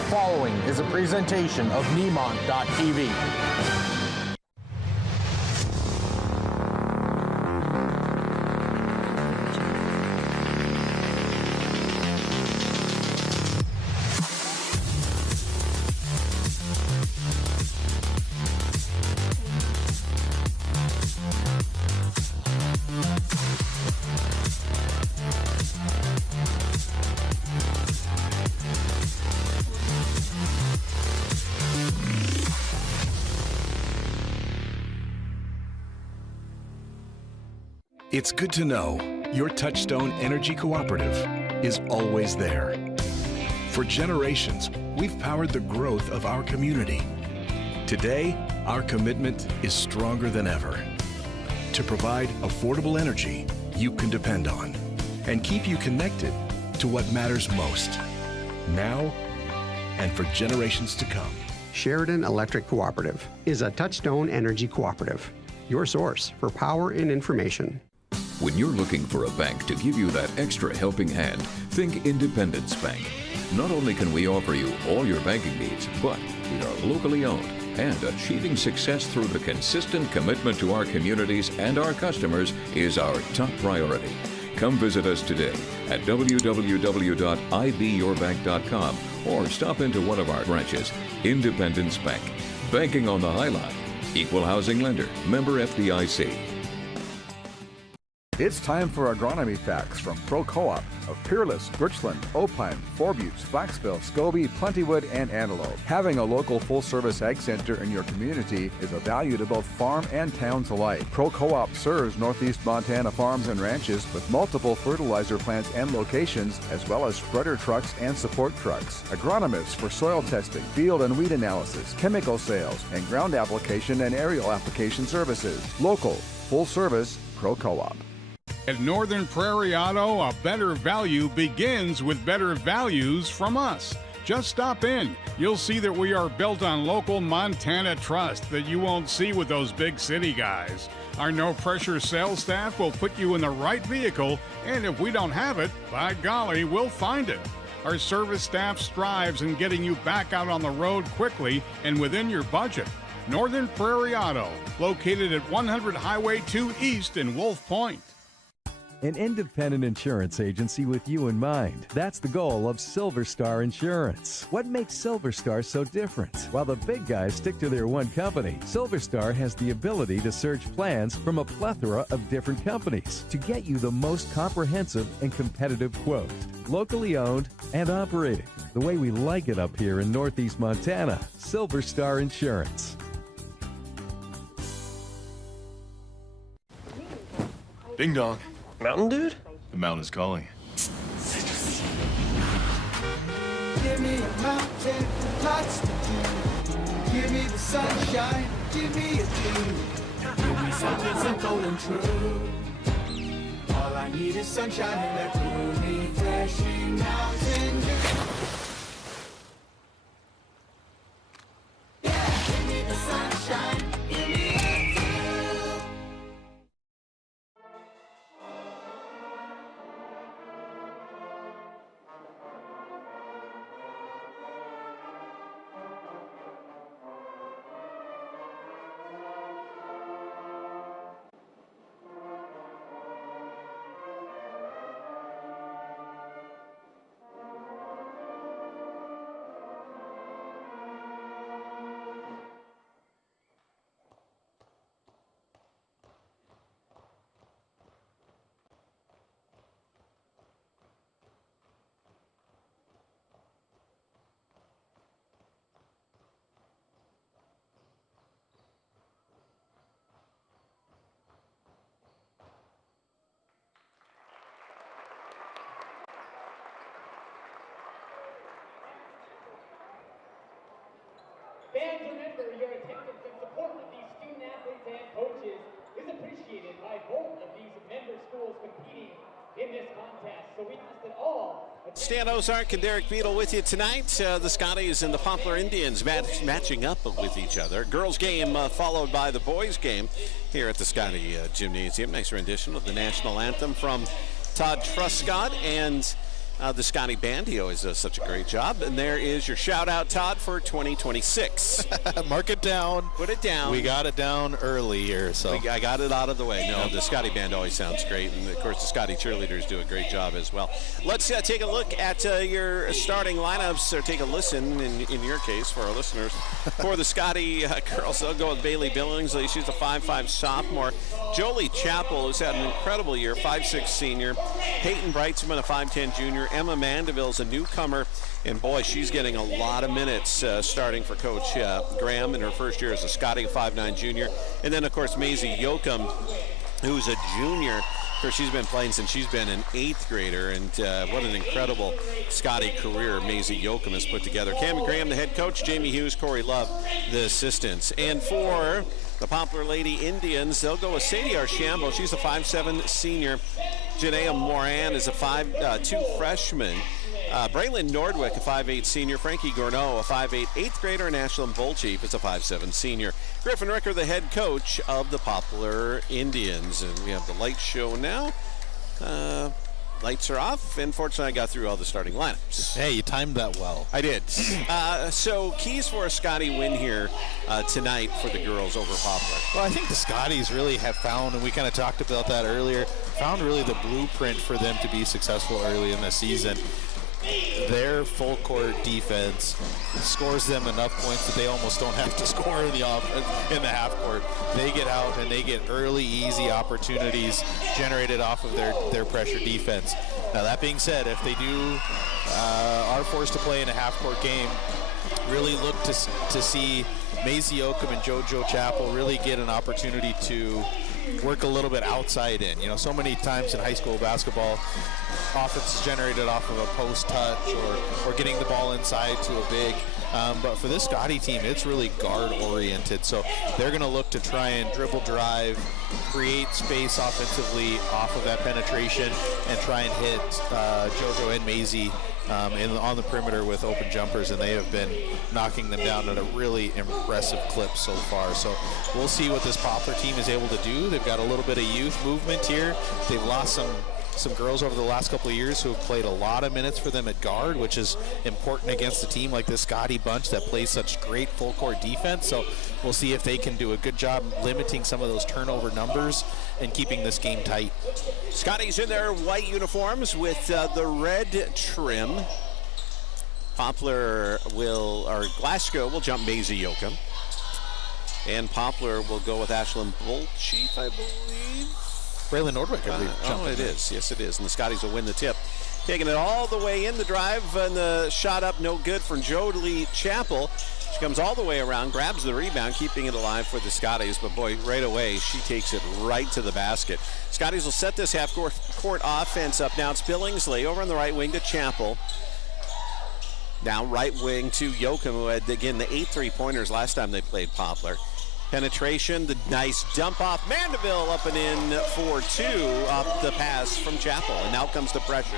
The following is a presentation of Nemont.TV. It's good to know your Touchstone Energy Cooperative is always there. For generations, we've powered the growth of our community. Today, our commitment is stronger than ever to provide affordable energy you can depend on and keep you connected to what matters most, now and for generations to come. Sheridan Electric Cooperative is a Touchstone Energy Cooperative, your source for power and information. When you're looking for a bank to give you that extra helping hand, think Independence Bank. Not only can we offer you all your banking needs, but we are locally owned and achieving success through the consistent commitment to our communities and our customers is our top priority. Come visit us today at www.ibyourbank.com or stop into one of our branches. Independence Bank. Banking on the High Line. Equal housing lender. Member FDIC. It's time for agronomy facts from Pro Co-op of Peerless, Birchland, Opine, Four Buttes, Flaxville, Scobie, Plentywood, and Antelope. Having a local full-service ag center in your community is a value to both farm and towns alike. Pro Co-op serves Northeast Montana farms and ranches with multiple fertilizer plants and locations, as well as spreader trucks and support trucks. Agronomists for soil testing, field and weed analysis, chemical sales, and ground application and aerial application services. Local, full-service, Pro Co-op. At Northern Prairie Auto, a better value begins with better values from us. Just stop in. You'll see that we are built on local Montana trust that you won't see with those big city guys. Our no-pressure sales staff will put you in the right vehicle, and if we don't have it, by golly, we'll find it. Our service staff strives in getting you back out on the road quickly and within your budget. Northern Prairie Auto, located at 100 Highway 2 East in Wolf Point. An independent insurance agency with you in mind. That's the goal of Silver Star Insurance. What makes Silver Star so different? While the big guys stick to their one company, Silver Star has the ability to search plans from a plethora of different companies to get you the most comprehensive and competitive quote. Locally owned and operated. The way we like it up here in Northeast Montana. Silver Star Insurance. Ding dong. Mountain Dude? The mountain is calling. Give me a mountain, lots to do. Give me the sunshine, give me a dew. Give me something simple and true. All I need is sunshine and that gloomy, refreshing mountain dew. Yeah, give me the sunshine, give me a dew. Fans, remember, your attendance and support of these student athletes and coaches is appreciated by both of these member schools competing in this contest. So we ask that all Stan Ozark and Derek Beadle with you tonight. The Scotties and the Poplar Indians matching up with each other. Girls game followed by the boys game here at the Scotty Gymnasium. Nice rendition of the national anthem from Todd Truscott. And The Scotty Band, he always does such a great job. And there is your shout-out, Todd, for 2026. Mark it down. Put it down. We got it down early here, so. I got it out of the way. No, the Scotty Band always sounds great. And, of course, the Scotty cheerleaders do a great job as well. Let's take a look at your starting lineups, or take a listen, in your case, for our listeners. For the Scotty girls, they'll go with Bailey Billingsley. She's a 5'5" sophomore. Jolie Chappell, who's had an incredible year, 5'6" senior. Peyton Brightsman, a 5'10" junior. Emma Mandeville's a newcomer, and boy, she's getting a lot of minutes starting for Coach Graham in her first year as a Scotty, 5'9" junior. And then, of course, Maisie Yoakum, who's a junior. Of course, she's been playing since she's been an 8th grader, and what an incredible Scotty career Maisie Yoakum has put together. Cam Graham, the head coach, Jamie Hughes, Corey Love, the assistants. And for the Poplar Lady Indians, they'll go with Sadie Archambault. She's a 5'7" senior. Janaea Moran is a 5'2" freshman. Braylon Nordwick, a 5'8" senior. Frankie Gourneau, a 5'8" 8th grader. And Ashlyn Bolchief is a 5'7" senior. Griffin Ricker, the head coach of the Poplar Indians. And we have the lights show now. Lights are off. Unfortunately, I got through all the starting lineups. Hey, you timed that well. I did. So keys for a Scotty win here tonight for the girls over Poplar. Well, I think the Scotties really have found, and we kind of talked about that earlier, found really the blueprint for them to be successful early in the season. Their full court defense scores them enough points that they almost don't have to score in the half court. They get out and they get early, easy opportunities generated off of their pressure defense. Now, that being said, if they are forced to play in a half court game, really look to see Maisie Yoakum and JoJo Chappell really get an opportunity to work a little bit outside in. You know, so many times in high school basketball, offense is generated off of a post touch or getting the ball inside to a big. But for this Scotty team, it's really guard oriented. So they're going to look to try and dribble drive, create space offensively off of that penetration, and try and hit JoJo and Maisie on the perimeter with open jumpers, and they have been knocking them down at a really impressive clip so far. So we'll see what this Poplar team is able to do. They've got a little bit of youth movement here. They've lost some girls over the last couple of years who have played a lot of minutes for them at guard, which is important against a team like this Scotty bunch that plays such great full court defense. So we'll see if they can do a good job limiting some of those turnover numbers and keeping this game tight. Scotty's in their white uniforms with the red trim. Glasgow will jump Maisie Yoakum. And Poplar will go with Ashlyn Bolchief, I believe. Braylon Nordwick, I believe. It is. Yes, it is. And the Scotties will win the tip. Taking it all the way in the drive, and the shot up, no good from Jolie Chappell. She comes all the way around, grabs the rebound, keeping it alive for the Scotties. But boy, right away, she takes it right to the basket. Scotties will set this half-court offense up. Now it's Billingsley over on the right wing to Chappell. Now right wing to Yoakum, who had, again, the 8 3-pointers last time they played Poplar. Penetration, the nice dump off. Mandeville up and in for 2 off the pass from Chappell. And now comes the pressure.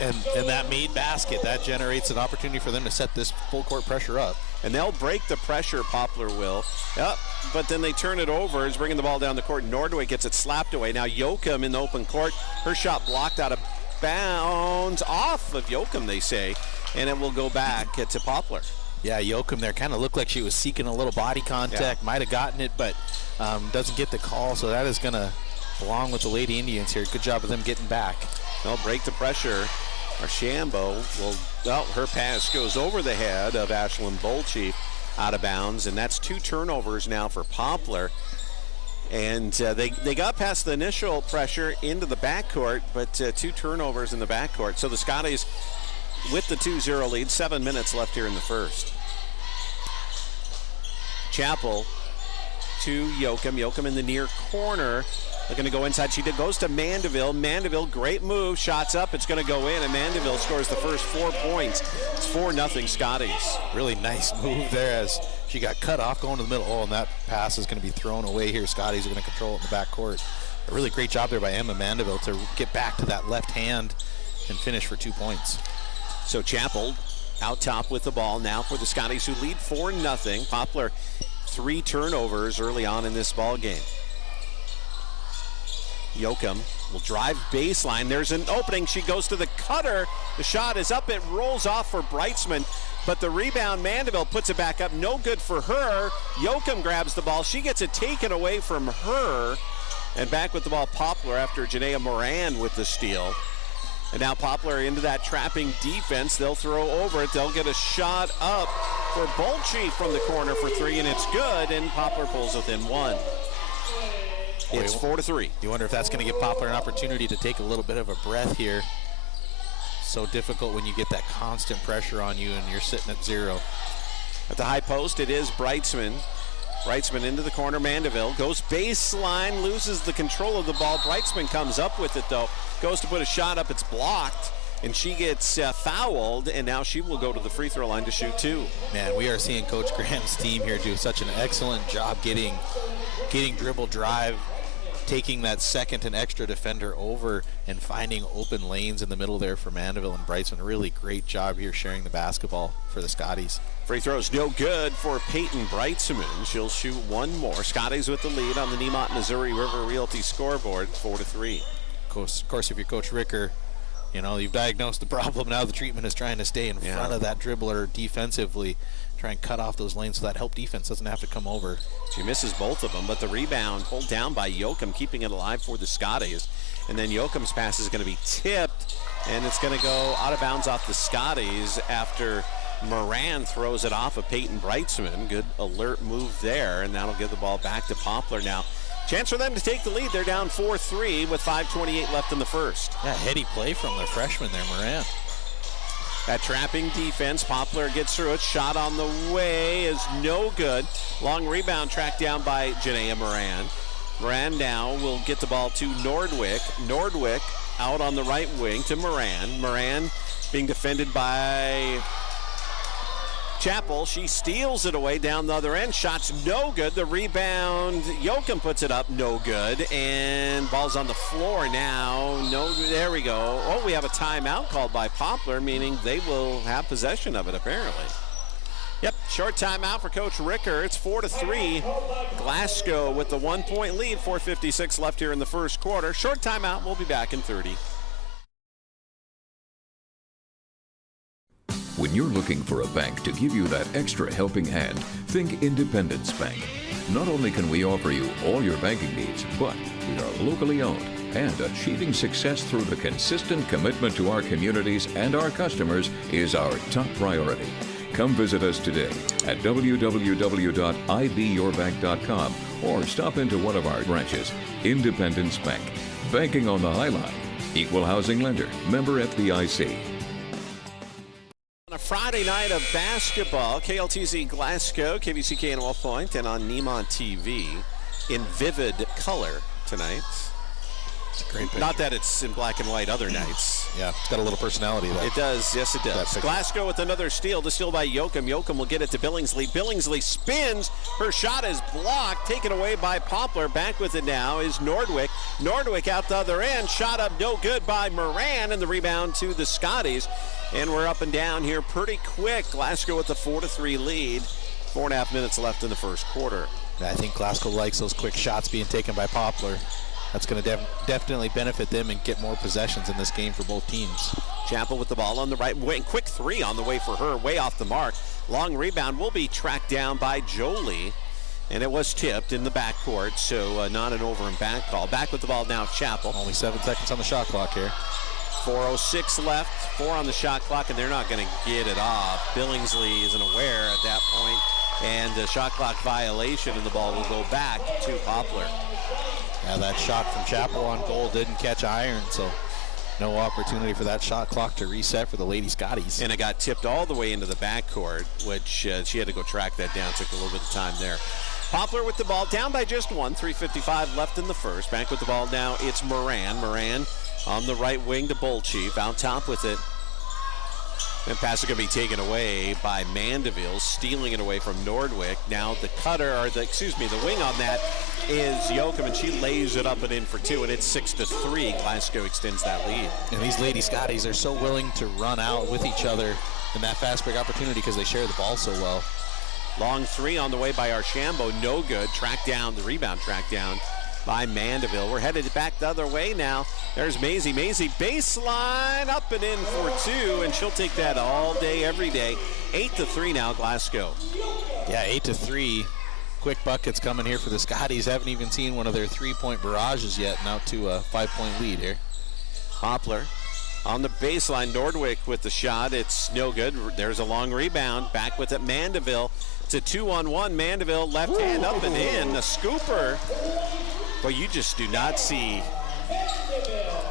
And that made basket, that generates an opportunity for them to set this full court pressure up. And they'll break the pressure, Poplar will. Yep, but then they turn it over. It's bringing the ball down the court. Nordwick gets it slapped away. Now Yoakum in the open court. Her shot blocked out of bounds off of Yoakum, they say. And it will go back to Poplar. Yeah, Yoakum there kind of looked like she was seeking a little body contact. Might have gotten it, but doesn't get the call. So that is going to belong with the Lady Indians here. Good job of them getting back. They'll break the pressure. Archambault her pass goes over the head of Ashlyn Bolchief out of bounds, and that's 2 turnovers now for Poplar. And they got past the initial pressure into the backcourt, but 2 turnovers in the backcourt. So the Scotties with the 2-0 lead, 7 minutes left here in the first. Chappell to Yoakum. Yoakum in the near corner. They're going to go inside. She goes to Mandeville. Mandeville, great move. Shots up. It's going to go in, and Mandeville scores the first 4 points. It's 4-0 Scotties. Really nice move there as she got cut off going to the middle. Oh, and that pass is going to be thrown away here. Scotties are going to control it in the backcourt. A really great job there by Emma Mandeville to get back to that left hand and finish for 2 points. So Chappell out top with the ball now for the Scotties, who lead 4-0. Poplar 3 turnovers early on in this ball game. Yoakum will drive baseline. There's an opening. She goes to the cutter. The shot is up. It rolls off for Breitzman, but the rebound, Mandeville puts it back up. No good for her. Yoakum grabs the ball. She gets it taken away from her. And back with the ball, Poplar after Janaea Moran with the steal. And now Poplar into that trapping defense. They'll throw over it. They'll get a shot up for Bolchi from the corner for three, and it's good, and Poplar pulls within one. It's 4-3. You wonder if that's going to give Poplar an opportunity to take a little bit of a breath here. So difficult when you get that constant pressure on you and you're sitting at 0. At the high post, it is Breitzman. Breitzman into the corner. Mandeville goes baseline, loses the control of the ball. Breitzman comes up with it, though. Goes to put a shot up. It's blocked, and she gets fouled, and now she will go to the free throw line to shoot 2. Man, we are seeing Coach Graham's team here do such an excellent job getting dribble drive, taking that second and extra defender over and finding open lanes in the middle there for Mandeville and Breitzman. Really great job here sharing the basketball for the Scotties. Free throw's no good for Peyton Breitzman. She'll shoot one more. Scotties with the lead on the Nemont Missouri River Realty scoreboard, 4-3. Of course, if you're Coach Ricker, you know, you've diagnosed the problem. Now the treatment is trying to stay in front of that dribbler defensively, try and cut off those lanes so that help defense doesn't have to come over. She misses both of them, but the rebound pulled down by Yoakum, keeping it alive for the Scotties. And then Yoakum's pass is going to be tipped, and it's going to go out of bounds off the Scotties after Moran throws it off of Peyton Breitzman. Good alert move there, and that'll give the ball back to Poplar now. Chance for them to take the lead. They're down 4-3 with 5:28 left in the first. Yeah, heady play from their freshman there, Moran. That trapping defense, Poplar gets through it. Shot on the way is no good. Long rebound tracked down by Janaea Moran. Moran now will get the ball to Nordwick. Nordwick out on the right wing to Moran. Moran being defended by Chappell. She steals it away down the other end. Shot's no good. The rebound, Yoakum puts it up, no good. And ball's on the floor now. No, there we go. Oh, we have a timeout called by Poplar, meaning they will have possession of it apparently. Yep, short timeout for Coach Ricker. It's 4-3. Glasgow with the 1-point lead. 4:56 left here in the first quarter. Short timeout. We'll be back in 30. When you're looking for a bank to give you that extra helping hand, think Independence Bank. Not only can we offer you all your banking needs, but we are locally owned, and achieving success through the consistent commitment to our communities and our customers is our top priority. Come visit us today at www.ibyourbank.com or stop into one of our branches. Independence Bank. Banking on the High Line. Equal housing lender. Member FDIC. On a Friday night of basketball, KLTZ Glasgow, KVCK and Wolf Point, and on Nemont.TV in vivid color tonight. It's a great picture. Not that it's in black and white other nights. Yeah, it's got a little personality though. It does, yes it does. Glasgow with another steal. The steal by Yoakum. Yoakum will get it to Billingsley. Billingsley spins. Her shot is blocked, taken away by Poplar. Back with it now is Nordwick. Nordwick out the other end. Shot up no good by Moran, and the rebound to the Scotties. And we're up and down here pretty quick. Glasgow with the 4-3 lead. 4.5 minutes left in the first quarter. I think Glasgow likes those quick shots being taken by Poplar. That's going to definitely benefit them and get more possessions in this game for both teams. Chappell with the ball on the right wing. Quick three on the way for her, way off the mark. Long rebound will be tracked down by Jolie. And it was tipped in the backcourt, so not an over and back call. Back with the ball now, Chappell. Only 7 seconds on the shot clock here. 4:06 left, 4 on the shot clock, and they're not going to get it off. Billingsley isn't aware at that point, and the shot clock violation, and the ball will go back to Poplar. Yeah, that shot from Chappell on goal didn't catch iron, so no opportunity for that shot clock to reset for the Lady Scotties. And it got tipped all the way into the backcourt, which she had to go track that down. Took a little bit of time there. Poplar with the ball, down by just 1, 3:55 left in the first. Back with the ball now, it's Moran. Moran on the right wing to Bolchief, out top with it. And pass is going to be taken away by Mandeville, stealing it away from Nordwick. Now the cutter, or the wing on that is Yoakum, and she lays it up and in for 2, and it's 6-3. Glasgow extends that lead. And these Lady Scotties are so willing to run out with each other in that fast break opportunity because they share the ball so well. Long three on the way by Archambault, no good. Tracked down, the rebound tracked down by Mandeville. We're headed back the other way now. There's Maisie. Maisie baseline up and in for two, and she'll take that all day, every day. 8-3 now, Glasgow. Yeah, 8-3. Quick buckets coming here for the Scotties. Haven't even seen one of their three-point barrages yet, and out to a 5-point lead here. Poplar on the baseline. Nordwick with the shot. It's no good. There's a long rebound. Back with it, Mandeville. It's a 2-on-1. Mandeville left hand up and in. A scooper. But you just do not see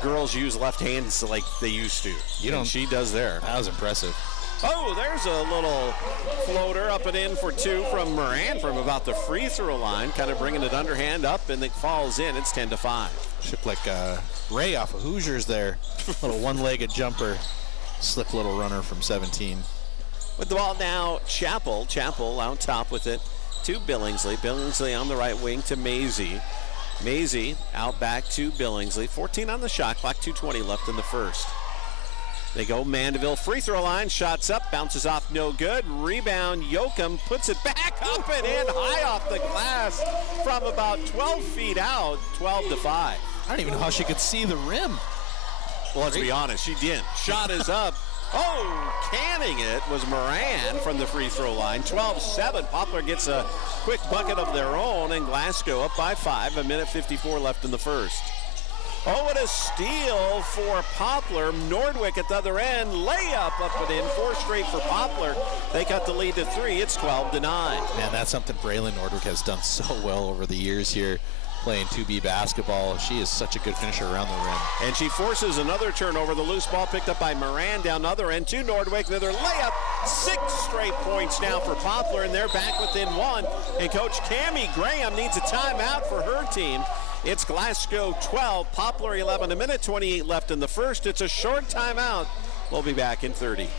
girls use left hands like they used to. She does there. That was impressive. Oh, there's a little floater up and in for two from Moran from about the free throw line, kind of bringing it underhand up, and it falls in. It's 10-5. Shook like Ray off of Hoosiers there. Little one-legged jumper. Slick little runner from 17. With the ball now, Chappell. Chappell out top with it to Billingsley. Billingsley on the right wing to Maisie. Maisie out back to Billingsley. 14 on the shot clock, 2:20 left in the first. They go Mandeville free throw line, shots up, bounces off, no good. Rebound, Yoakum puts it back up and in, high off the glass from about 12 feet out, 12-5. I don't even know how she could see the rim. Well, let's be honest, she didn't. Shot is up. Oh, canning it was Moran from the free throw line. 12-7. Poplar gets a quick bucket of their own, and Glasgow up by 5. 1:54 left in the first. Oh, what a steal for Poplar. Nordwick at the other end. Layup up and in. 4 straight for Poplar. They cut the lead to 3. It's 12-9. Man, that's something Braylon Nordwick has done so well over the years here, playing 2B basketball. She is such a good finisher around the rim. And she forces another turnover. The loose ball picked up by Moran down the other end to Nordwick. Another layup. 6 straight points now for Poplar, and they're back within 1. And Coach Cammie Graham needs a timeout for her team. It's Glasgow 12, Poplar 11, 1:28 left in the first. It's a short timeout. We'll be back in 30.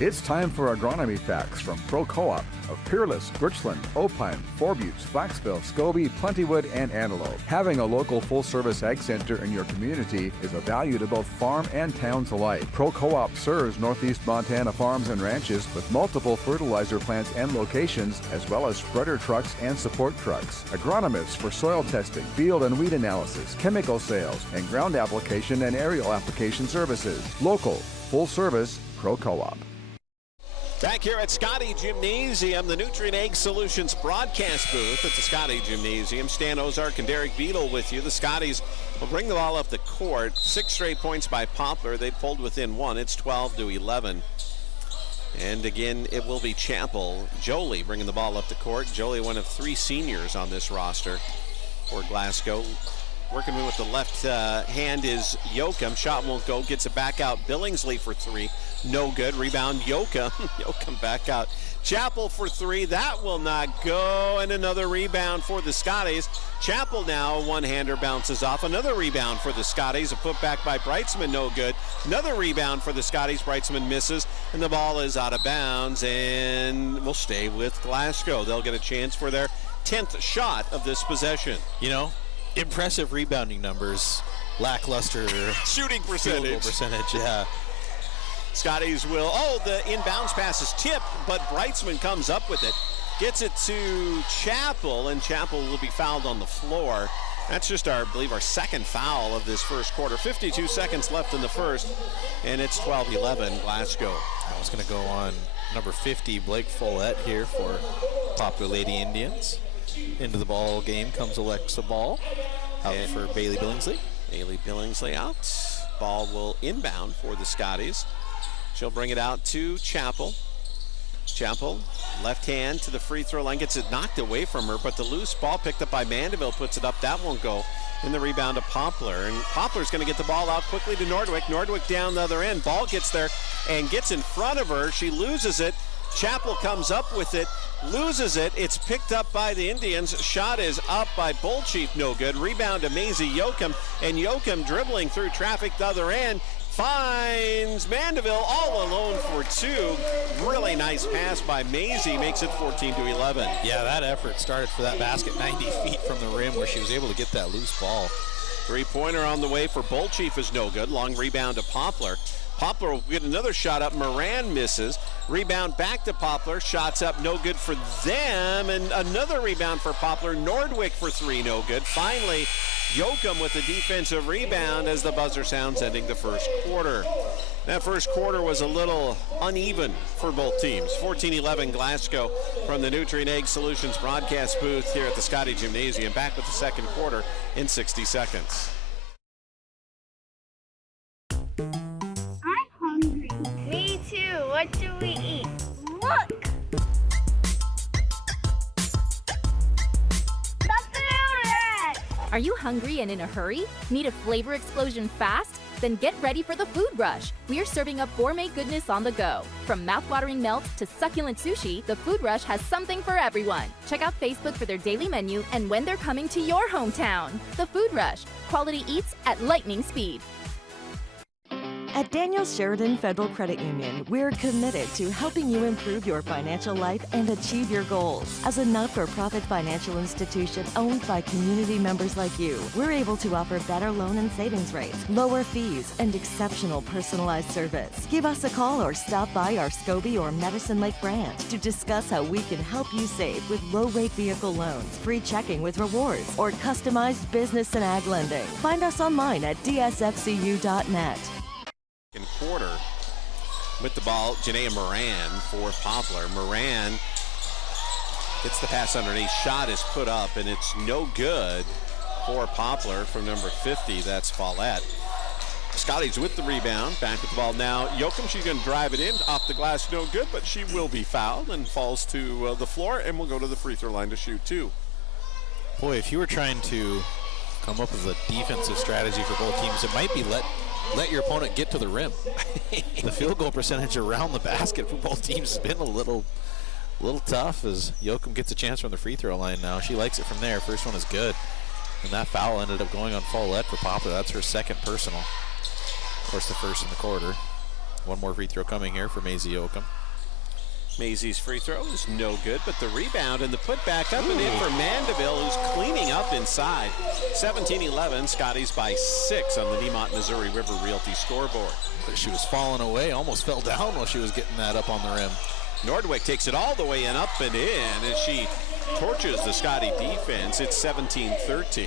It's time for agronomy facts from Pro Co-op of Peerless, Birchland, Opine, Four Buttes, Flaxville, Scobie, Plentywood, and Antelope. Having a local full-service ag center in your community is a value to both farm and towns alike. Pro Co-op serves Northeast Montana farms and ranches with multiple fertilizer plants and locations, as well as spreader trucks and support trucks. Agronomists for soil testing, field and weed analysis, chemical sales, and ground application and aerial application services. Local, full-service, Pro Co-op. Back here at Scotty Gymnasium, the Nutrient Ag Solutions broadcast booth at the Scotty Gymnasium. Stan Ozark and Derek Beadle with you. The Scotties will bring the ball up the court. 6 straight points by Poplar. They pulled within 1. It's 12-11. And again, it will be Chappell. Jolie bringing the ball up the court. Jolie, one of 3 seniors on this roster for Glasgow. Working with the left hand is Yoakum. Shot won't go. Gets it back out. Billingsley for 3. No good. Rebound, Yoakum. Yoakum back out. Chappell for 3. That will not go. And another rebound for the Scotties. Chappell now, one-hander bounces off. Another rebound for the Scotties. A putback by Breitzman, no good. Another rebound for the Scotties. Breitzman misses. And the ball is out of bounds. And will stay with Glasgow. They'll get a chance for their 10th shot of this possession. You know, impressive rebounding numbers, lackluster shooting field goal percentage. Yeah. Scotties will, the inbounds pass is tipped, but Breitzman comes up with it. Gets it to Chappell, and Chappell will be fouled on the floor. That's just I believe our second foul of this first quarter. 52 seconds left in the first, and it's 12-11 Glasgow. I was going to go on number 50, Blake Follett here for Poplar Lady Indians. Into the ball game comes Alexa Ball, out for Bailey Billingsley. Bailey Billingsley out. Ball will inbound for the Scotties. She'll bring it out to Chappell. Chappell, left hand to the free throw line, gets it knocked away from her, but the loose ball picked up by Mandeville puts it up. That won't go. In the rebound to Poplar, and Poplar's going to get the ball out quickly to Nordwick. Nordwick down the other end. Ball gets there and gets in front of her. She loses it. Chappell comes up with it, loses it. It's picked up by the Indians. Shot is up by Bullchief, no good. Rebound to Maisie Yoakum, and Yoakum dribbling through traffic the other end. Finds Mandeville all alone for 2. Really nice pass by Maisie, makes it 14-11. Yeah, that effort started for that basket 90 feet from the rim where she was able to get that loose ball. 3-pointer on the way for Bullchief is no good. Long rebound to Poplar. Poplar will get another shot up. Moran misses. Rebound back to Poplar. Shots up, no good for them. And another rebound for Poplar. Nordwick for 3, no good. Finally, Yoakum with the defensive rebound as the buzzer sounds ending the first quarter. That first quarter was a little uneven for both teams. 14-11 Glasgow from the Nutrient Ag Solutions broadcast booth here at the Scotty Gymnasium. Back with the second quarter in 60 seconds. I'm hungry. Me too. What do we eat? Look! Are you hungry and in a hurry? Need a flavor explosion fast? Then get ready for the food rush. We're serving up gourmet goodness on the go. From mouth-watering melts to succulent sushi, the Food Rush has something for everyone. Check out Facebook for their daily menu and when they're coming to your hometown. The Food Rush. Quality eats at lightning speed. At Daniels Sheridan Federal Credit Union, we're committed to helping you improve your financial life and achieve your goals. As a not-for-profit financial institution owned by community members like you, we're able to offer better loan and savings rates, lower fees, and exceptional personalized service. Give us a call or stop by our Scobie or Medicine Lake branch to discuss how we can help you save with low-rate vehicle loans, free checking with rewards, or customized business and ag lending. Find us online at dsfcu.net. In quarter with the ball, Janaea Moran for Poplar. Moran gets the pass underneath. Shot is put up, and it's no good for Poplar from number 50. That's Follette. Scotty's with the rebound. Back with the ball now. Yoakum, she's going to drive it in. Off the glass, no good, but she will be fouled and falls to the floor, and will go to the free throw line to shoot 2. Boy, if you were trying to come up with a defensive strategy for both teams, it might be let your opponent get to the rim. The field goal percentage around the basket for both teams has been a little tough as Yoakum gets a chance from the free throw line now. She likes it from there. First one is good. And that foul ended up going on Follette for Poplar. That's her second personal. Of course, the first in the quarter. One more free throw coming here for Maisie Yoakum. Maisie's free throw is no good, but the rebound and the put back up and in for Mandeville, who's cleaning up inside. 17-11, Scotty's by 6 on the Nemont, Missouri River Realty scoreboard. She was falling away, almost fell down while she was getting that up on the rim. Nordwick takes it all the way and up and in as she torches the Scotty defense. It's 17-13.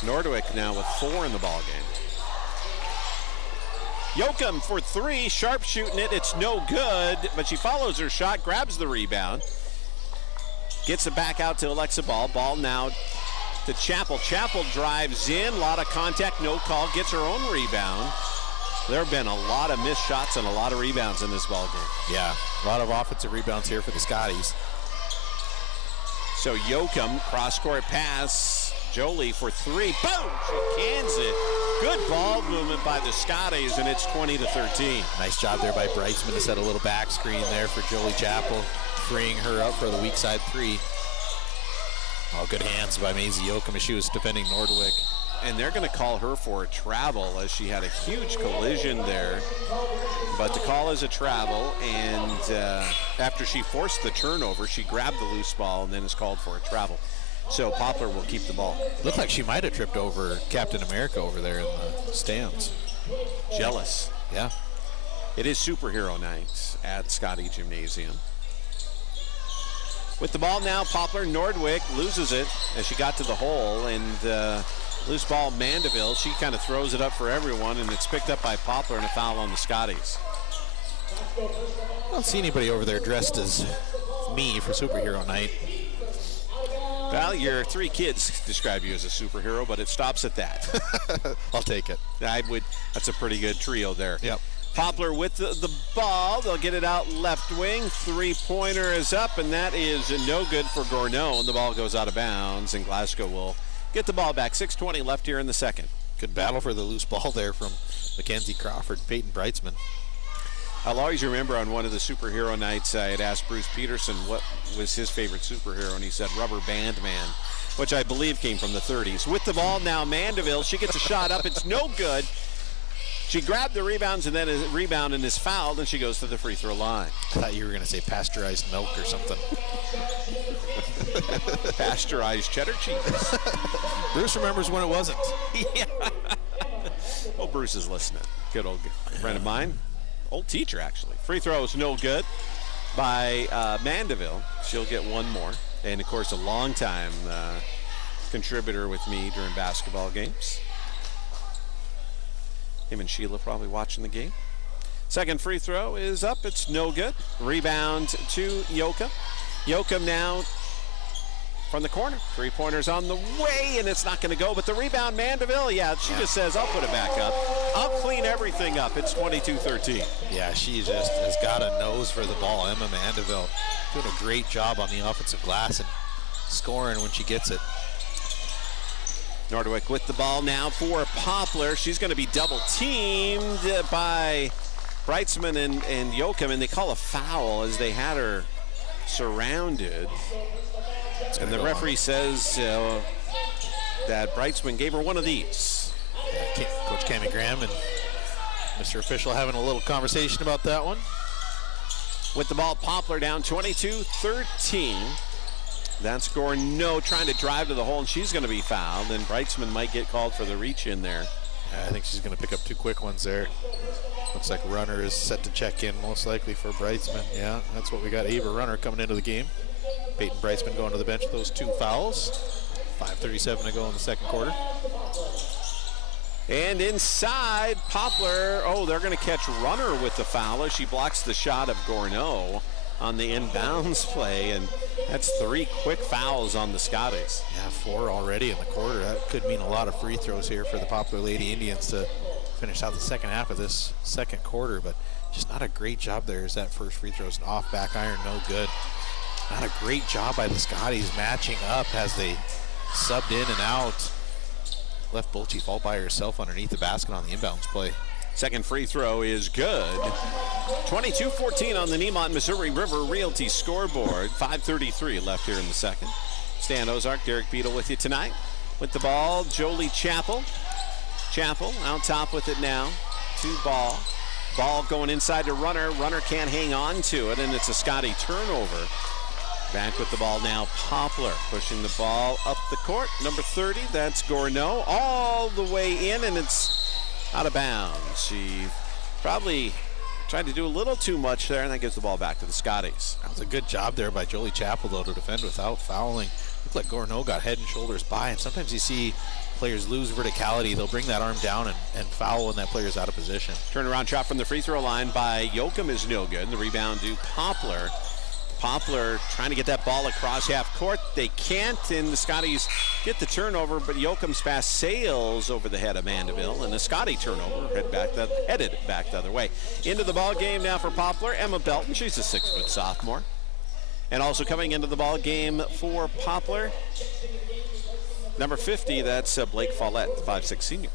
Nordwick now with 4 in the ball game. Yoakum for 3, sharp shooting it, it's no good, but she follows her shot, grabs the rebound, gets it back out to Alexa Ball. Ball now to Chappell. Chappell drives in, a lot of contact, no call, gets her own rebound. There have been a lot of missed shots and a lot of rebounds in this ball game. Yeah, a lot of offensive rebounds here for the Scotties. So Yoakum, cross-court pass, Jolie for 3, boom, she cans it. Good ball movement by the Scotties, and it's 20-13. Nice job there by Brightsman to set a little back screen there for Jolie Chappell, freeing her up for the weak side 3. Oh, good hands by Maisie Yoakum as she was defending Nordwick. And they're going to call her for a travel as she had a huge collision there. But the call is a travel, and after she forced the turnover, she grabbed the loose ball and then is called for a travel. So Poplar will keep the ball. Looked like she might have tripped over Captain America over there in the stands. Jealous. Yeah. It is superhero night at Scotty Gymnasium. With the ball now, Poplar. Nordwick loses it as she got to the hole, and loose ball Mandeville. She kind of throws it up for everyone, and it's picked up by Poplar and a foul on the Scotties. I don't see anybody over there dressed as me for superhero night. Well, your 3 kids describe you as a superhero, but it stops at that. I'll take it. That's a pretty good trio there. Yep. Poplar with the ball. They'll get it out left wing. 3-pointer is up, and that is no good for Gourneau. The ball goes out of bounds, and Glasgow will get the ball back. 6:20 left here in the second. Good battle for the loose ball there from Mackenzie Crawford and Peyton Brightsman. I'll always remember on one of the superhero nights, I had asked Bruce Peterson what was his favorite superhero, and he said Rubber Band Man, which I believe came from the 30s. With the ball now, Mandeville. She gets a shot up. It's no good. She grabbed the rebounds and then a rebound and is fouled, and she goes to the free throw line. I thought you were going to say pasteurized milk or something. Pasteurized cheddar cheese. Bruce remembers when it wasn't. Yeah. Oh, Bruce is listening. Good old friend of mine. Old teacher, actually. Free throw is no good by Mandeville. She'll get one more. And, of course, a long-time contributor with me during basketball games. Him and Sheila probably watching the game. Second free throw is up. It's no good. Rebound to Yoakum. Yoakum now from the corner. Three-pointers on the way, and it's not going to go. But the rebound, Mandeville, she just says, I'll put it back up. I'll clean everything up. It's 22-13. Yeah, she just has got a nose for the ball. Emma Mandeville doing a great job on the offensive glass and scoring when she gets it. Nordwick with the ball now for Poplar. She's going to be double-teamed by Breitzman and Yoakum, and they call a foul as they had her surrounded. And the referee says that Breitzman gave her one of these. Yeah, Coach Cammie Graham and Mr. Official having a little conversation about that one. With the ball, Poplar down 22-13. That's Gorneau trying to drive to the hole, and she's going to be fouled. And Breitzman might get called for the reach in there. Yeah, I think she's going to pick up two quick ones there. Looks like Runner is set to check in, most likely for Breitzman. Yeah, that's what we got. Ava Runner coming into the game. Peyton Breitzman going to the bench with those two fouls. 5:37 to go in the second quarter. And inside, Poplar, they're going to catch Runner with the foul as she blocks the shot of Gorneau on the inbounds play, and that's 3 quick fouls on the Scotties. Yeah, 4 already in the quarter. That could mean a lot of free throws here for the Poplar Lady Indians to finish out the second half of this second quarter, but just not a great job there as that first free throw is an off back iron, no good. Not a great job by the Scotties matching up as they subbed in and out. Left Bolchie fall by herself underneath the basket on the inbounds play. Second free throw is good. 22-14 on the Nemont Missouri River Realty scoreboard. 5:33 left here in the second. Stan Ozark, Derek Beadle with you tonight. With the ball, Jolie Chappell. Chappell out top with it now. To Ball. Ball going inside to Runner. Runner can't hang on to it, and it's a Scotty turnover. Back with the ball now, Poplar pushing the ball up the court. Number 30, that's Gorneau, all the way in, and it's out of bounds. She probably tried to do a little too much there, and that gives the ball back to the Scotties. That was a good job there by Jolie Chappell, though, to defend without fouling. Looked like Gorneau got head and shoulders by, and sometimes you see players lose verticality. They'll bring that arm down and foul when that player's out of position. Turnaround shot from the free throw line by Yoakum is no good. The rebound to Poplar. Poplar trying to get that ball across half court. They can't, and the Scotties get the turnover, but Yoakum's pass sails over the head of Mandeville, and the Scotty turnover headed back the other way. Into the ball game now for Poplar, Emma Belton. She's a 6-foot sophomore. And also coming into the ball game for Poplar, number 50, that's Blake Follett, the 5'6" senior.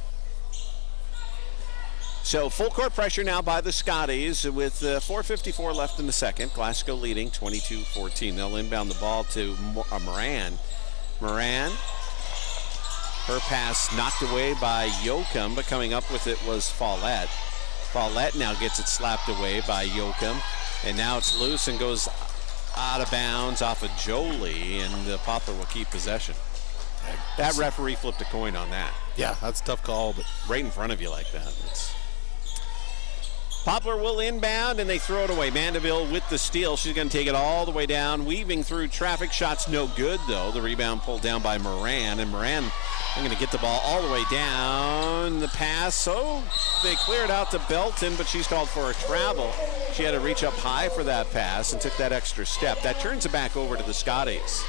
So full court pressure now by the Scotties with 4:54 left in the second. Glasgow leading 22-14. They'll inbound the ball to Moran. Moran, her pass knocked away by Yoakum, but coming up with it was Follett. Follett now gets it slapped away by Yoakum, and now it's loose and goes out of bounds off of Jolie, and Poplar will keep possession. That referee flipped a coin on that. Yeah, that's a tough call, but right in front of you like that. Poplar will inbound, and they throw it away. Mandeville with the steal. She's going to take it all the way down, weaving through traffic. Shots no good, though. The rebound pulled down by Moran, and Moran going to get the ball all the way down. The pass, so they clear it out to Belton, but she's called for a travel. She had to reach up high for that pass and took that extra step. That turns it back over to the Scotties.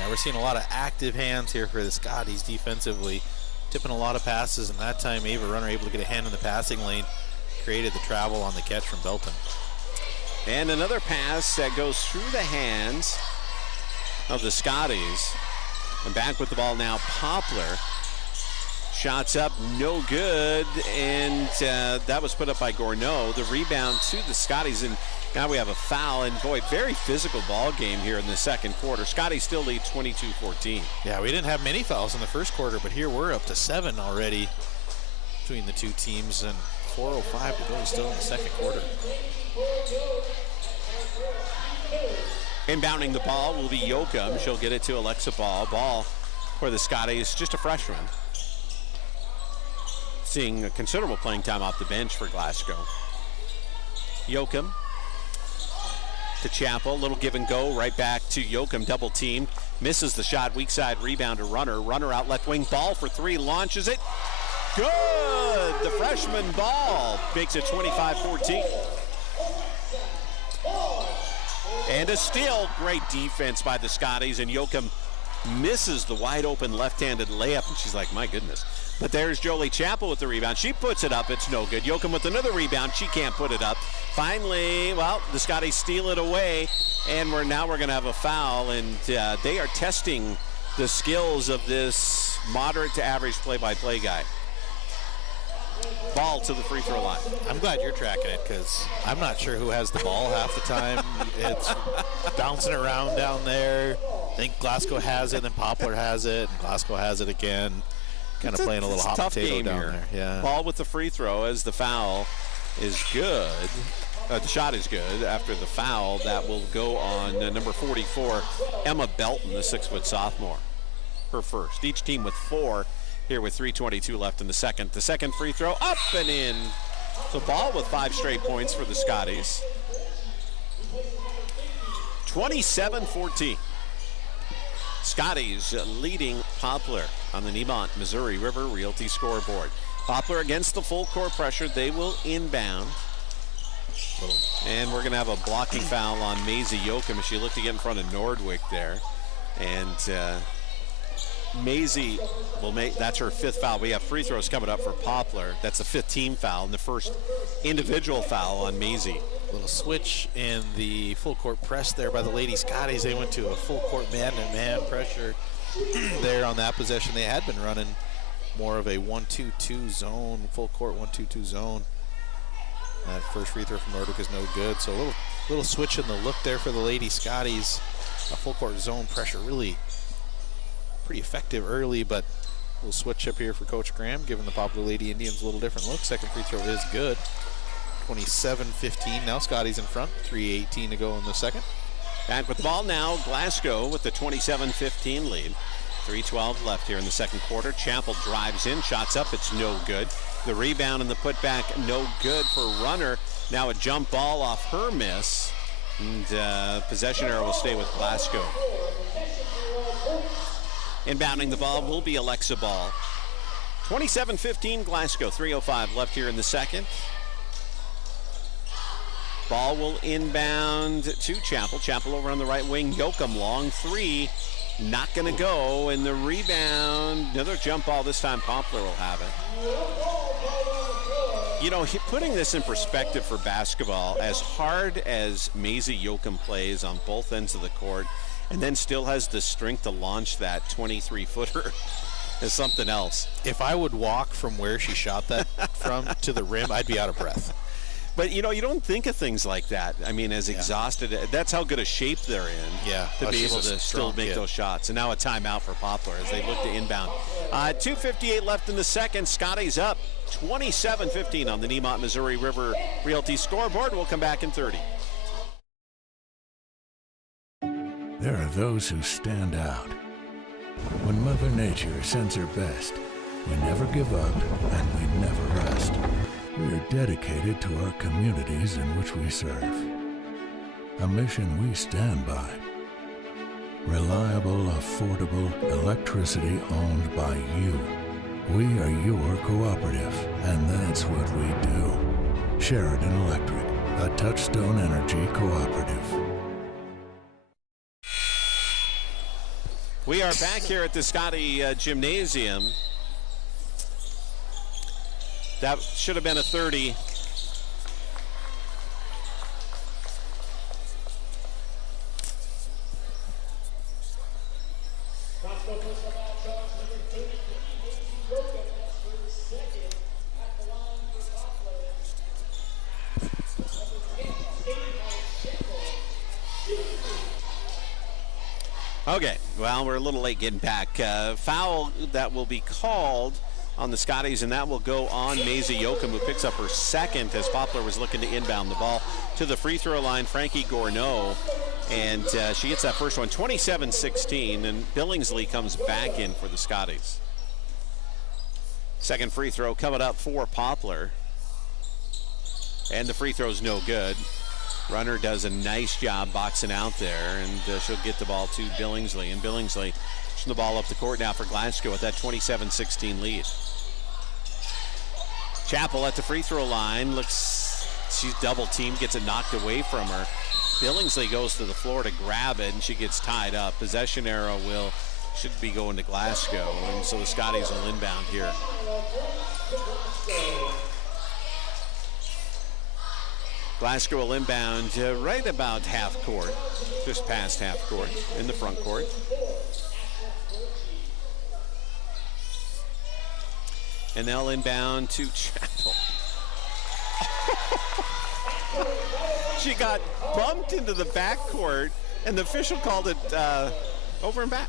Yeah, we're seeing a lot of active hands here for the Scotties defensively, tipping a lot of passes, and that time Ava Runner able to get a hand in the passing lane. Created the travel on the catch from Belton. And another pass that goes through the hands of the Scotties. And back with the ball now, Poplar. Shots up, no good, and that was put up by Gorneau. The rebound to the Scotties, and now we have a foul. And boy, very physical ball game here in the second quarter. Scotties still lead 22-14. Yeah, we didn't have many fouls in the first quarter, but here we're up to 7 already between the two teams, and 4:05 to go still in the second quarter. Inbounding the ball will be Yoakum. She'll get it to Alexa Ball. Ball for the Scotties, just a freshman. seeing a considerable playing time off the bench for Glasgow. Yoakum to Chappell, little give and go, right back to Yoakum, double teamed, misses the shot, weak side rebound to Runner. Runner out left wing, Ball for three, launches it. Good! The freshman Ball makes it 25-14. And a steal, great defense by the Scotties, and Yoakum misses the wide open left-handed layup, and she's like, my goodness. But there's Jolie Chappell with the rebound. She puts it up, it's no good. Yoakum with another rebound, she can't put it up. Finally, well, the Scotties steal it away, and we're gonna have a foul, and they are testing the skills of this moderate to average play-by-play guy. Ball to the free throw line. I'm glad you're tracking it because I'm not sure who has the ball half the time. It's bouncing around down there. I think Glasgow has it, and then Poplar has it, and Glasgow has it again. Kind of playing a little hot potato down there. Yeah. Ball with the free throw as the foul is good. The shot is good. After the foul, that will go on number 44, Emma Belton, the 6-foot sophomore. Her first. Each team with 4 here with 3:22 left in the second. The second free throw up and in. So Ball with 5 straight points for the Scotties. 27-14. Scotties leading Poplar on the Nemont, Missouri River Realty scoreboard. Poplar against the full court pressure. They will inbound. And we're going to have a blocking foul on Maisie Yoakum as she looked to get in front of Nordwick there. And Maisie will make, that's her 5th foul. We have free throws coming up for Poplar. That's the 5th team foul and the first individual foul on Maisie. Little switch in the full court press there by the Lady Scotties. They went to a full court man-to-man pressure there on that possession. They had been running more of a 1-2-2 zone, full court 1-2-2 zone. That first free throw from Nordic is no good. So a little switch in the look there for the Lady Scotties. A full court zone pressure, really pretty effective early, but a little switch up here for Coach Graham, giving the Poplar Lady Indians a little different look. Second free throw is good. 27-15, now Scotties in front. 3:18 to go in the second. Back with the ball now, Glasgow with the 27-15 lead. 3:12 left here in the second quarter. Chappell drives in, shots up, it's no good. The rebound and the putback, no good for Runner. Now a jump ball off her miss, and possession error will stay with Glasgow. Inbounding the ball will be Alexa Ball. 27-15 Glasgow, 3:05 left here in the second. Ball will inbound to Chappell. Chappell over on the right wing. Yoakum, long 3. Not going to go. And the rebound, another jump ball. This time Poplar will have it. You know, putting this in perspective for basketball, as hard as Maisie Yoakum plays on both ends of the court, and then still has the strength to launch that 23-footer is something else. If I would walk from where she shot that from to the rim, I'd be out of breath. But, you know, you don't think of things like that. I mean, as exhausted, that's how good a shape they're in. Yeah. To be able to still make those shots. And now a timeout for Poplar as they look to inbound. 2:58 left in the second. Scotty's up 27-15 on the Nemont, Missouri River Realty scoreboard. We'll come back in 30. There are those who stand out. When Mother Nature sends her best, we never give up and we never rest. We are dedicated to our communities in which we serve. A mission we stand by. Reliable, affordable electricity owned by you. We are your cooperative, and that's what we do. Sheridan Electric, a Touchstone Energy cooperative. We are back here at the Scotty Gymnasium. That should have been a 30. Okay, well, we're a little late getting back. Foul that will be called on the Scotties, and that will go on Maisie Yoakum, who picks up her second as Poplar was looking to inbound the ball to the free throw line. Frankie Gourneau, and she gets that first one, 27-16, and Billingsley comes back in for the Scotties. Second free throw coming up for Poplar. And the free throw's no good. Runner does a nice job boxing out there, and she'll get the ball to Billingsley. And Billingsley pushing the ball up the court now for Glasgow with that 27-16 lead. Chappell at the free throw line. Looks, she's double teamed, gets it knocked away from her. Billingsley goes to the floor to grab it, and she gets tied up. Possession arrow should be going to Glasgow, and so the Scotties will inbound here. Glasgow will inbound right about half court, just past half court in the front court. And they'll inbound to Chappell. She got bumped into the backcourt, and the official called it over and back.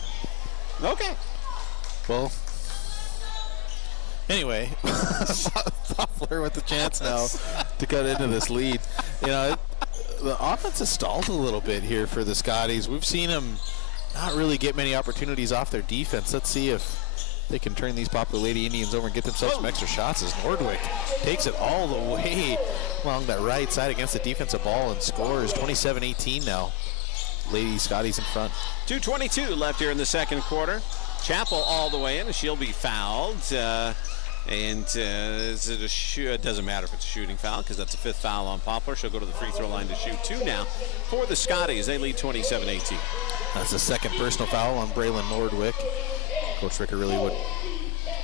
Okay. Well, anyway, Poplar with the chance now to cut into this lead. You know, the offense has stalled a little bit here for the Scotties. We've seen them not really get many opportunities off their defense. Let's see if they can turn these Poplar Lady Indians over and get themselves some extra shots as Nordwick takes it all the way along that right side against the defensive ball and scores 27-18 now. Lady Scotties in front. 2:22 left here in the second quarter. Chappell all the way in, and she'll be fouled. It doesn't matter if it's a shooting foul because that's a fifth foul on Poplar. She'll go to the free throw line to shoot two now for the Scotties. They lead 27-18. That's the second personal foul on Braylon Nordwick. Coach Ricker really would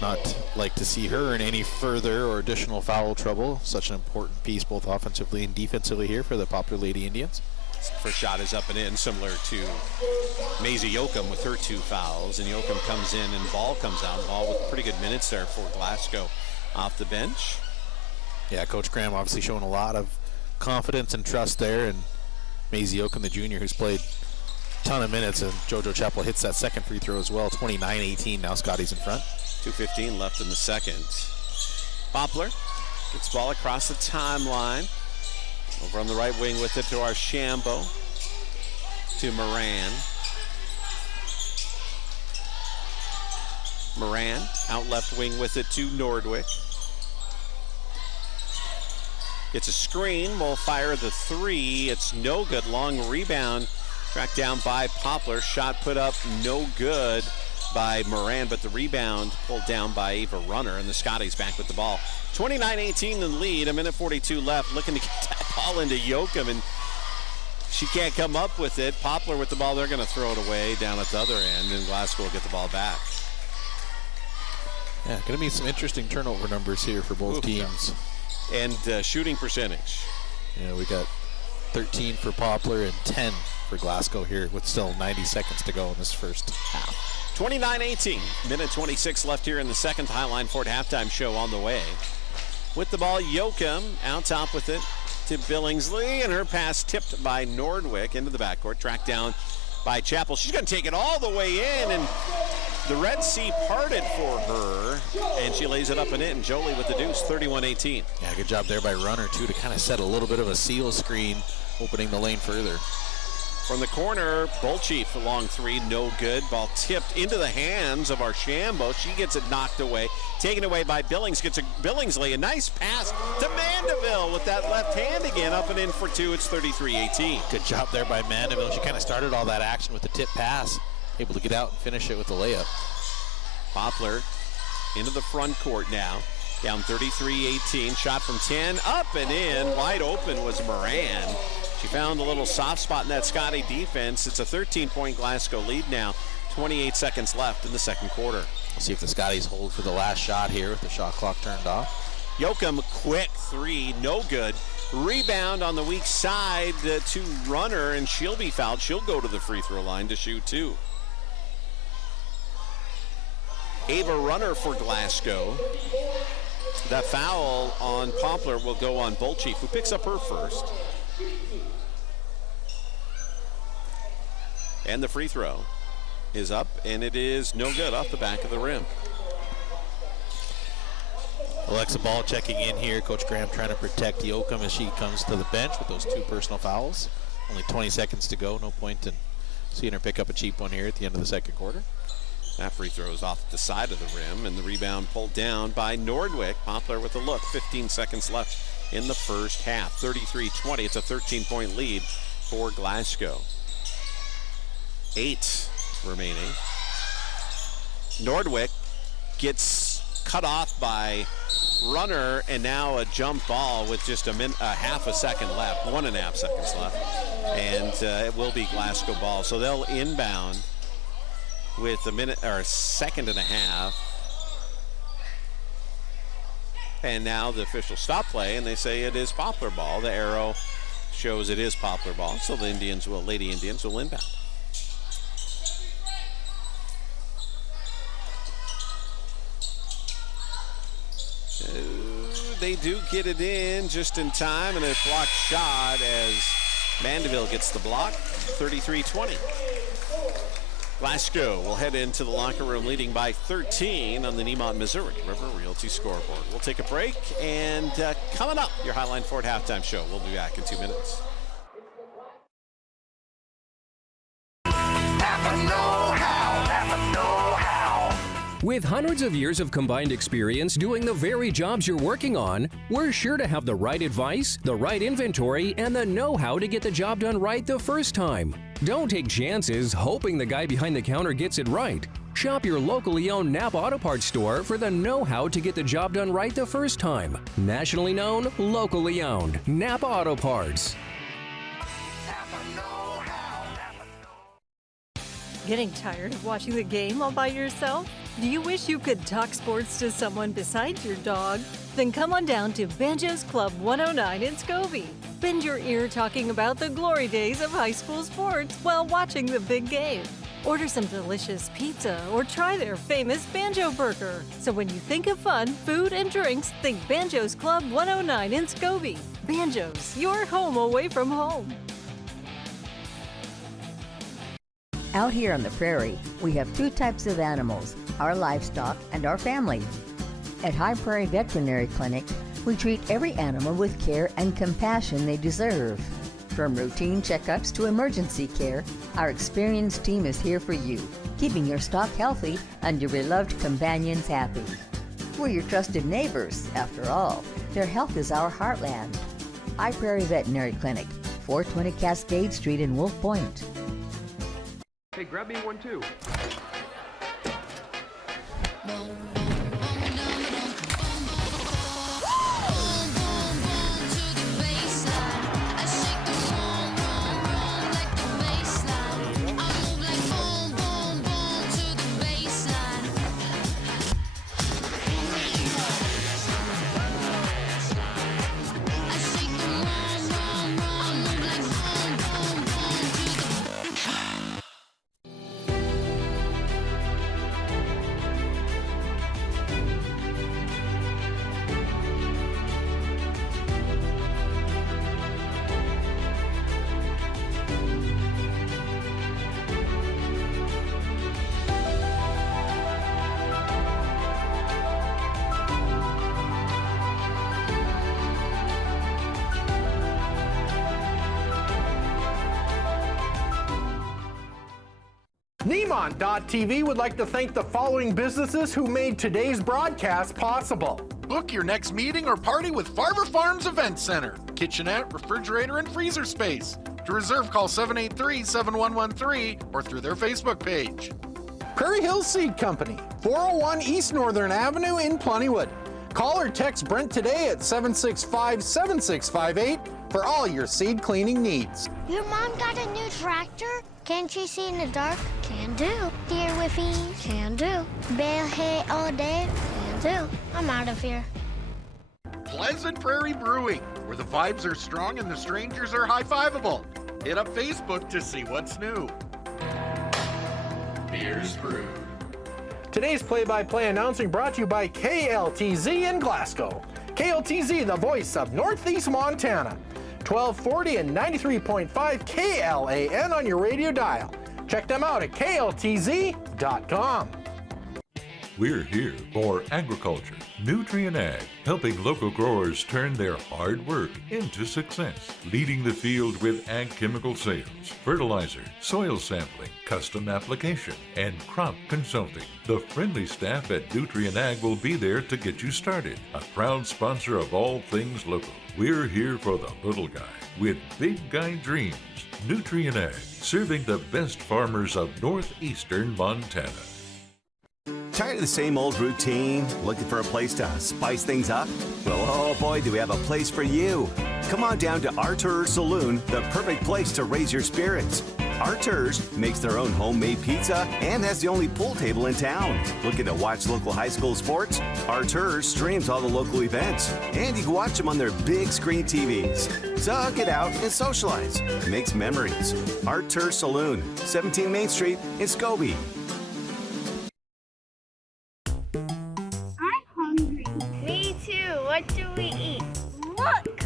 not like to see her in any further or additional foul trouble. Such an important piece both offensively and defensively here for the Poplar Lady Indians. First shot is up and in, similar to Maisie Yoakum with her two fouls. And Yoakum comes in and ball comes out. Ball with pretty good minutes there for Glasgow off the bench. Yeah, Coach Graham obviously showing a lot of confidence and trust there. And Maisie Yoakum, the junior, who's played a ton of minutes. And JoJo Chappell hits that second free throw as well. 29-18, now Scotty's in front. 2:15 left in the second. Poplar gets ball across the timeline. Over on the right wing with it to Archambault, to Moran. Moran out left wing with it to Nordwick. Gets a screen, will fire the three. It's no good. Long rebound, tracked down by Poplar. Shot put up, no good by Moran, but the rebound pulled down by Ava Runner, and the Scotties back with the ball. 29-18 in the lead, a minute 42 left, looking to get that ball into Yoakum, and she can't come up with it. Poplar with the ball, they're going to throw it away down at the other end, and Glasgow will get the ball back. Yeah, going to be some interesting turnover numbers here for both teams. And shooting percentage. Yeah, we got 13 for Poplar and 10 for Glasgow here with still 90 seconds to go in this first half. 29-18, minute 26 left here in the second. Highline Ford halftime show on the way. With the ball, Yoakum out top with it to Billingsley, and her pass tipped by Nordwick into the backcourt, tracked down by Chappell. She's going to take it all the way in, and the Red Sea parted for her, and she lays it up and in. Jolie with the deuce, 31-18. Yeah, good job there by Runner, too, to kind of set a little bit of a seal screen, opening the lane further. From the corner, Bolchief, a long three, no good. Ball tipped into the hands of Archambault. She gets it knocked away. Taken away by Billingsley. A nice pass to Mandeville with that left hand again. Up and in for two. It's 33-18. Good job there by Mandeville. She kind of started all that action with the tip pass. Able to get out and finish it with the layup. Poplar into the front court now. Down 33-18. Shot from 10. Up and in. Wide open was Moran. She found a little soft spot in that Scotty defense. It's a 13-point Glasgow lead now. 28 seconds left in the second quarter. We'll see if the Scotties hold for the last shot here with the shot clock turned off. Yoakum, quick three, no good. Rebound on the weak side to Runner, and she'll be fouled. She'll go to the free throw line to shoot two. Ava Runner for Glasgow. That foul on Poplar will go on Bolchief, who picks up her first. And the free throw is up, and it is no good off the back of the rim. Alexa Ball checking in here. Coach Graham trying to protect Yoakum as she comes to the bench with those two personal fouls. Only 20 seconds to go. No point in seeing her pick up a cheap one here at the end of the second quarter. That free throw is off the side of the rim, and the rebound pulled down by Nordwick. Poplar with a look. 15 seconds left in the first half. 33-20. It's a 13-point lead for Glasgow. 8 remaining. Nordwick gets cut off by Runner, and now a jump ball with just a half a second left, 1.5 seconds left, and it will be Glasgow ball. So they'll inbound with a second and a half. And now the officials stop play, and they say it is Poplar ball. The arrow shows it is Poplar ball, so the Lady Indians will inbound. They do get it in just in time, and a blocked shot as Mandeville gets the block. 33-20. Glasgow will head into the locker room leading by 13 on the Nemont, Missouri River Realty scoreboard. We'll take a break, and coming up, your Highline Ford halftime show. We'll be back in 2 minutes. With hundreds of years of combined experience doing the very jobs you're working on, we're sure to have the right advice, the right inventory, and the know-how to get the job done right the first time. Don't take chances hoping the guy behind the counter gets it right. Shop your locally owned Napa Auto Parts store for the know-how to get the job done right the first time. Nationally known, locally owned. Napa Auto Parts. Getting tired of watching the game all by yourself? Do you wish you could talk sports to someone besides your dog? Then come on down to Banjo's Club 109 in Scobie. Bend your ear talking about the glory days of high school sports while watching the big game. Order some delicious pizza or try their famous Banjo Burger. So when you think of fun, food, and drinks, think Banjo's Club 109 in Scobie. Banjo's, your home away from home. Out here on the prairie, we have two types of animals, our livestock and our family. At High Prairie Veterinary Clinic, we treat every animal with care and compassion they deserve. From routine checkups to emergency care, our experienced team is here for you, keeping your stock healthy and your beloved companions happy. We're your trusted neighbors, after all. Their health is our heartland. High Prairie Veterinary Clinic, 420 Cascade Street in Wolf Point. Hey, grab me one too. Nemont.TV would like to thank the following businesses who made today's broadcast possible. Book your next meeting or party with Farmer Farms Event Center. Kitchenette, refrigerator, and freezer space. To reserve, call 783-7113 or through their Facebook page. Prairie Hills Seed Company, 401 East Northern Avenue in Plentywood. Call or text Brent today at 765-7658 for all your seed cleaning needs. Your mom got a new tractor? Can't she see in the dark? Can do. Deer with ease? Can do. Bale hay all day? Can do. I'm out of here. Pleasant Prairie Brewing, where the vibes are strong and the strangers are high-fiveable. Hit up Facebook to see what's new. Beers Brewed. Today's play-by-play announcing brought to you by KLTZ in Glasgow. KLTZ, the voice of Northeast Montana. 1240 and 93.5 KLAN on your radio dial. Check them out at kltz.com. We're here for agriculture, Nutrient Ag, helping local growers turn their hard work into success, leading the field with ag chemical sales, fertilizer, soil sampling, custom application, and crop consulting. The friendly staff at Nutrient Ag will be there to get you started. A proud sponsor of all things local. We're here for the little guy with big guy dreams. Nutrient Ag, serving the best farmers of northeastern Montana. Tired of the same old routine? Looking for a place to spice things up? Well, oh boy, do we have a place for you. Come on down to Artur Saloon, the perfect place to raise your spirits. Artur's makes their own homemade pizza and has the only pool table in town. Looking to watch local high school sports? Artur's streams all the local events, and you can watch them on their big screen TVs. So get out and socialize. Makes memories. Artur Saloon, 17 Main Street in Scobie. I'm hungry. Me too. What do we eat? Look!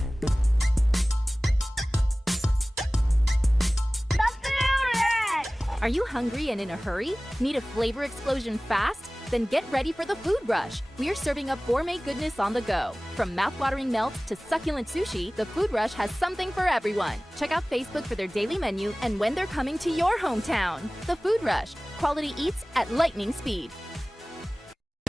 Are you hungry and in a hurry? Need a flavor explosion fast? Then get ready for the food rush. We're serving up gourmet goodness on the go. From mouth-watering melts to succulent sushi, the Food Rush has something for everyone. Check out Facebook for their daily menu and when they're coming to your hometown. The Food Rush. Quality eats at lightning speed.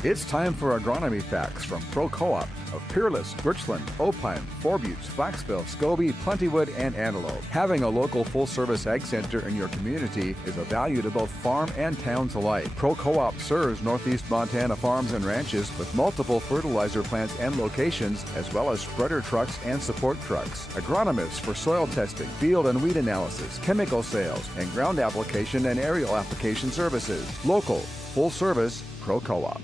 It's time for agronomy facts from Pro Co-op of Peerless, Birchland, Opine, Four Buttes, Flaxville, Scobie, Plentywood, and Antelope. Having a local full-service ag center in your community is a value to both farm and towns alike. Pro Co-op serves northeast Montana farms and ranches with multiple fertilizer plants and locations, as well as spreader trucks and support trucks. Agronomists for soil testing, field and weed analysis, chemical sales, and ground application and aerial application services. Local, full-service, Pro Co-op.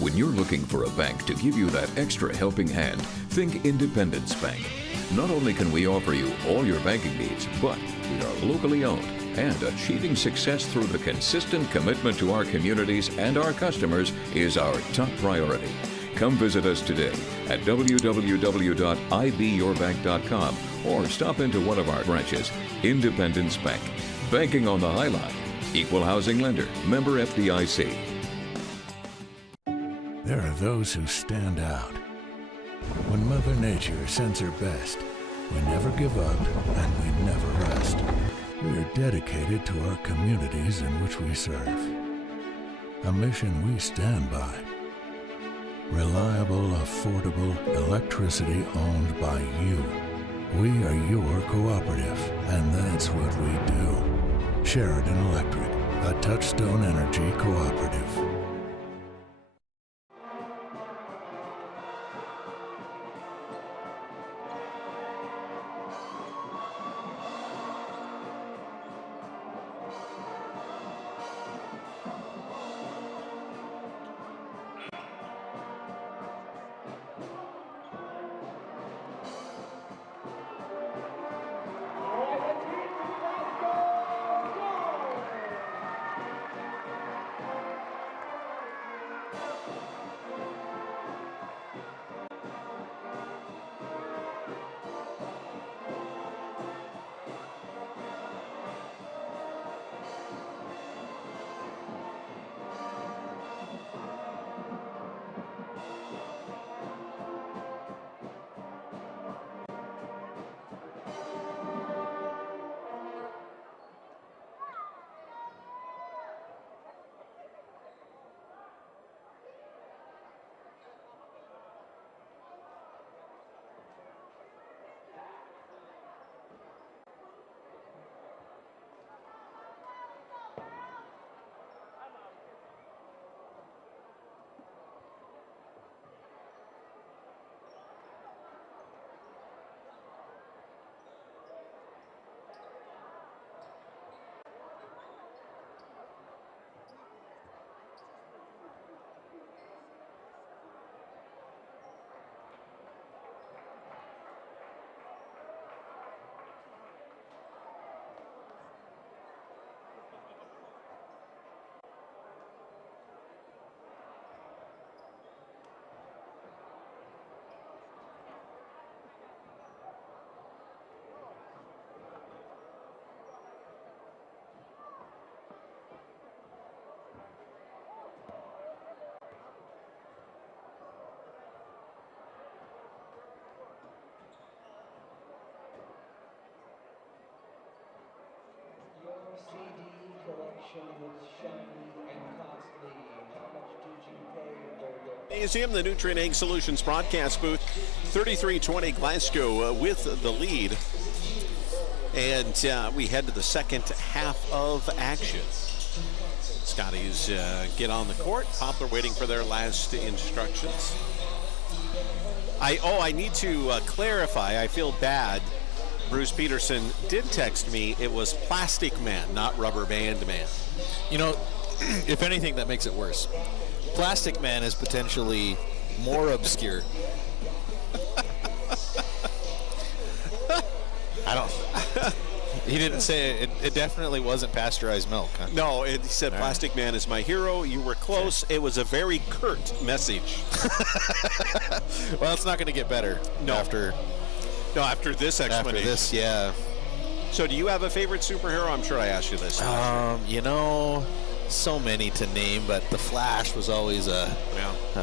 When you're looking for a bank to give you that extra helping hand, think Independence Bank. Not only can we offer you all your banking needs, but we are locally owned, and achieving success through the consistent commitment to our communities and our customers is our top priority. Come visit us today at www.ibyourbank.com or stop into one of our branches. Independence Bank. Banking on the High Line. Equal housing lender. Member FDIC. There are those who stand out. When Mother Nature sends her best, we never give up and we never rest. We are dedicated to our communities in which we serve. A mission we stand by. Reliable, affordable electricity owned by you. We are your cooperative, and that's what we do. Sheridan Electric, a Touchstone Energy cooperative. Museum, the Nutrient Egg Solutions broadcast booth, 33-20 Glasgow with the lead. And we head to the second half of action. Scotties get on the court. Poplar waiting for their last instructions. I need to clarify. I feel bad. Bruce Peterson did text me. It was Plastic Man, not Rubber Band Man. You know, if anything, that makes it worse. Plastic Man is potentially more obscure. I don't. He didn't say it. It definitely wasn't pasteurized milk. Huh? No, he said Plastic Man is my hero. You were close. It was a very curt message. Well, it's not going to get better. No. After this explanation. After this, yeah. So, do you have a favorite superhero? I'm sure I asked you this. You know, so many to name, but the Flash was always a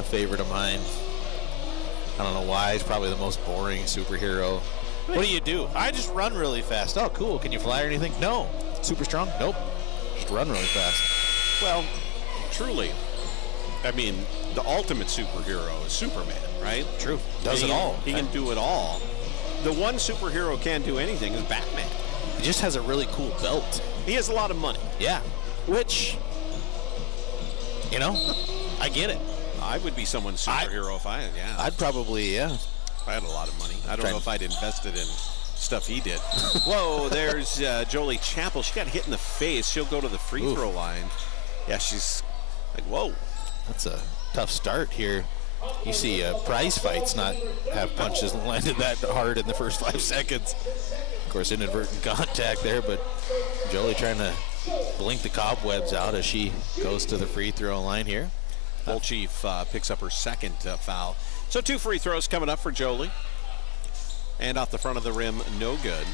favorite of mine. I don't know why. He's probably the most boring superhero. What do? I just run really fast. Oh, cool. Can you fly or anything? No. Super strong? Nope. Just run really fast. Well, truly, I mean, the ultimate superhero is Superman, right? True. Does it all. He can do it all. The one superhero can't do anything is Batman. He just has a really cool belt. He has a lot of money. Yeah. Which, you know, I get it. I would be someone's superhero if I, I'd probably, if I had a lot of money. I don't know if I'd invested in stuff he did. Whoa, there's Jolie Chappell. She got hit in the face. She'll go to the free throw line. Yeah, she's like, whoa. That's a tough start here. You see prize fights not have punches landed that hard in the first 5 seconds. Of course, inadvertent contact there, but Jolie trying to blink the cobwebs out as she goes to the free throw line here. Bull Chief picks up her second foul. So 2 free throws coming up for Jolie. And off the front of the rim, no good.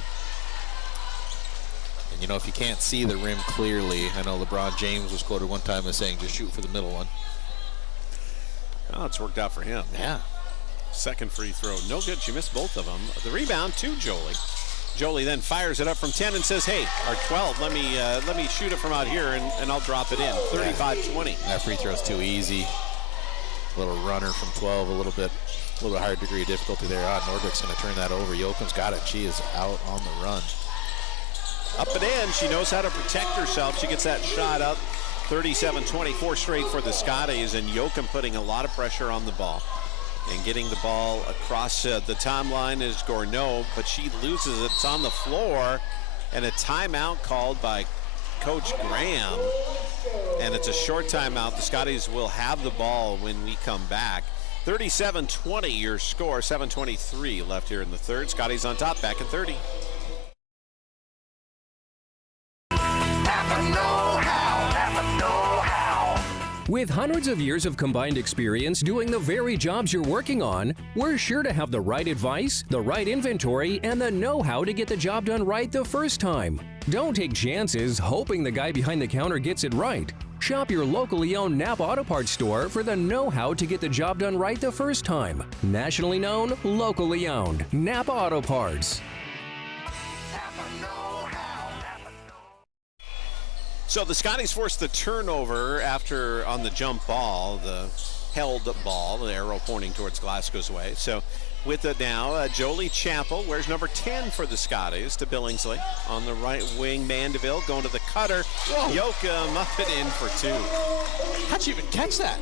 And you know, if you can't see the rim clearly, I know LeBron James was quoted one time as saying, just shoot for the middle one. Oh, it's worked out for him. Yeah. Second free throw, no good. She missed both of them. The rebound to Jolie. Jolie then fires it up from 10 and says, hey, or 12, let me shoot it from out here and I'll drop it in. 35-20. That free throw's too easy. Little runner from 12, a little bit higher degree of difficulty there. Nordwick's going to turn that over. Yoakum's got it. She is out on the run. Up and in. She knows how to protect herself. She gets that shot up. 37-24 straight for the Scotties, and Yoakum putting a lot of pressure on the ball. And getting the ball across the timeline is Gourneau, but she loses it. It's on the floor, and a timeout called by Coach Graham. And it's a short timeout. The Scotties will have the ball when we come back. 37-20 your score, 7:23 left here in the third. Scotties on top, back at 30. With hundreds of years of combined experience doing the very jobs you're working on, we're sure to have the right advice, the right inventory, and the know-how to get the job done right the first time. Don't take chances hoping the guy behind the counter gets it right. Shop your locally owned Napa Auto Parts store for the know-how to get the job done right the first time. Nationally known, locally owned. Napa Auto Parts. So the Scotties forced the turnover after on the jump ball, the held ball, the arrow pointing towards Glasgow's way. So with it now, Jolie Chappell wears number 10 for the Scotties to Billingsley. On the right wing, Mandeville going to the cutter. Yoakum up and in for 2. How'd you even catch that?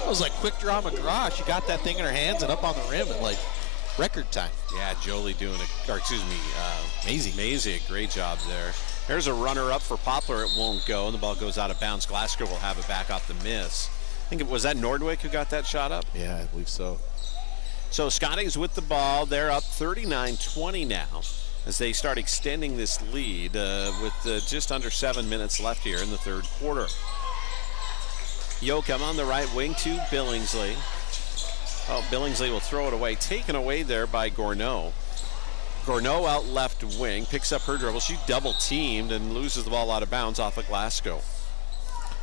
It was like quick draw McGraw. She got that thing in her hands and up on the rim at like record time. Yeah, Jolie doing Maisie, a great job there. There's a runner up for Poplar. It won't go, and the ball goes out of bounds. Glasgow will have it back off the miss. I think was that Nordwick who got that shot up? Yeah, I believe so. So Scotties with the ball. They're up 39-20 now as they start extending this lead with just under 7 minutes left here in the third quarter. Yoakum on the right wing to Billingsley. Oh, Billingsley will throw it away. Taken away there by Gourneau. Gourneau out left wing, picks up her dribble. She double teamed and loses the ball out of bounds off of Glasgow.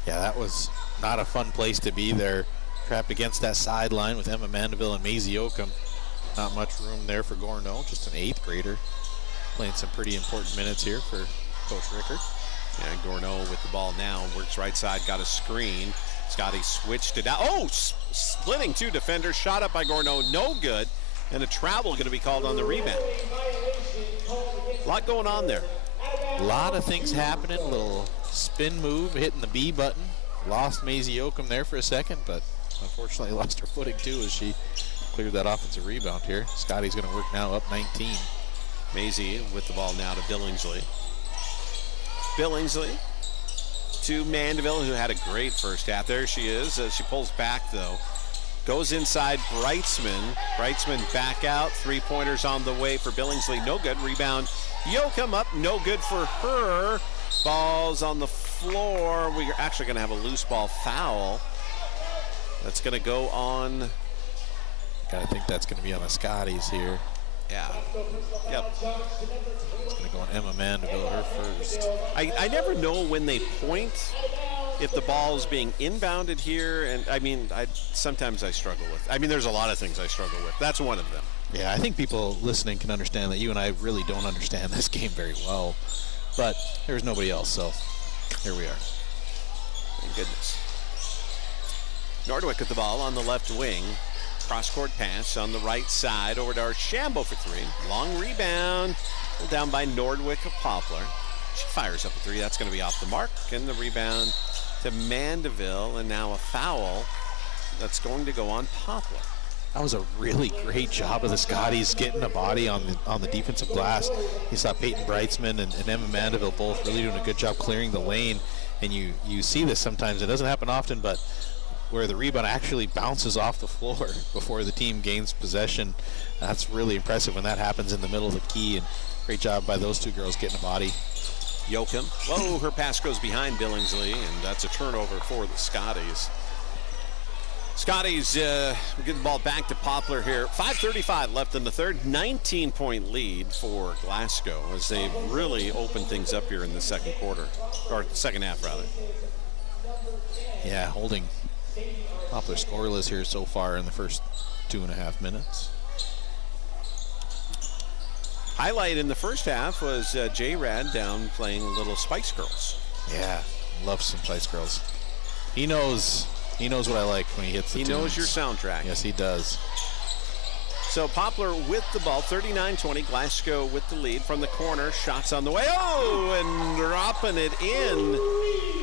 Yeah, that was not a fun place to be there. Trapped against that sideline with Emma Mandeville and Maisie Yoakum. Not much room there for Gourneau, just an 8th grader. Playing some pretty important minutes here for Coach Rickard. And Gourneau with the ball now, works right side, got a screen. Scotty switched it out. Oh, splitting two defenders, shot up by Gourneau, no good. And a travel going to be called on the rebound. A lot going on there. A lot of things happening. A little spin move, hitting the B button. Lost Maisie Yoakum there for a second, but unfortunately lost her footing too as she cleared that offensive rebound here. Scotty's going to work now up 19. Maisie with the ball now to Billingsley. Billingsley to Mandeville, who had a great first half. There she is. She pulls back, though. Goes inside Breitzman. Breitzman back out. Three-pointers on the way for Billingsley. No good. Rebound. Yoakum up. No good for her. Ball's on the floor. We're actually going to have a loose ball foul. That's going to go on. I think that's going to be on the Scotties here. Yeah. Yep. It's going to go on Emma Mandeville, her first. I never know when they point, if the ball is being inbounded here. And I mean, sometimes I struggle with. I mean, there's a lot of things I struggle with. That's one of them. Yeah, I think people listening can understand that you and I really don't understand this game very well. But there's nobody else, so here we are. Thank goodness. Nordwick with the ball on the left wing. Cross-court pass on the right side over to Archambault for three. Long rebound. Pulled down by Nordwick of Poplar. She fires up a three. That's going to be off the mark. And the rebound to Mandeville. And now a foul that's going to go on Poplar. That was a really great job of the Scotties getting a body on the defensive glass. You saw Peyton Breitzman and Emma Mandeville both really doing a good job clearing the lane. And you see this sometimes. It doesn't happen often, but where the rebound actually bounces off the floor before the team gains possession. That's really impressive when that happens in the middle of the key, and great job by those two girls getting a body. Yoakum. Whoa, her pass goes behind Billingsley, and that's a turnover for the Scotties. Scotties get the ball back to Poplar here. 5:35 left in the third. 19-point lead for Glasgow as they've really opened things up here in the second quarter, or second half, rather. Yeah, holding Poplar scoreless here so far in the first 2.5 minutes. Highlight in the first half was J-Rad down playing little Spice Girls. Yeah, love some Spice Girls. He knows what I like when he hits the tunes. He knows your soundtrack. Yes, he does. So Poplar with the ball, 39-20. Glasgow with the lead from the corner. Shots on the way. Oh, and dropping it in.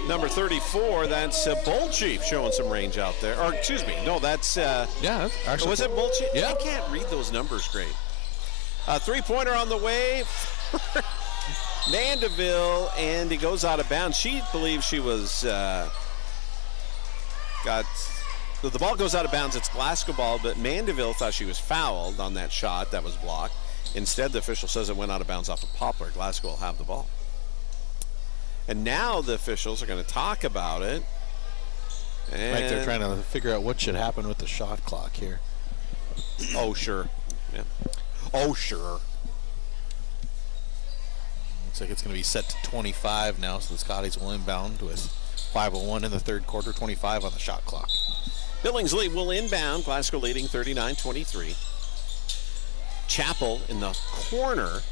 Number 34, that's Bolchief showing some range out there. Or, excuse me, no, that's... yeah, actually. Was it Bolchief? Yeah. I can't read those numbers great. Three-pointer on the way. Mandeville, and he goes out of bounds. She believes she was... the ball goes out of bounds. It's Glasgow ball, but Mandeville thought she was fouled on that shot that was blocked. Instead, the official says it went out of bounds off of Poplar. Glasgow will have the ball. And now the officials are going to talk about it. And right, they're trying to figure out what should happen with the shot clock here. Oh, sure. Yeah. Oh, sure. Looks like it's going to be set to 25 now, so the Scotties will inbound with 5:01 in the third quarter, 25 on the shot clock. Billingsley will inbound. Glasgow leading 39-23. Chappell in the corner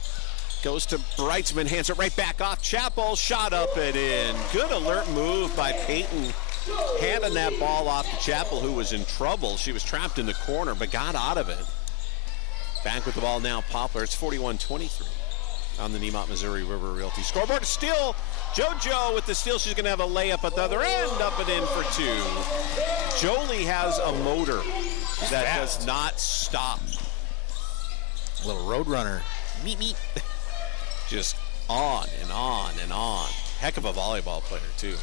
goes to Breitzman, hands it right back off. Chappell, shot up and in. Good alert move by Peyton, handing that ball off to Chappell, who was in trouble. She was trapped in the corner, but got out of it. Back with the ball now, Poplar. It's 41-23 on the Nemont, Missouri River Realty scoreboard. Steal, JoJo with the steal. She's going to have a layup at the other end, up and in for two. Jolie has a motor that does not stop. A little road runner. Meet. Just on and on and on. Heck of a volleyball player, too.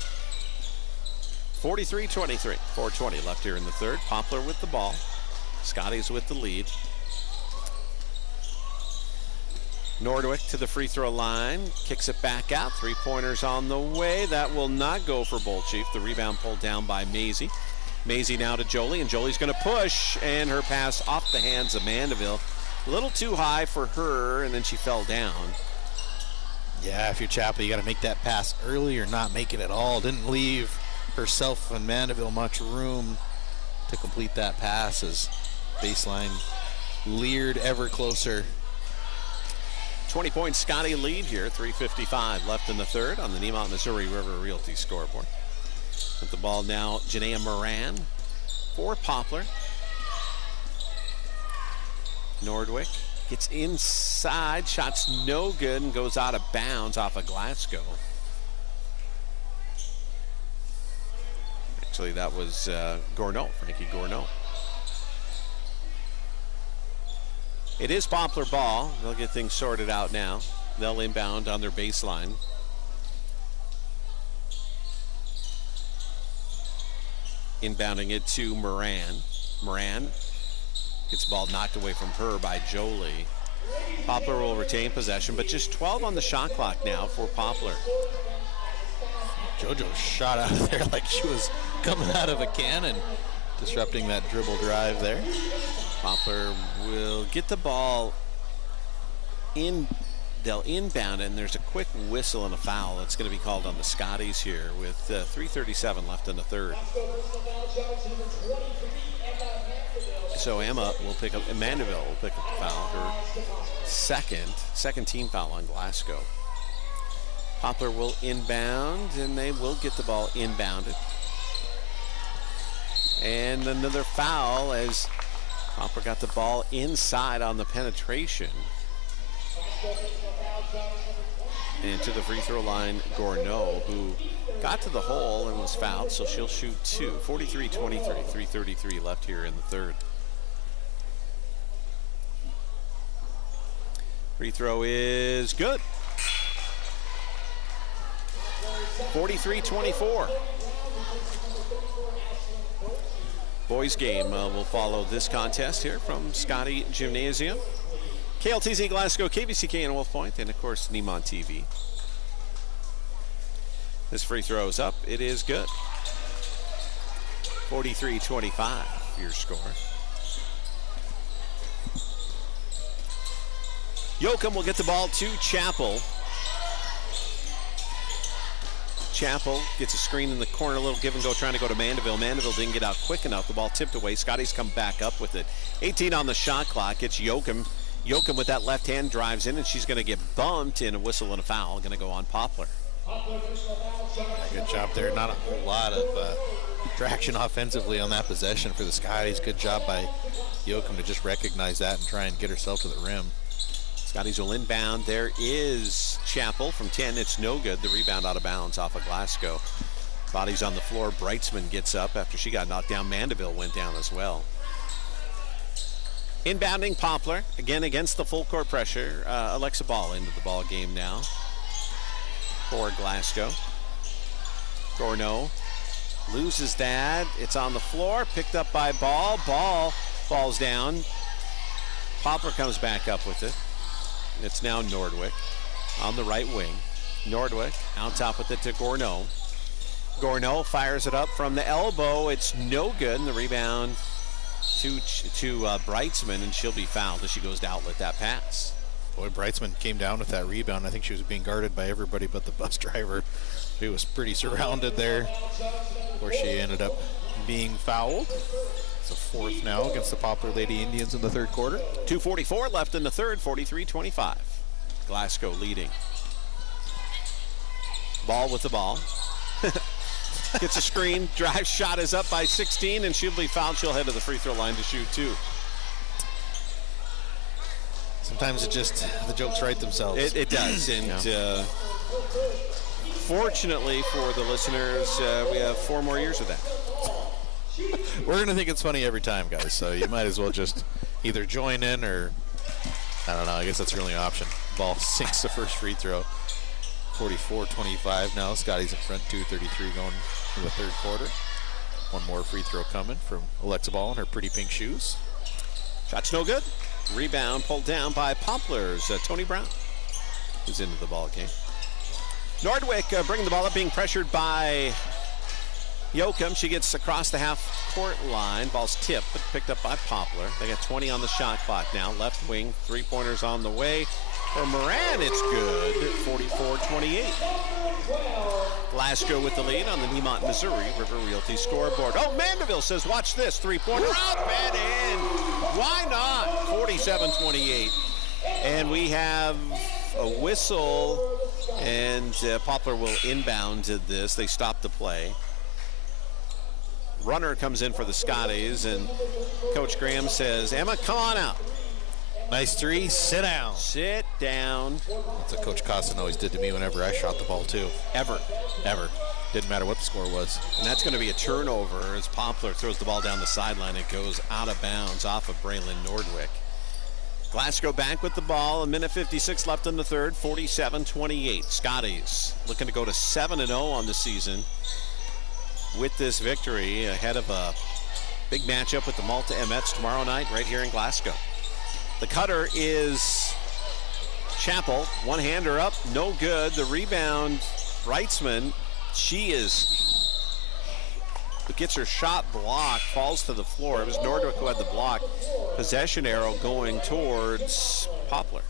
43-23, 4:20 left here in the third. Poplar with the ball. Scotty's with the lead. Nordwick to the free throw line, kicks it back out. Three-pointers on the way. That will not go for Bolchief. The rebound pulled down by Maisie. Maisie now to Jolie, and Jolie's going to push, and her pass off the hands of Mandeville. A little too high for her, and then she fell down. Yeah, if you're Chappell, you got to make that pass early or not make it at all. Didn't leave herself and Mandeville much room to complete that pass as baseline leered ever closer. 20-point Scotty lead here. 3:55 left in the third on the Nemont, Missouri River Realty scoreboard. With the ball now, Janaea Moran for Poplar. Nordwick gets inside, shot's no good, and goes out of bounds off of Glasgow. Actually, that was Gourneau, Frankie Gourneau. It is Poplar ball. They'll get things sorted out now. They'll inbound on their baseline. Inbounding it to Moran. Moran gets the ball knocked away from her by Jolie. Poplar will retain possession, but just 12 on the shot clock now for Poplar. JoJo shot out of there like she was coming out of a cannon, disrupting that dribble drive there. Poplar will get the ball in. They'll inbound, and there's a quick whistle and a foul that's going to be called on the Scotties here with 3:37 left in the third. So Emma will pick up, Mandeville will pick up the foul, her second team foul on Glasgow. Poplar will inbound, and they will get the ball inbounded. And another foul as Poplar got the ball inside on the penetration. And to the free throw line, Gourneau, who got to the hole and was fouled, so she'll shoot two. 43-23, 3:33 left here in the third. Free throw is good. 43-24. Boys game will follow this contest here from Scotty Gymnasium. KLTZ Glasgow, KVCK and Wolf Point, and of course Nemont.TV. This free throw is up. It is good. 43-25 your score. Yoakum will get the ball to Chappell. Chappell gets a screen in the corner, a little give and go, trying to go to Mandeville. Mandeville didn't get out quick enough. The ball tipped away. Scotty's come back up with it. 18 on the shot clock. It's Yoakum. Yoakum with that left hand drives in, and she's going to get bumped, and a whistle and a foul going to go on Poplar. Good job there. Not a whole lot of traction offensively on that possession for the Scotties. Good job by Yoakum to just recognize that and try and get herself to the rim. Scotties will inbound. There is Chappell from 10. It's no good. The rebound out of bounds off of Glasgow. Bodies on the floor. Brightsman gets up after she got knocked down. Mandeville went down as well. Inbounding Poplar, again against the full court pressure. Alexa Ball into the ball game now for Glasgow. Gourneau loses that. It's on the floor, picked up by Ball. Ball falls down. Poplar comes back up with it. It's now Nordwick on the right wing. Nordwick out top with it to Gourneau. Gourneau fires it up from the elbow. It's no good, and the rebound to Brightsman, and she'll be fouled as she goes to outlet that pass. Boy, Brightsman came down with that rebound. I think she was being guarded by everybody but the bus driver. She was pretty surrounded there, where she ended up being fouled. It's a fourth now against the Poplar Lady Indians in the third quarter. 2:44 left in the third, 43-25. Glasgow leading. Ball with the ball. Gets a screen, drive shot is up by 16, and she'll be fouled. She'll head to the free throw line to shoot two. Sometimes it just, the jokes write themselves. It does, and fortunately for the listeners, we have 4 more years of that. We're going to think it's funny every time, guys, so you might as well just either join in or, I don't know, I guess that's your only option. Ball sinks the first free throw. 44-25 now. Scotty's in front, 2:33 going in the third quarter. One more free throw coming from Alexa Ball in her pretty pink shoes. Shot's no good. Rebound pulled down by Poplar's Tony Brown, who's into the ball game. Nordwick bringing the ball up, being pressured by Yoakum. She gets across the half-court line. Ball's tipped, but picked up by Poplar. They got 20 on the shot clock now. Left wing, three-pointers on the way. For Moran, it's good. 44-28. Glasgow with the lead on the Nemont, Missouri River Realty scoreboard. Oh, Mandeville says, watch this. Three-pointer up and in. Why not? 47-28. And we have whistle, and Poplar will inbound to this. They stop the play. Runner comes in for the Scotties, and Coach Graham says, Emma, come on out. Nice three, sit down. Sit down. That's what Coach Costin always did to me whenever I shot the ball, too. Ever. Didn't matter what the score was. And that's going to be a turnover as Poplar throws the ball down the sideline. It goes out of bounds off of Braylon Nordwick. Glasgow back with the ball. 1:56 left in the third. 47-28. Scotties looking to go to 7-0 on the season with this victory ahead of a big matchup with the Malta Emmets tomorrow night right here in Glasgow. The cutter is Chappell. One-hander up, no good. The rebound, Reitzman. She gets her shot blocked, falls to the floor. It was Nordwick who had the block. Possession arrow going towards Poplar.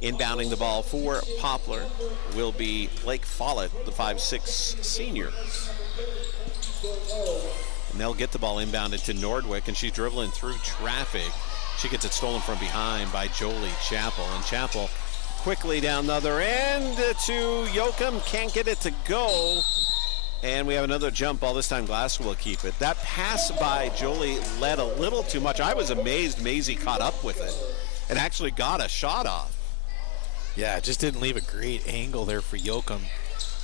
Inbounding the ball for Poplar will be Blake Follett, the 5'6" senior. And they'll get the ball inbounded to Nordwick, and she's dribbling through traffic. She gets it stolen from behind by Jolie Chappell, and Chappell quickly down the other end to Yoakum, can't get it to go. And we have another jump ball. This time Glasgow will keep it. That pass by Jolie led a little too much. I was amazed Maisie caught up with it and actually got a shot off. Yeah, it just didn't leave a great angle there for Yoakum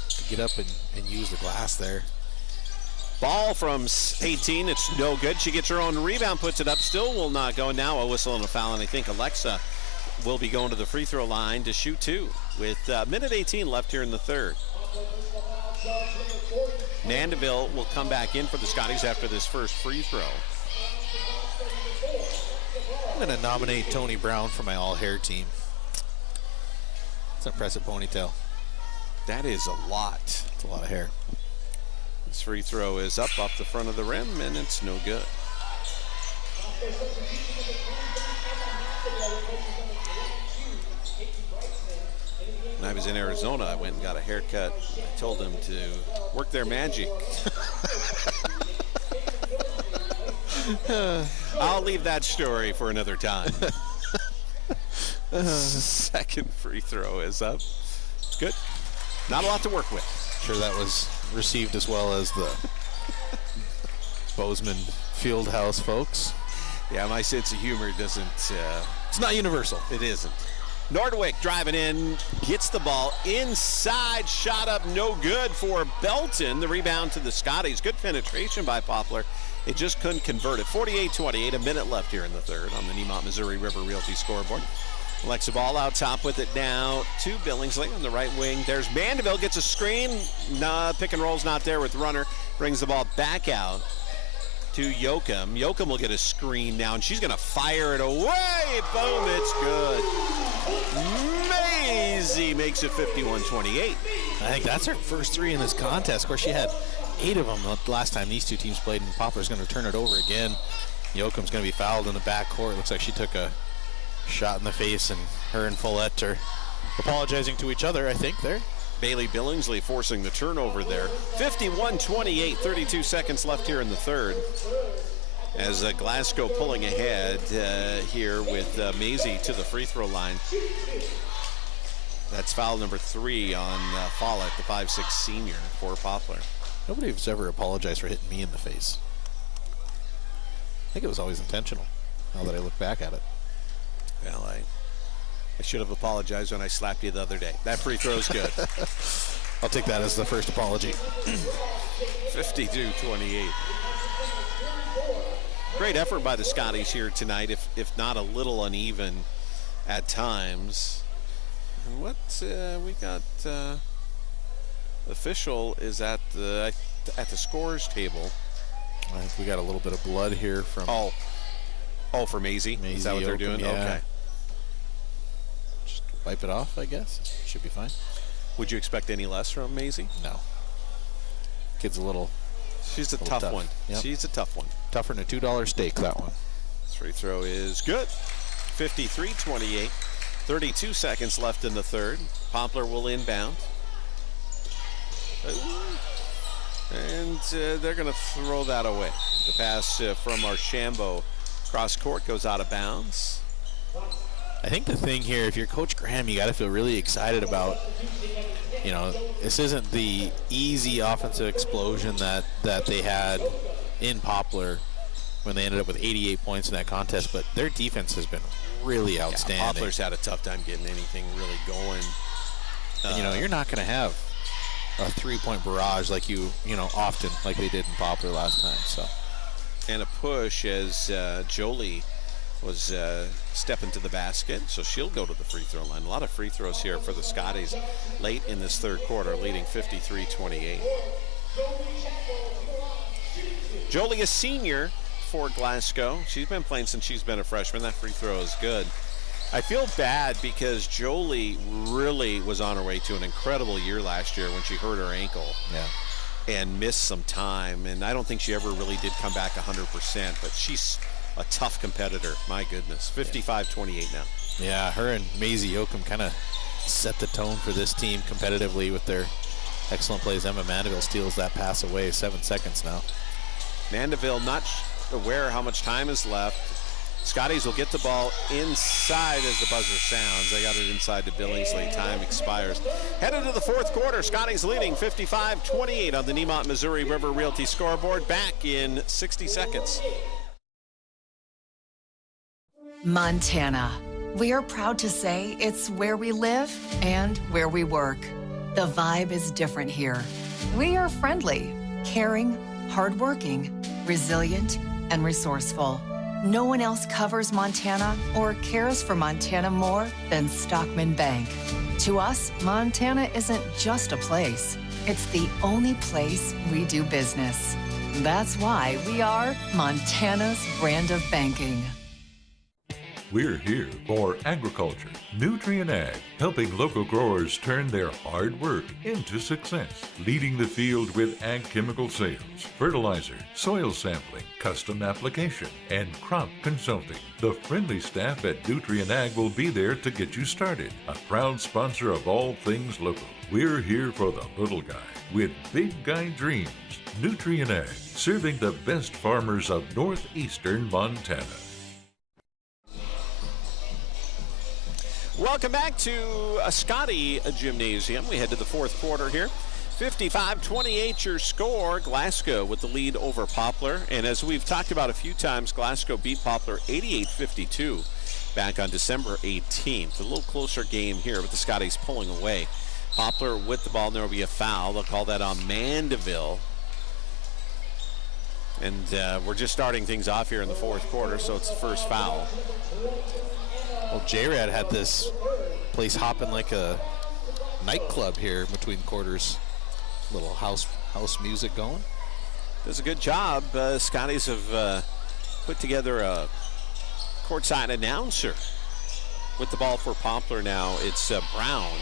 to get up and use the glass there. Ball from 18, it's no good. She gets her own rebound, puts it up, still will not go. Now a whistle and a foul, and I think Alexa will be going to the free throw line to shoot two with 1:18 left here in the third. Mandeville will come back in for the Scotties after this first free throw. I'm going to nominate Tony Brown for my all-hair team. It's an impressive ponytail. That is a lot. It's a lot of hair. This free throw is up off the front of the rim, and it's no good. When I was in Arizona, I went and got a haircut. I told them to work their magic. I'll leave that story for another time. Second free throw is up. It's good. Not a lot to work with. Sure that was received as well as the Bozeman Fieldhouse folks. Yeah, my sense of humor doesn't... it's not universal. It isn't. Nordwick driving in, gets the ball inside, shot up, no good for Belton. The rebound to the Scotties. Good penetration by Poplar. It just couldn't convert it. 48-28, a minute left here in the third on the Nemont Missouri River Realty scoreboard. Alexa Ball out top with it now to Billingsley on the right wing. There's Mandeville, gets a screen. Pick and roll's not there with Runner. Brings the ball back out to Yoakum. Yoakum will get a screen now, and she's going to fire it away. Boom, it's good. Maisie makes it 51-28. I think that's her first three in this contest. Of course, she had 8 of them the last time these two teams played, and Poplar's going to turn it over again. Yoakum's going to be fouled in the backcourt. Looks like she took a shot in the face, and her and Follett are apologizing to each other, I think, there. Bailey Billingsley forcing the turnover there. 51-28, 32 seconds left here in the third. As Glasgow pulling ahead here with Maisie to the free throw line. That's foul number 3 on Follett, the 5'6" senior for Poplar. Nobody has ever apologized for hitting me in the face. I think it was always intentional, now that I look back at it. Well, I should have apologized when I slapped you the other day. That free throw's good. I'll take that as the first apology. 52-28. Great effort by the Scotties here tonight, if not a little uneven at times. And what we got? Official is at the scores table. I think we got a little bit of blood here from. Oh, for Maisie? Is that what they're doing? Yeah. Okay. Just wipe it off, I guess. Should be fine. Would you expect any less from Maisie? No. Kid's a little. She's a tough one. Yep. She's a tough one. Tougher than a $2 steak, that one. This free throw is good. 53-28. 32 seconds left in the third. Poplar will inbound. And they're going to throw that away. The pass from Archambault cross court goes out of bounds. I think the thing here, if you're Coach Graham, you got to feel really excited about, you know, this isn't the easy offensive explosion that they had in Poplar when they ended up with 88 points in that contest, but their defense has been really outstanding. Yeah, Poplar's had a tough time getting anything really going. And, you know, you're not going to have a 3-point barrage like you know, often like they did in Poplar last time. So, and a push as Jolie was stepping to the basket, so she'll go to the free throw line. A lot of free throws here for the Scotties late in this third quarter, leading 53-28. Jolie, a senior for Glasgow. She's been playing since she's been a freshman. That free throw is good. I feel bad because Jolie really was on her way to an incredible year last year when she hurt her ankle. And missed some time, and I don't think she ever really did come back 100%, but she's a tough competitor. My goodness. 55-28 now. Yeah, her and Maisie Yoakum kind of set the tone for this team competitively with their excellent plays. Emma Mandeville steals that pass away. 7 seconds now. Mandeville not aware how much time is left. Scotties will get the ball inside as the buzzer sounds. They got it inside to Billingsley. Time expires. Headed to the fourth quarter. Scotties leading 55-28 on the Nemont, Missouri River Realty scoreboard. Back in 60 seconds. Montana. We are proud to say it's where we live and where we work. The vibe is different here. We are friendly, caring, hardworking, resilient, and resourceful. No one else covers Montana or cares for Montana more than Stockman Bank. To us, Montana isn't just a place. It's the only place we do business. That's why we are Montana's brand of banking. We're here for agriculture, Nutrient Ag, helping local growers turn their hard work into success, leading the field with ag chemical sales, fertilizer, soil sampling, custom application, and crop consulting. The friendly staff at Nutrient Ag will be there to get you started, a proud sponsor of all things local. We're here for the little guy with big guy dreams. Nutrient Ag, serving the best farmers of northeastern Montana. Welcome back to a Scotty Gymnasium. We head to the fourth quarter here. 55-28 your score. Glasgow with the lead over Poplar. And as we've talked about a few times, Glasgow beat Poplar 88-52 back on December 18th. A little closer game here with the Scotties pulling away. Poplar with the ball, and there will be a foul. They'll call that on Mandeville. And we're just starting things off here in the fourth quarter, so it's the first foul. Well, J-Rad had this place hopping like a nightclub here between quarters. Little house music going. Does a good job. Scotties have put together a courtside announcer with the ball for Poplar now. It's Brown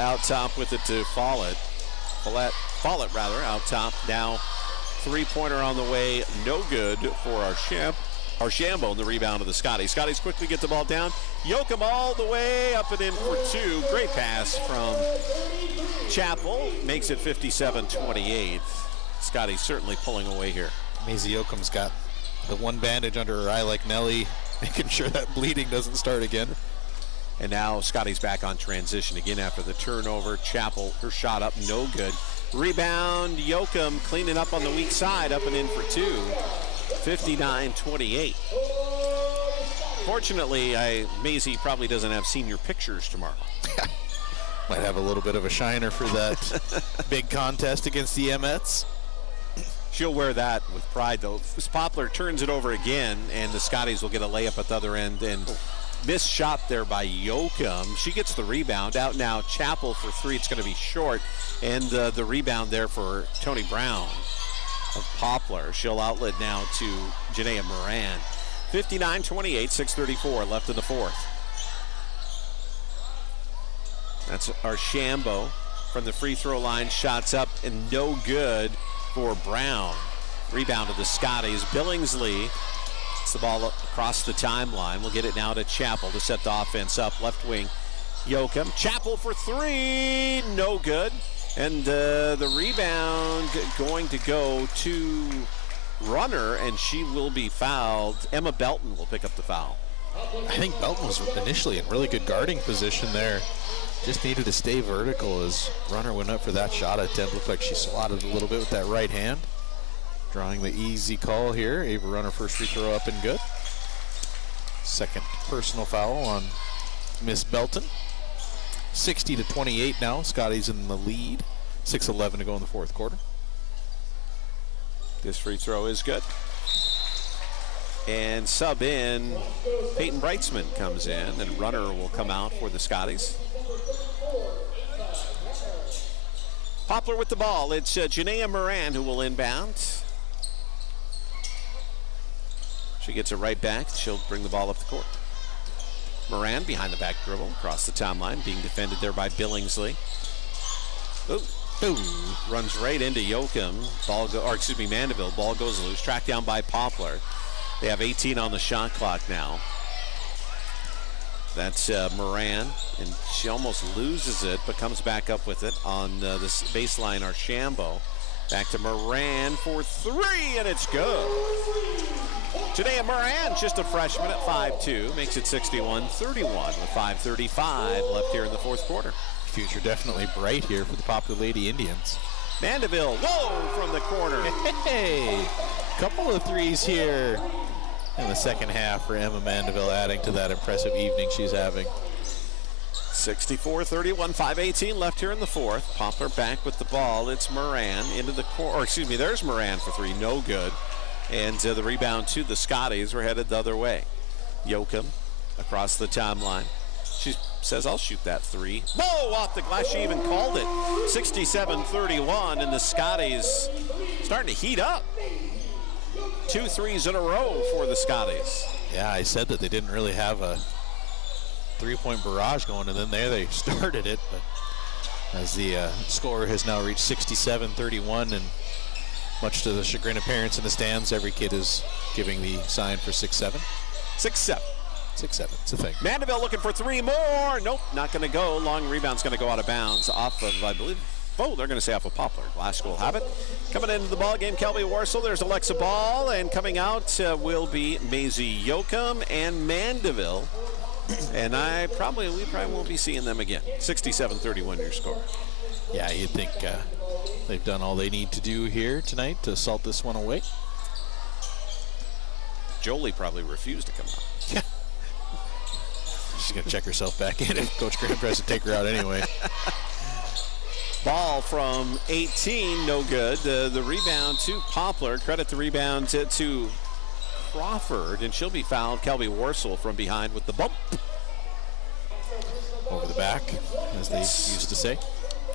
out top with it to Follett. Follett out top. Now three-pointer on the way. No good for Archambault in the rebound of the Scotties. Scotties quickly get the ball down. Yoakum all the way up and in for two. Great pass from Chappell. Makes it 57-28. Scotties certainly pulling away here. Maisie Yoakum's got the one bandage under her eye like Nelly, making sure that bleeding doesn't start again. And now Scotties back on transition again after the turnover. Chappell, her shot up, no good. Rebound, Yoakum cleaning up on the weak side, up and in for two. 59-28. Fortunately, Maisie probably doesn't have senior pictures tomorrow. Might have a little bit of a shiner for that big contest against the Emmets. She'll wear that with pride, though. Poplar turns it over again, and the Scotties will get a layup at the other end. And missed shot there by Yoakum. She gets the rebound. Out now, Chappell for three. It's going to be short. And the rebound there for Tony Brown of Poplar. She'll outlet now to Janaea Moran. 59-28, 6:34 left in the fourth. That's Archambault from the free throw line. Shots up and no good for Brown. Rebound to the Scotties. Billingsley gets the ball up across the timeline. We'll get it now to Chappell to set the offense up. Left wing, Yoakum. Chappell for three. No good. And the rebound going to go to Runner, and she will be fouled. Emma Belton will pick up the foul. I think Belton was initially in really good guarding position there. Just needed to stay vertical as runner went up for that shot attempt. Looked like she slotted a little bit with that right hand. Drawing the easy call here. Ava Runner first free throw up and good. Second personal foul on Miss Belton. 60-28 now. Scotty's in the lead. 6:11 to go in the fourth quarter. This free throw is good. And sub in, Peyton Brightsman comes in, and Runner will come out for the Scotties. Poplar with the ball. It's Janaea Moran who will inbound. She gets it right back. She'll bring the ball up the court. Moran behind the back dribble, across the timeline, being defended there by Billingsley. Ooh. Runs right into Yoakum. Mandeville. Ball goes loose. Tracked down by Poplar. They have 18 on the shot clock now. That's Moran, and she almost loses it, but comes back up with it on this baseline. Archambault. Back to Moran for three, and it's good. Janaea Moran, just a freshman at 5'2", makes it 61-31 with 5:35 left here in the fourth quarter. Future definitely bright here for the Poplar Lady Indians. Mandeville, whoa, from the corner. Hey, couple of threes here in the second half for Emma Mandeville, adding to that impressive evening she's having. 64-31, 5:18 left here in the fourth. Poplar back with the ball. It's Moran into the court, or excuse me, there's Moran for three, no good. And the rebound to the Scotties. We're headed the other way. Yoakum across the timeline. She says, I'll shoot that three. Whoa, off the glass. She even called it. 67-31, and the Scotties starting to heat up. 2 threes in a row for the Scotties. Yeah, I said that they didn't really have a three-point barrage going, and then there they started it. But as the score has now reached 67-31, and much to the chagrin of parents in the stands, every kid is giving the sign for 6-7. 6-7. 6-7, it's a thing. Mandeville looking for three more. Nope, not going to go. Long rebound's going to go out of bounds off of, I believe, they're going to say off of Poplar. Glasgow will have it. Probably into the ball game, Kelby Warsaw. There's Alexa Ball, and coming out will be Maisie Yoakum and Mandeville. And we probably won't be seeing them again. 67-31 your score. Yeah, you'd think they've done all they need to do here tonight to salt this one away. Jolie probably refused to come out. Yeah. She's going to check herself back in if Coach Graham tries to take her out anyway. Ball from 18, no good. The rebound to Poplar. Credit the rebound to Crawford, and she'll be fouled. Kelby Warsaw from behind with the bump. Over the back, as they used to say,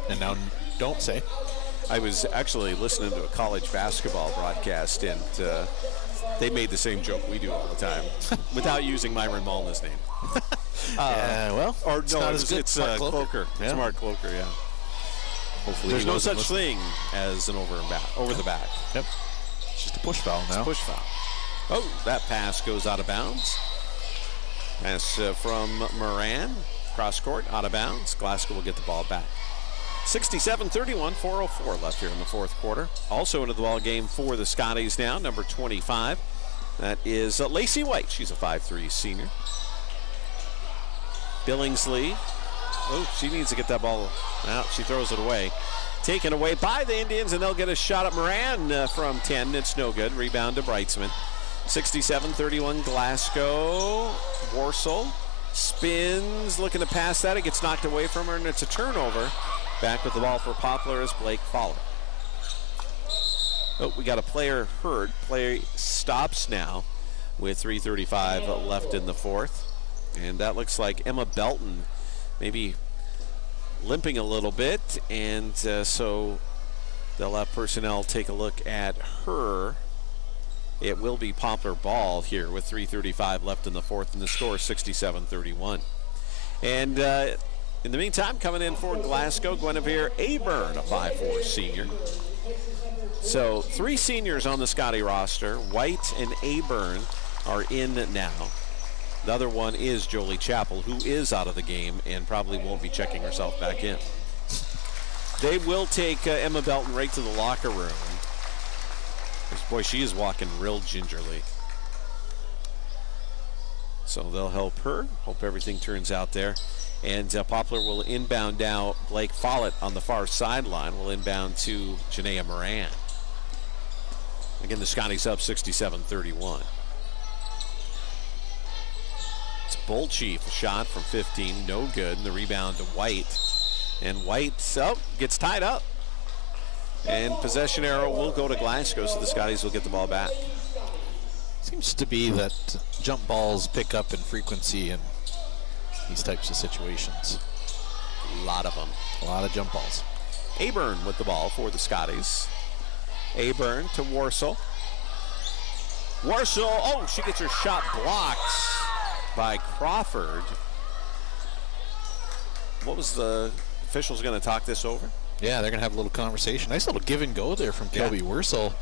and now don't say. I was actually listening to a college basketball broadcast, and they made the same joke we do all the time, without using Myron Molna's name. Yeah, well, or it's no, not it's Cloaker. Yeah. Smart Cloaker, yeah. Hopefully there's no such thing as an over the back. Yep. It's just a push foul now. Push foul. Oh, that pass goes out of bounds. Pass from Moran. Cross court, out of bounds. Glasgow will get the ball back. 67-31, 4:04 left here in the fourth quarter. Also into the ball game for the Scotties now, number 25. That is Lacey White. She's a 5'3" senior. Billingsley. Oh, she needs to get that ball out. She throws it away. Taken away by the Indians, and they'll get a shot at Moran from 10. It's no good. Rebound to Brightsman. 67-31 Glasgow. Warsaw spins, looking to pass that. It gets knocked away from her, and it's a turnover. Back with the ball for Poplar is Blake Fowler. Oh, we got a player hurt. Play stops now with 3:35 left in the fourth. And that looks like Emma Belton maybe limping a little bit, and so they'll have personnel take a look at her. It will be Poplar ball here with 3:35 left in the fourth, and the score 67-31. And in the meantime, coming in for Glasgow, Guinevere Aburn, a 5'4" senior. So 3 seniors on the Scotty roster. White and Aburn are in now. The other one is Jolie Chappell, who is out of the game and probably won't be checking herself back in. They will take Emma Belton right to the locker room. Boy, she is walking real gingerly. So they'll help her. Hope everything turns out there. And Poplar will inbound now. Blake Follett on the far sideline will inbound to Janaea Moran. Again, the Scotties up 67-31. It's Bolchief, a shot from 15, no good. And the rebound to White. And White gets tied up. And possession arrow will go to Glasgow, so the Scotties will get the ball back. Seems to be that jump balls pick up in frequency in these types of situations. A lot of them. A lot of jump balls. Aburn with the ball for the Scotties. Aburn to Warsaw. Warsaw, she gets her shot blocked by Crawford. What was the officials going to talk this over? Yeah, they're going to have a little conversation. Nice little give and go there from Kelby Wursel.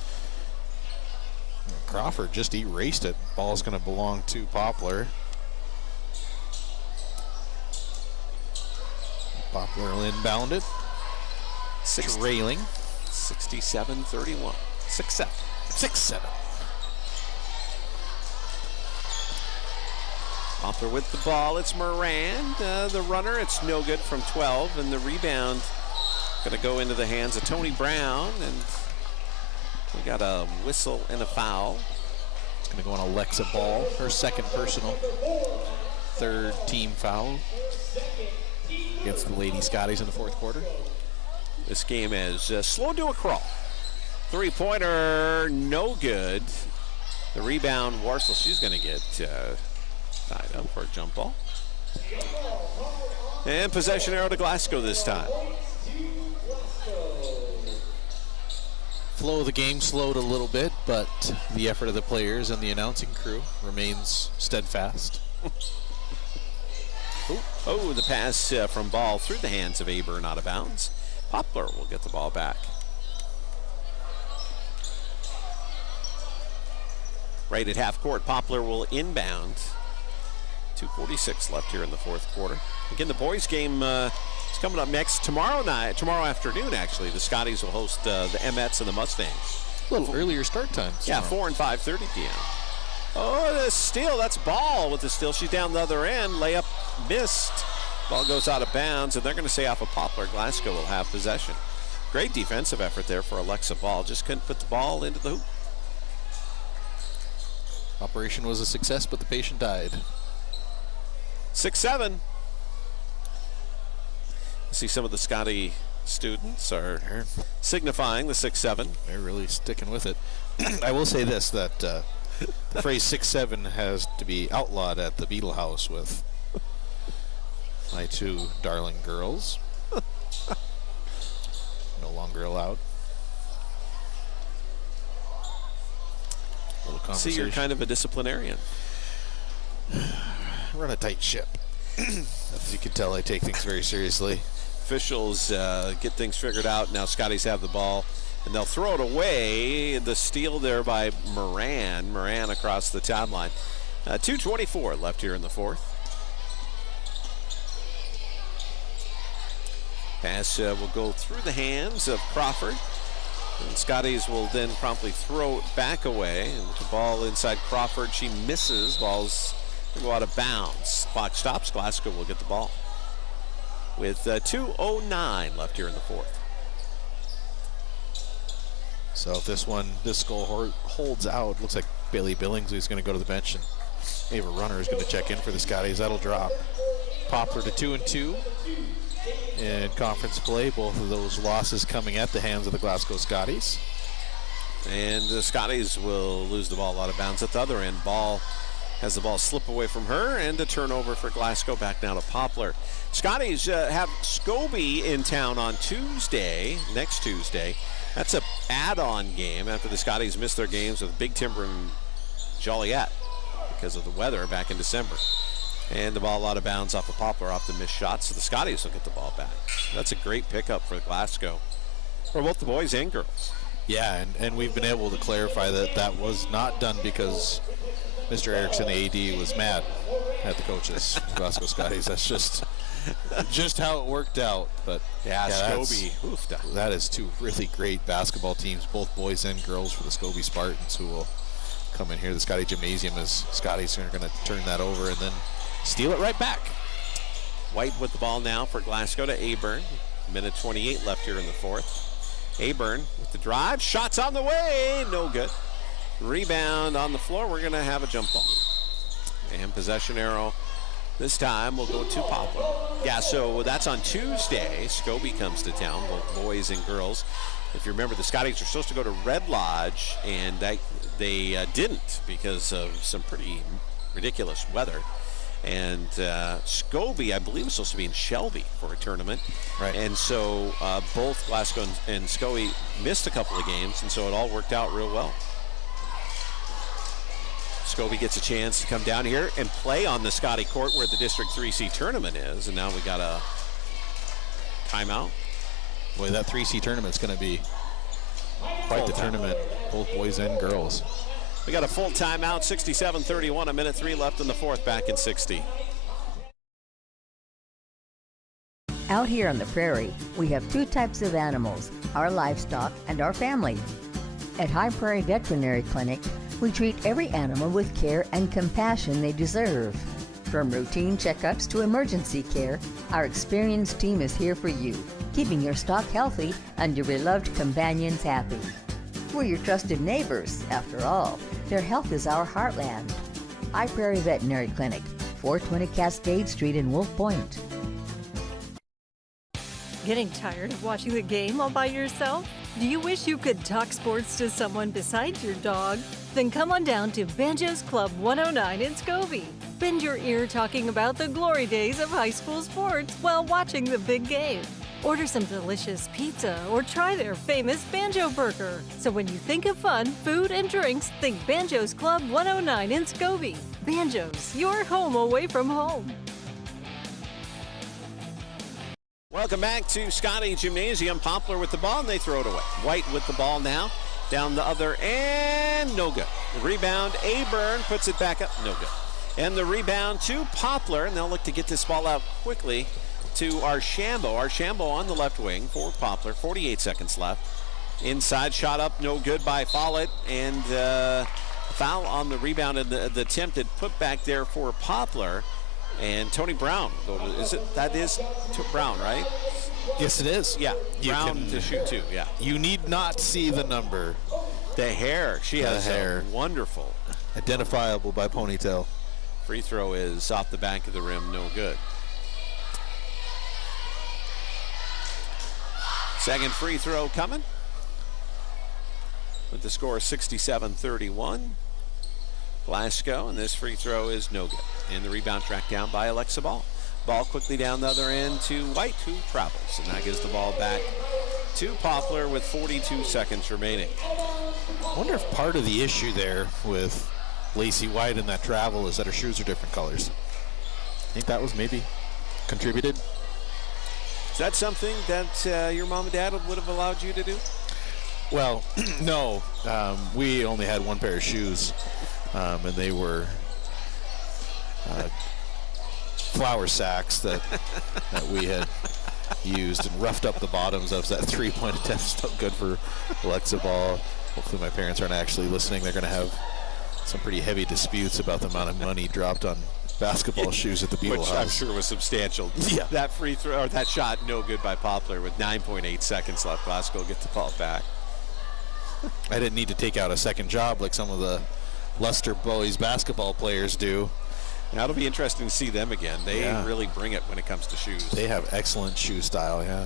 Crawford just erased it. Ball's going to belong to Poplar. Poplar will inbound it. Trailing. 67-31. 6-7. 6-7. Poplar with the ball. It's Moran, the runner. It's no good from 12, and the rebound going to go into the hands of Tony Brown, and we got a whistle and a foul. It's going to go on Alexa Ball, her second personal, third team foul against the Lady Scotties in the fourth quarter. This game is slowed to a crawl. Three-pointer, no good. The rebound, Warsaw, she's going to get tied up for a jump ball. And possession arrow to Glasgow this time. Flow of the game slowed a little bit, but the effort of the players and the announcing crew remains steadfast. The pass from Ball through the hands of Aburn out of bounds. Poplar will get the ball back. Right at half court, Poplar will inbound. 2:46 left here in the fourth quarter. Again, the boys game is coming up next tomorrow afternoon, actually. The Scotties will host the Emmets and the Mustangs. A little earlier start times. Yeah, 4 and 5:30 p.m. Oh, the steal. That's Ball with the steal. She's down the other end. Layup missed. Ball goes out of bounds, and they're going to say off of Poplar. Glasgow will have possession. Great defensive effort there for Alexa Ball. Just couldn't put the ball into the hoop. Operation was a success, but the patient died. 6-7. See, some of the Scotty students are signifying the 6-7. They're really sticking with it. I will say this, that the phrase 6-7 has to be outlawed at the Beetle House with my two darling girls. No longer allowed. A little conversation. See, you're kind of a disciplinarian. Run a tight ship. As you can tell, I take things very seriously. Officials get things figured out. Now Scotties have the ball, and they'll throw it away. The steal there by Moran. Moran across the timeline. 2:24 left here in the fourth. Pass will go through the hands of Crawford. And Scotties will then promptly throw it back away. And the ball inside Crawford. She misses. Ball's going to go out of bounds. Clock stops. Glasgow will get the ball. With 2:09 left here in the fourth. So if this goal holds out, looks like Bailey Billingsley is going to go to the bench, and Ava Runner is going to check in for the Scotties. That'll drop Poplar to 2-2 in conference play. Both of those losses coming at the hands of the Glasgow Scotties. And the Scotties will lose the ball out of bounds at the other end. Ball has the ball slip away from her, and a turnover for Glasgow. Back now to Poplar. Scotties have Scobie in town on Tuesday, next Tuesday. That's an add-on game after the Scotties missed their games with Big Timber and Joliet because of the weather back in December. And the ball out of bounds off of Poplar off the missed shot, so the Scotties will get the ball back. That's a great pickup for Glasgow, for both the boys and girls. Yeah, and we've been able to clarify that was not done because Mr. Erickson, the AD, was mad at the coaches, Glasgow Scotties. That's just how it worked out. But yeah, Scobie. That is two really great basketball teams, both boys and girls, for the Scobie Spartans, who will come in here. The Scotty Gymnasium is Scotty's going to turn that over and then steal it right back. White with the ball now for Glasgow to Aburn. Minute 28 left here in the fourth. Aburn with the drive. Shots on the way. No good. Rebound on the floor. We're going to have a jump ball. And possession arrow this time will go to Poplar. Yeah, so that's on Tuesday. Scobie comes to town, both boys and girls. If you remember, the Scotties are supposed to go to Red Lodge, and they didn't because of some pretty ridiculous weather. And Scobie, I believe, was supposed to be in Shelby for a tournament. Right. And so both Glasgow and Scobie missed a couple of games, and so it all worked out real well. Scobie gets a chance to come down here and play on the Scotty court where the District 3C tournament is, and now we got a timeout. Boy, that 3C tournament's going to be quite the tournament, both boys and girls. We got a full timeout, 67-31, a minute 3 left in the fourth, back in 60. Out here on the prairie, we have two types of animals, our livestock and our family. At High Prairie Veterinary Clinic, we treat every animal with care and compassion they deserve. From routine checkups to emergency care, our experienced team is here for you, keeping your stock healthy and your beloved companions happy. We're your trusted neighbors, after all. Their health is our heartland. High Prairie Veterinary Clinic, 420 Cascade Street in Wolf Point. Getting tired of watching the game all by yourself? Do you wish you could talk sports to someone besides your dog? Then come on down to Banjo's Club 109 in Scobie. Bend your ear talking about the glory days of high school sports while watching the big game. Order some delicious pizza or try their famous Banjo Burger. So when you think of fun, food, and drinks, think Banjo's Club 109 in Scobie. Banjo's, your home away from home. Welcome back to Scotty Gymnasium. Poplar with the ball, and they throw it away. White with the ball now. Down the other end, no good. The rebound, Aburn puts it back up, no good. And the rebound to Poplar, and they'll look to get this ball out quickly to Archambault. Archambault on the left wing for Poplar, 48 seconds left. Inside shot up, no good by Follett, and foul on the rebound and the attempted putback there for Poplar. And Tony Brown, that is Brown, right? Yes, it is. Yeah, Brown to shoot two, yeah. You need not see the number. The hair, she has hair. Wonderful. Identifiable by ponytail. Free throw is off the back of the rim, no good. Second free throw coming. With the score 67-31. Glasgow, and this free throw is no good. And the rebound tracked down by Alexa Ball. Ball quickly down the other end to White, who travels. And that gives the ball back to Poplar with 42 seconds remaining. I wonder if part of the issue there with Lacey White and that travel is that her shoes are different colors. I think that was maybe contributed. Is that something that your mom and dad would have allowed you to do? Well, no. We only had one pair of shoes, and they were flour sacks that we had used and roughed up the bottoms of. That three-point attempt still good for Alexa Ball. Hopefully my parents aren't actually listening. They're going to have some pretty heavy disputes about the amount of money dropped on basketball shoes at the Beetle Which House. I'm sure was substantial. Yeah. That free throw, or that shot, no good by Poplar with 9.8 seconds left. Glasgow gets the ball back. I didn't need to take out a second job like some of the Luster boys basketball players do. Now it'll be interesting to see them again. They really bring it when it comes to shoes. They have excellent shoe style, yeah.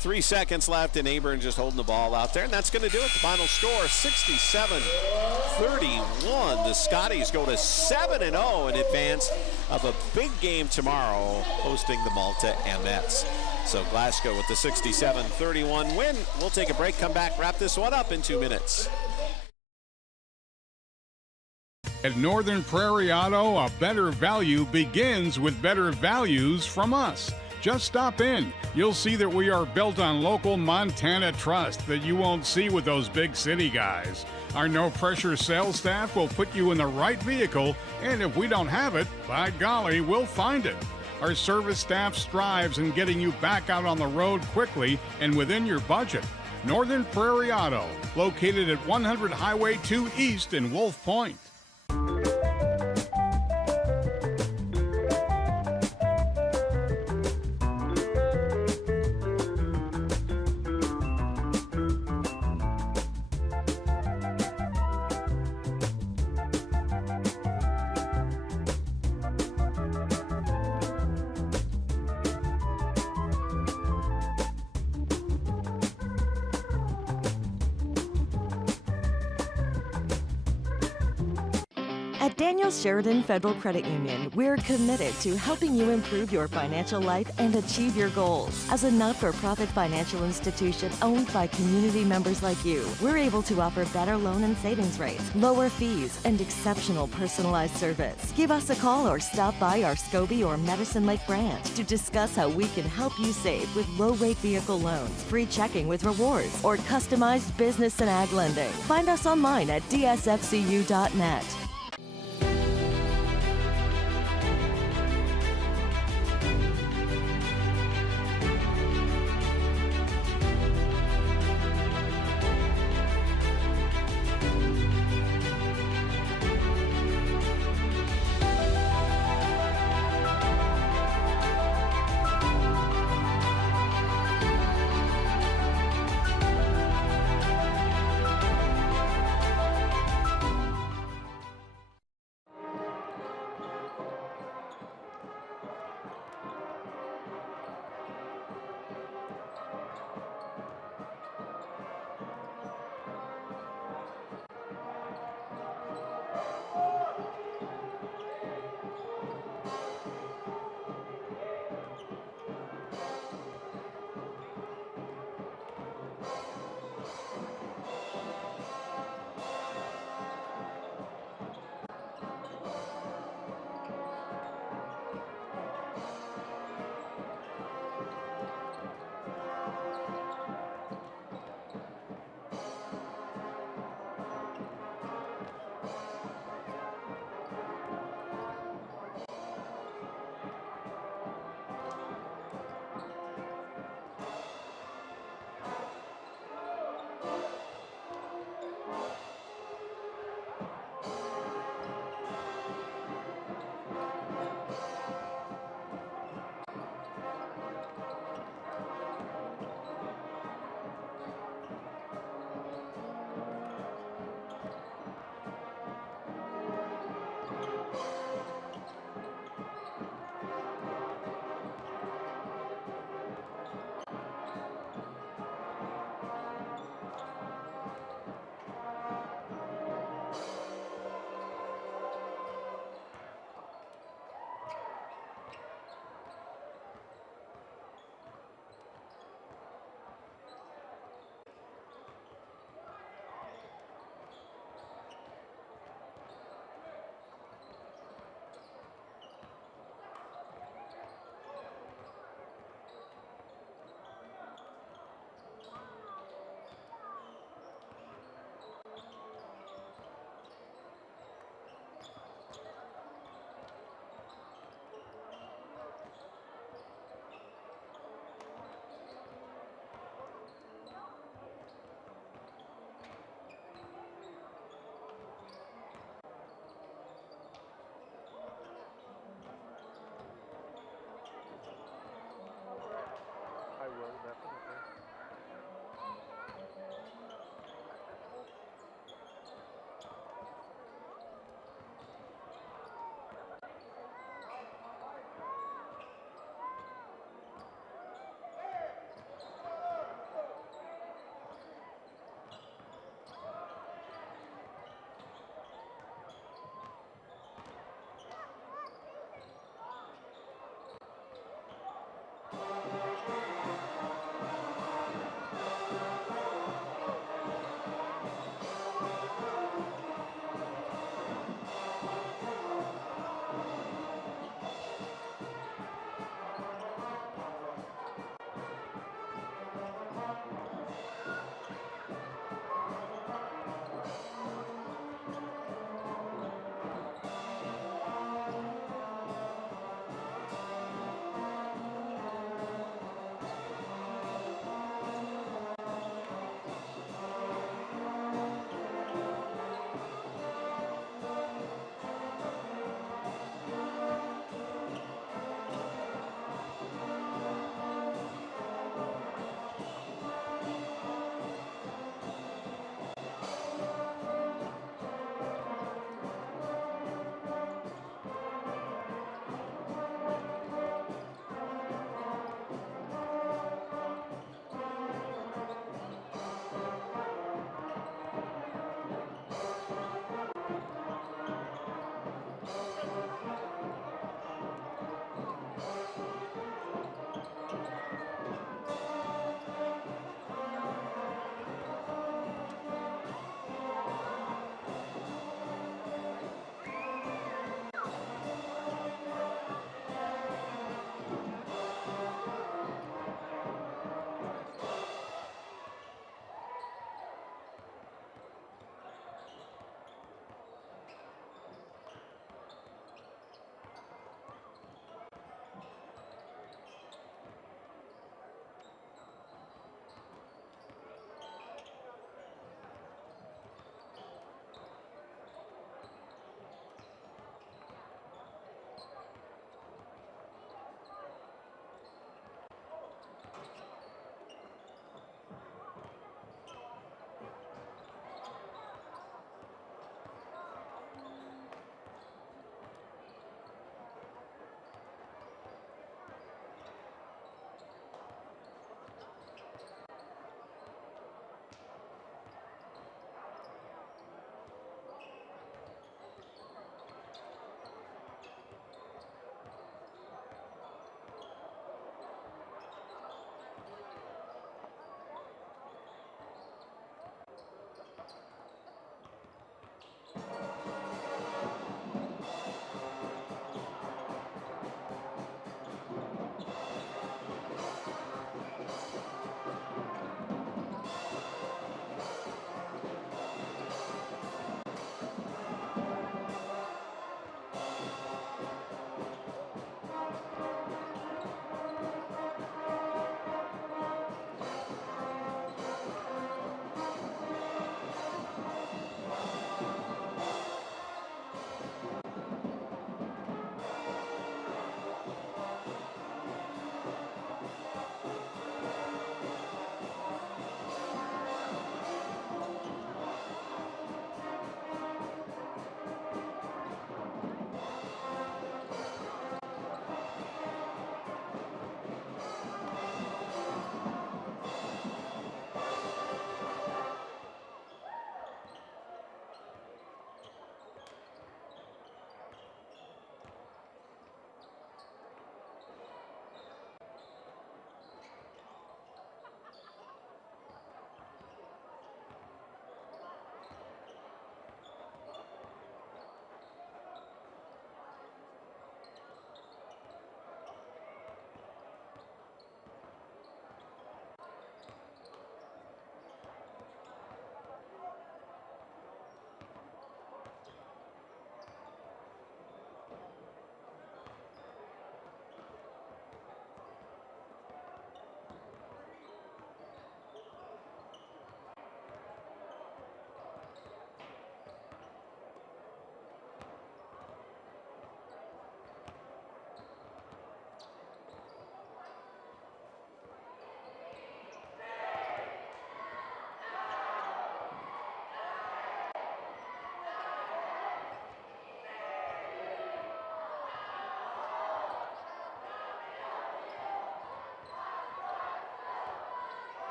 3 seconds left, and Aburn just holding the ball out there, and that's going to do it. The final score, 67-31. The Scotties go to 7-0 in advance of a big game tomorrow, hosting the Malta Mets. So Glasgow with the 67-31 win. We'll take a break, come back, wrap this one up in 2 minutes. At Northern Prairie Auto, a better value begins with better values from us. Just stop in. You'll see that we are built on local Montana trust that you won't see with those big city guys. Our no-pressure sales staff will put you in the right vehicle, and if we don't have it, by golly, we'll find it. Our service staff strives in getting you back out on the road quickly and within your budget. Northern Prairie Auto, located at 100 Highway 2 East in Wolf Point. At Daniel Sheridan Federal Credit Union, we're committed to helping you improve your financial life and achieve your goals. As a not-for-profit financial institution owned by community members like you, we're able to offer better loan and savings rates, lower fees, and exceptional personalized service. Give us a call or stop by our Scobie or Medicine Lake branch to discuss how we can help you save with low-rate vehicle loans, free checking with rewards, or customized business and ag lending. Find us online at dsfcu.net.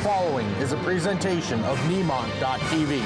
following is a presentation of Nemont.TV.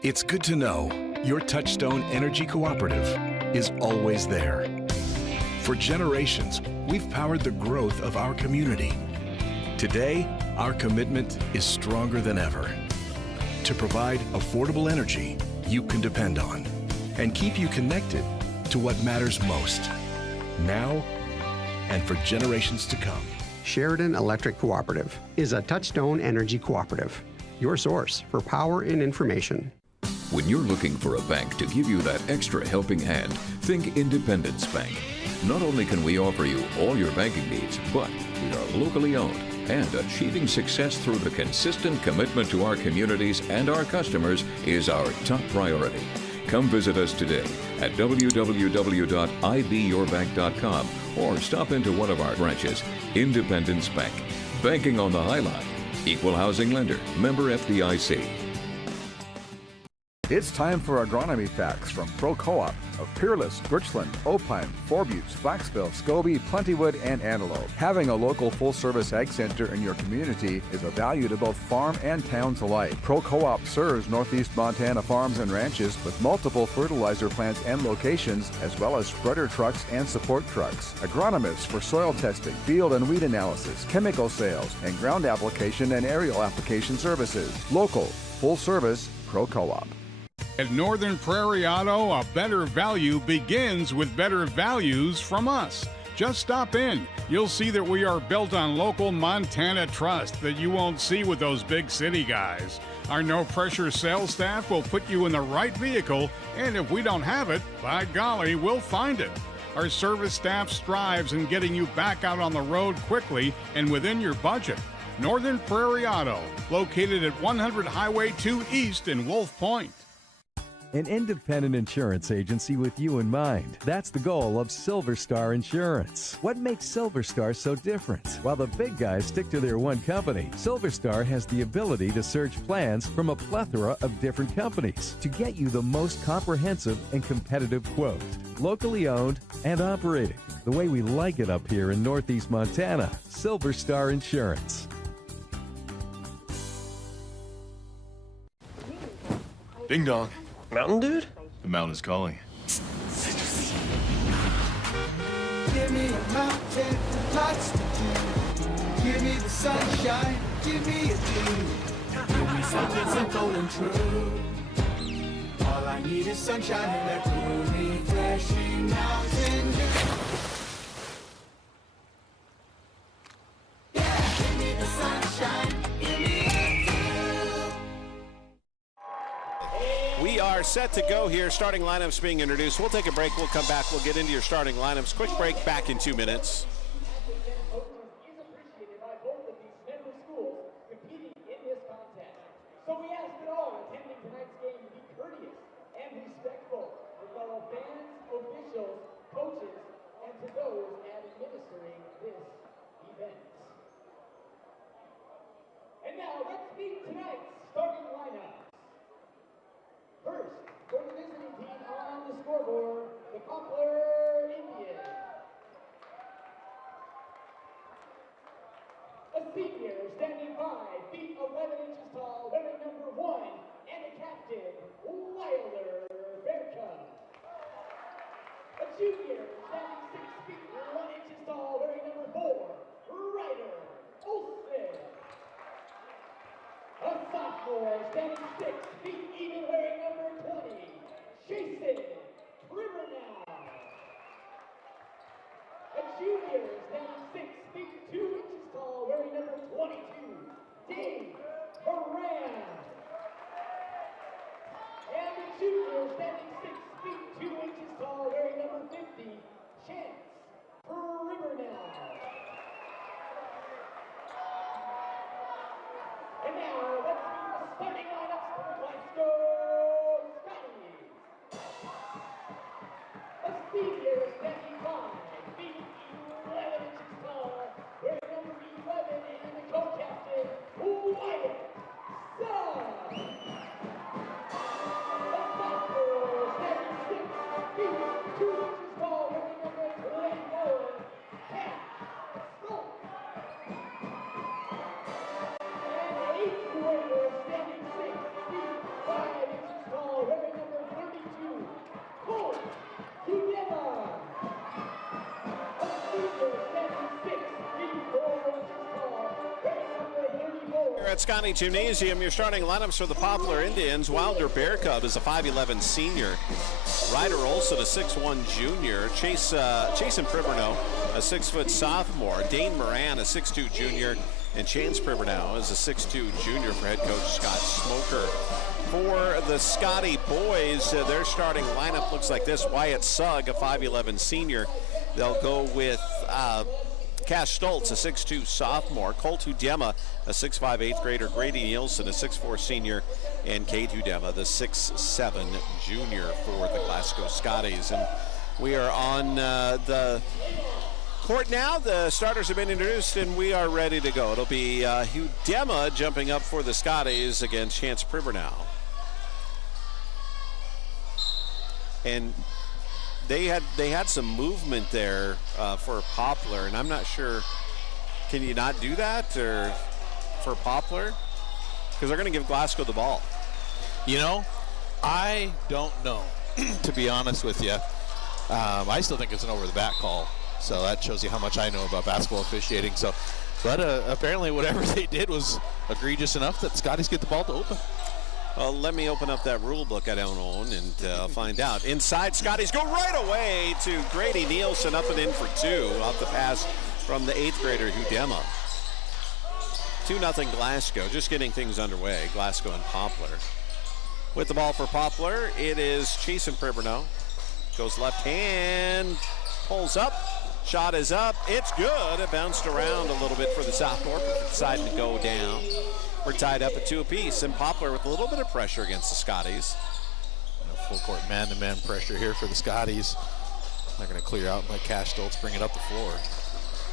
It's good to know your Touchstone Energy Cooperative is always there. For generations, we've powered the growth of our community. Today, our commitment is stronger than ever to provide affordable energy you can depend on and keep you connected to what matters most, now and for generations to come. Sheridan Electric Cooperative is a Touchstone Energy Cooperative, your source for power and information. When you're looking for a bank to give you that extra helping hand, think Independence Bank. Not only can we offer you all your banking needs, but we are locally owned, and achieving success through the consistent commitment to our communities and our customers is our top priority. Come visit us today at www.ibyourbank.com or stop into one of our branches. Independence Bank. Banking on the High Line. Equal housing lender. Member FDIC. It's time for agronomy facts from Pro Co-op of Peerless, Birchland, Opine, Four Buttes, Flaxville, Scobie, Plentywood, and Antelope. Having a local full-service ag center in your community is a value to both farm and towns alike. Pro Co-op serves Northeast Montana farms and ranches with multiple fertilizer plants and locations, as well as spreader trucks and support trucks. Agronomists for soil testing, field and weed analysis, chemical sales, and ground application and aerial application services. Local, full-service, Pro Co-op. At Northern Prairie Auto, a better value begins with better values from us. Just stop in. You'll see that we are built on local Montana trust that you won't see with those big city guys. Our no-pressure sales staff will put you in the right vehicle, and if we don't have it, by golly, we'll find it. Our service staff strives in getting you back out on the road quickly and within your budget. Northern Prairie Auto, located at 100 Highway 2 East in Wolf Point. An independent insurance agency with you in mind. That's the goal of Silver Star Insurance. What makes Silver Star so different? While the big guys stick to their one company, Silver Star has the ability to search plans from a plethora of different companies to get you the most comprehensive and competitive quote. Locally owned and operated. The way we like it up here in Northeast Montana. Silver Star Insurance. Ding dong. Mountain Dude? The mountain is calling. Give me a mountain, lots to do. Give me the sunshine, give me a dew. Give me something simple and true. All I need is sunshine and that cool, refreshing Mountain Dew. Yeah, give me the sunshine, give me a dew. We are set to go here. Starting lineups being introduced. We'll take a break. We'll come back. We'll get into your starting lineups. Quick break. Back in 2 minutes. So we ask that all attending tonight's game to be courteous and respectful to fellow fans, officials, coaches, and to those administering this event. And now let's meet tonight's starting lineup. First, for the visiting team on the scoreboard, the Poplar Indians. A senior standing 5 feet 11 inches tall, wearing number 1, and the captain, Wilder Bearka. A junior standing 6 feet 1 inches tall, wearing number 4, Ryder Olsen. A sophomore standing 6 feet even, wearing number 20, Jason Rivernow. A junior standing 6 feet 2 inches tall, wearing number 22, Dave Moran. And the junior standing 6 feet 2 inches tall, wearing number 50, Chance Rivernow. now, let's meet the starting lineups for Glasgow Scotties. A senior standing 5 feet 11 inches tall, wearing number 11 and the co-captain, Wyatt Sugg. A sophomore standing 6 feet 2 inches tall, wearing number 21, Cat Stoltz. Eighth grader standing 6 feet 5 inches tall, wearing number 32, Colt Hudema. A senior standing 6 feet 4 inches tall, wearing number 34. Here at Scotty Gymnasium, your starting lineups for the Poplar Indians. Wilder Bear Cub is a 5'11 senior. Ryder Olson, a 6'1 junior. Chasen Priverno, a 6' sophomore. Dane Moran, a 6'2 junior. And Chance Priverno is a 6'2 junior for head coach Scott Smoker. For the Scotty boys, their starting lineup looks like this. Wyatt Sugg, a 5'11 senior. They'll go with Cash Stoltz, a 6'2 sophomore. Colt Hudema, a 6'5 8th grader. Grady Nielsen, a 6'4 senior. And Cade Hudema, the 6'7 junior for the Glasgow Scotties. And we are on the court now. The starters have been introduced and we are ready to go. It'll be Hudema jumping up for the Scotties against Chance Privernow. And they had some movement there for Poplar, and I'm not sure, can you not do that or for Poplar? Because they're going to give Glasgow the ball. You know, I don't know, to be honest with you. I still think it's an over-the-back call. So that shows you how much I know about basketball officiating. So, but apparently whatever they did was egregious enough that Scotties get the ball to open. Well, let me open up that rule book I don't own and find out. Inside, Scotties go right away to Grady Nielsen, up and in for 2 off the pass from the 8th grader Hudema. 2-0 Glasgow, just getting things underway. Glasgow and Poplar. With the ball for Poplar, it is Chasen Priverno. Goes left hand, pulls up. Shot is up. It's good. It bounced around a little bit for the sophomore, but decided to go down. We're tied up at 2 apiece, and Poplar with a little bit of pressure against the Scotties. Full court man-to-man pressure here for the Scotties. They're going to clear out and let Cash Stoltz bring it up the floor.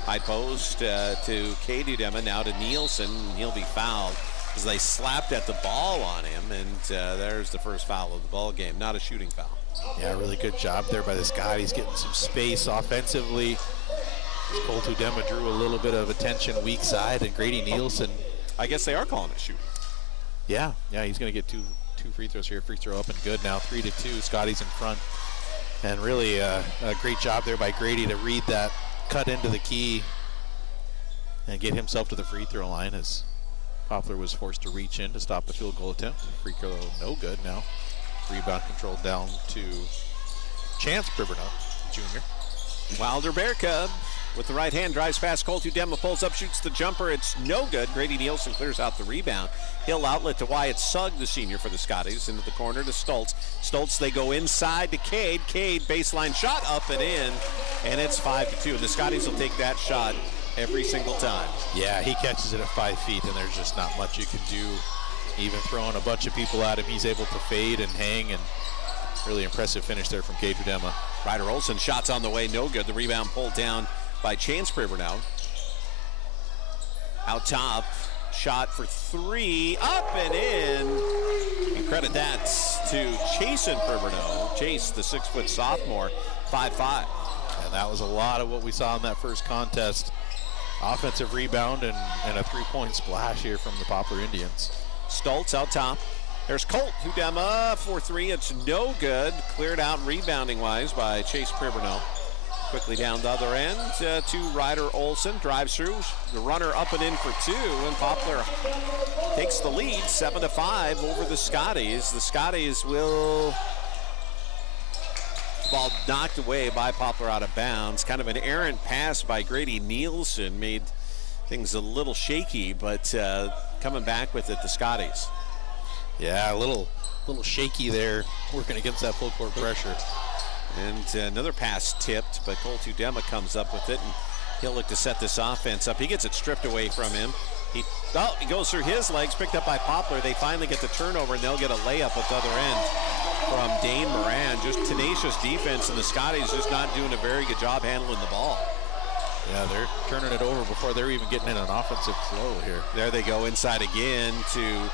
High post to Cade Hudema, now to Nielsen. He'll be fouled as they slapped at the ball on him, and there's the first foul of the ball game. Not a shooting foul. Yeah, really good job there by the Scotties, getting some space offensively. Colt Hudema drew a little bit of attention weak side, and Grady Nielsen. I guess they are calling it shooting. Yeah, he's going to get two free throws here. Free throw up and good now, 3-2. Scotties in front. And really a great job there by Grady to read that, cut into the key, and get himself to the free throw line as Poplar was forced to reach in to stop the field goal attempt. Free throw no good now. Rebound control down to Chance Priverno, junior. Wilder Bear Cub with the right hand drives past Colt Hudema, pulls up, shoots the jumper. It's no good. Grady Nielsen clears out the rebound. Hill outlet to Wyatt Sugg, the senior for the Scotties, into the corner to Stoltz. Stoltz, they go inside to Cade. Cade, baseline shot, up and in, and it's 5-2. And the Scotties will take that shot every single time. Yeah, he catches it at 5 feet, and there's just not much you can do. Even throwing a bunch of people at him, he's able to fade and hang, and really impressive finish there from Cade Hudema. Ryder Olson, shots on the way, no good. The rebound pulled down by Chance Priverno. Out top, shot for 3, up and in. You credit that to Chasen Priverno. Chase, the 6' sophomore, 5'5". And that was a lot of what we saw in that first contest. Offensive rebound and a 3-point splash here from the Poplar Indians. Stoltz out top. There's Colt Hudema for 3. It's no good. Cleared out rebounding-wise by Chase Priverno. Quickly down the other end to Ryder Olson. Drives through. The runner up and in for 2. And Poplar takes the lead 7-5 over the Scotties. The Scotties will... Ball knocked away by Poplar out of bounds. Kind of an errant pass by Grady Nielsen made things a little shaky, but coming back with it, the Scotties. Yeah, a little shaky there, working against that full court pressure. And another pass tipped, but Colt Hudema comes up with it, and he'll look to set this offense up. He gets it stripped away from him. He goes through his legs, picked up by Poplar. They finally get the turnover, and they'll get a layup at the other end from Dane Moran. Just tenacious defense, and the Scotties just not doing a very good job handling the ball. Yeah, they're turning it over before they're even getting in an offensive flow here. There they go inside again to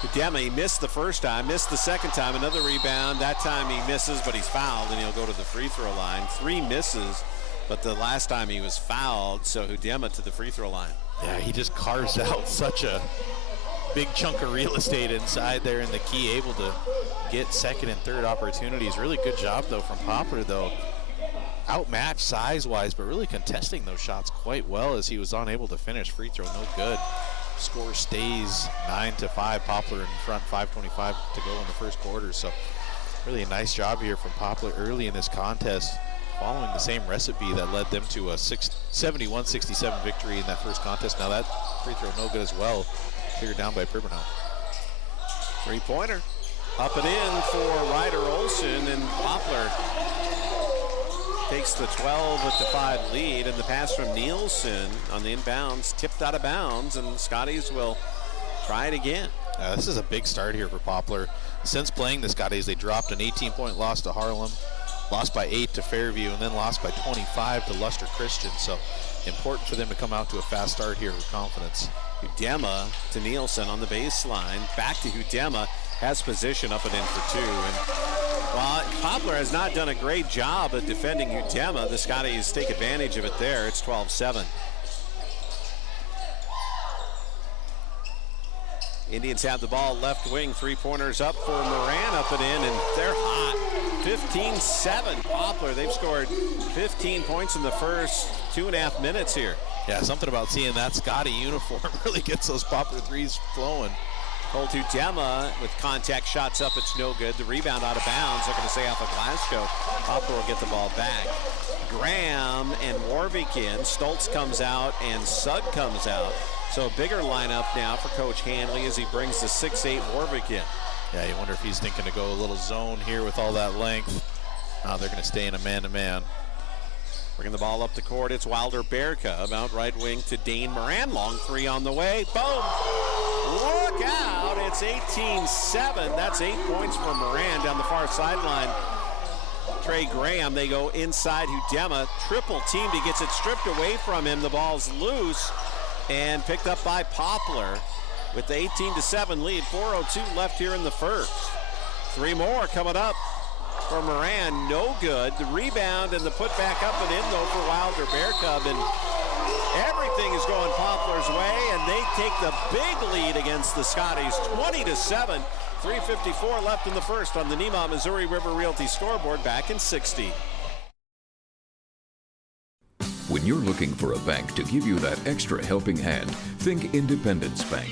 Hudema. He missed the first time, missed the second time, another rebound. That time he misses, but he's fouled, and he'll go to the free throw line. 3 misses, but the last time he was fouled, so Hudema to the free throw line. Yeah, he just carves out such a big chunk of real estate inside there in the key, able to get second and third opportunities. Really good job, though, from Poplar, though. Outmatched size-wise, but really contesting those shots quite well as he was unable to finish. Free throw, no good. Score stays 9-5. Poplar in front, 5:25 to go in the first quarter. So really a nice job here from Poplar early in this contest, following the same recipe that led them to a 71-67 victory in that first contest. Now that free throw no good as well. Figured down by Pribernow. 3-pointer. Up and in for Ryder Olsen, and Poplar takes the 12-5 lead, and the pass from Nielsen on the inbounds tipped out of bounds, and the Scotties will try it again. This is a big start here for Poplar. Since playing the Scotties, they dropped an 18-point loss to Harlem, lost by 8 to Fairview, and then lost by 25 to Luster Christian. So important for them to come out to a fast start here with confidence. Hudema to Nielsen on the baseline, back to Hudema, has position up and in for 2. And while Poplar has not done a great job of defending Hudema, the Scotties take advantage of it there. It's 12-7. Indians have the ball left wing. 3-pointers up for Moran, up and in, and they're hot. 15-7 Poplar. They've scored 15 points in the first 2.5 minutes here. Yeah, something about seeing that Scotty uniform really gets those Poplar threes flowing. Colt Hudema with contact shots up, it's no good. The rebound out of bounds. They're going to stay off of Glasgow. Poplar will get the ball back. Graham and Warwick in. Stoltz comes out and Sugg comes out. So a bigger lineup now for Coach Hanley as he brings the 6'8 Warwick in. Yeah, you wonder if he's thinking to go a little zone here with all that length. They're going to stay in a man-to-man. Bringing the ball up the court, it's Wilder Berka, out right wing to Dane Moran. Long 3 on the way. Boom! Look out! It's 18-7. That's 8 points for Moran down the far sideline. Trey Graham, they go inside Hudema. Triple teamed. He gets it stripped away from him. The ball's loose and picked up by Poplar with the 18-7 lead. 4:02 left here in the first. 3 more coming up for Moran, no good. The rebound and the put back up and in though for Wilder Bearcub, and everything is going Poplar's way, and they take the big lead against the Scotties, 20-7. 3:54 left in the first on the Nemont Missouri River Realty scoreboard, back in 60. When you're looking for a bank to give you that extra helping hand, think Independence Bank.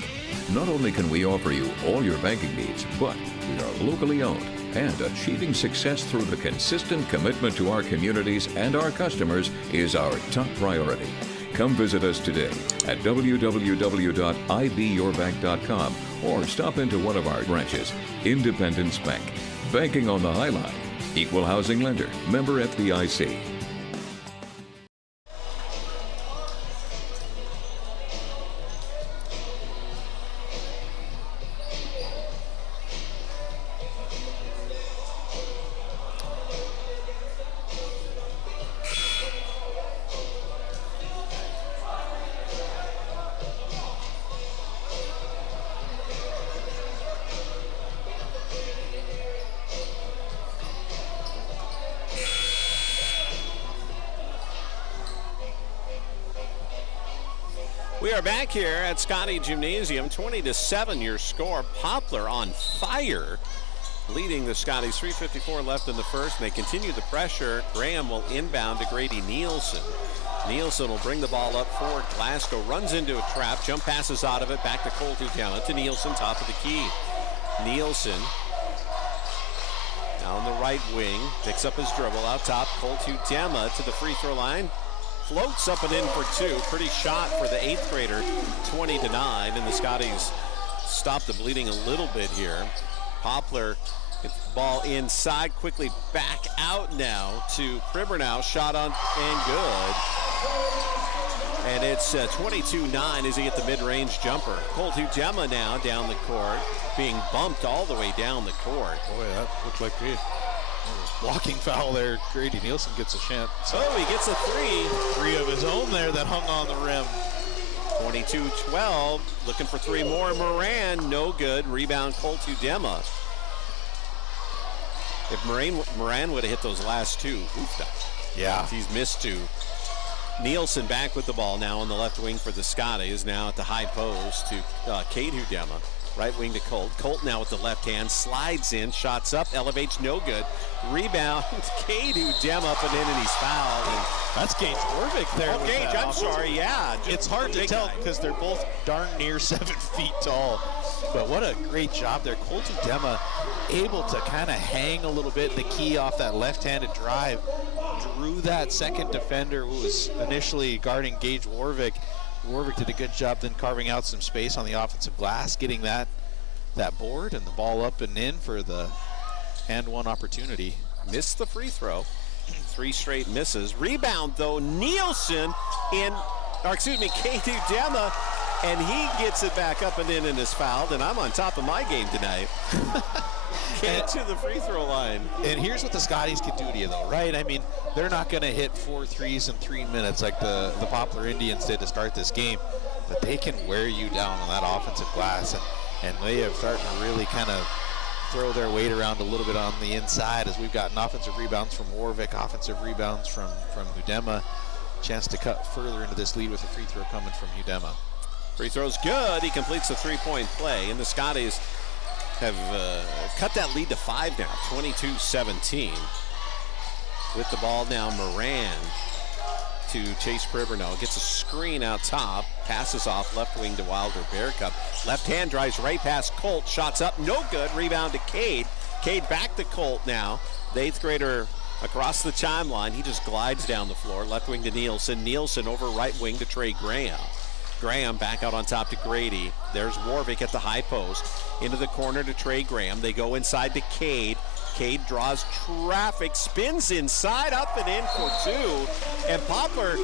Not only can we offer you all your banking needs, but we are locally owned, and achieving success through the consistent commitment to our communities and our customers is our top priority. Come visit us today at www.ibyourbank.com or stop into one of our branches. Independence Bank. Banking on the High Line. Equal housing lender. Member FDIC. We are back here at Scotty Gymnasium, 20-7 your score. Poplar on fire, leading the Scotties. 3:54 left in the first, and they continue the pressure. Graham will inbound to Grady Nielsen. Nielsen will bring the ball up for Glasgow, runs into a trap, jump passes out of it, back to Colt Hudema, to Nielsen, top of the key. Nielsen now on the right wing, picks up his dribble out top. Colt Hudema to the free throw line. Floats up and in for 2. Pretty shot for the 8th grader, 20-9, and the Scotties stop the bleeding a little bit here. Poplar gets the ball inside, quickly back out now to Pribernow. Shot on and good. And it's 22-9 as he hit the mid-range jumper. Colt Hudema now down the court, being bumped all the way down the court. Boy, that looked like a blocking foul there. Grady Nielsen gets a chance. Oh, he gets a three. Three of his own there that hung on the rim. 22-12, looking for three more. Moran, no good. Rebound, Colt Hudema. If Moran would have hit those last two, yeah, he's missed two. Nielsen back with the ball now on the left wing for the Scotties, now at the high post to Cade Hudema. Right wing to Colt. Colt now with the left hand, slides in, shots up, elevates, no good. Rebound, Cade Hudema up and in, and he's fouled. And that's Gage Warwick there. Oh, Gage, I'm sorry, yeah. It's hard to tell because they're both darn near 7 feet tall. But what a great job there. Colt Hudema able to kind of hang a little bit in the key off that left-handed drive. Drew that second defender who was initially guarding Gage Warwick. Warwick did a good job then carving out some space on the offensive glass, getting that board and the ball up and in for the and one opportunity. Missed the free throw. 3 straight misses. Rebound though, Nielsen Cade Hudema, and he gets it back up and in and is fouled, and I'm on top of my game tonight. Get to the free throw line. And here's what the Scotties can do to you though, right? I mean, they're not gonna hit 4 threes in 3 minutes like the Poplar Indians did to start this game, but they can wear you down on that offensive glass, and they have started to really kind of throw their weight around a little bit on the inside as we've gotten offensive rebounds from Warwick, offensive rebounds from Hudema. Chance to cut further into this lead with a free throw coming from Hudema. Free throw's good. He completes the 3-point play, and the Scotties have cut that lead to 5 now, 22-17. With the ball now, Moran to Chase Priverno. Gets a screen out top, passes off left wing to Wilder Bearcup. Left hand drives right past Colt, shots up, no good. Rebound to Cade. Cade back to Colt now. The 8th grader across the timeline. He just glides down the floor. Left wing to Nielsen. Nielsen over right wing to Trey Graham. Graham back out on top to Grady. There's Warwick at the high post. Into the corner to Trey Graham. They go inside to Cade. Cade draws traffic, spins inside, up and in for 2. And Poplar,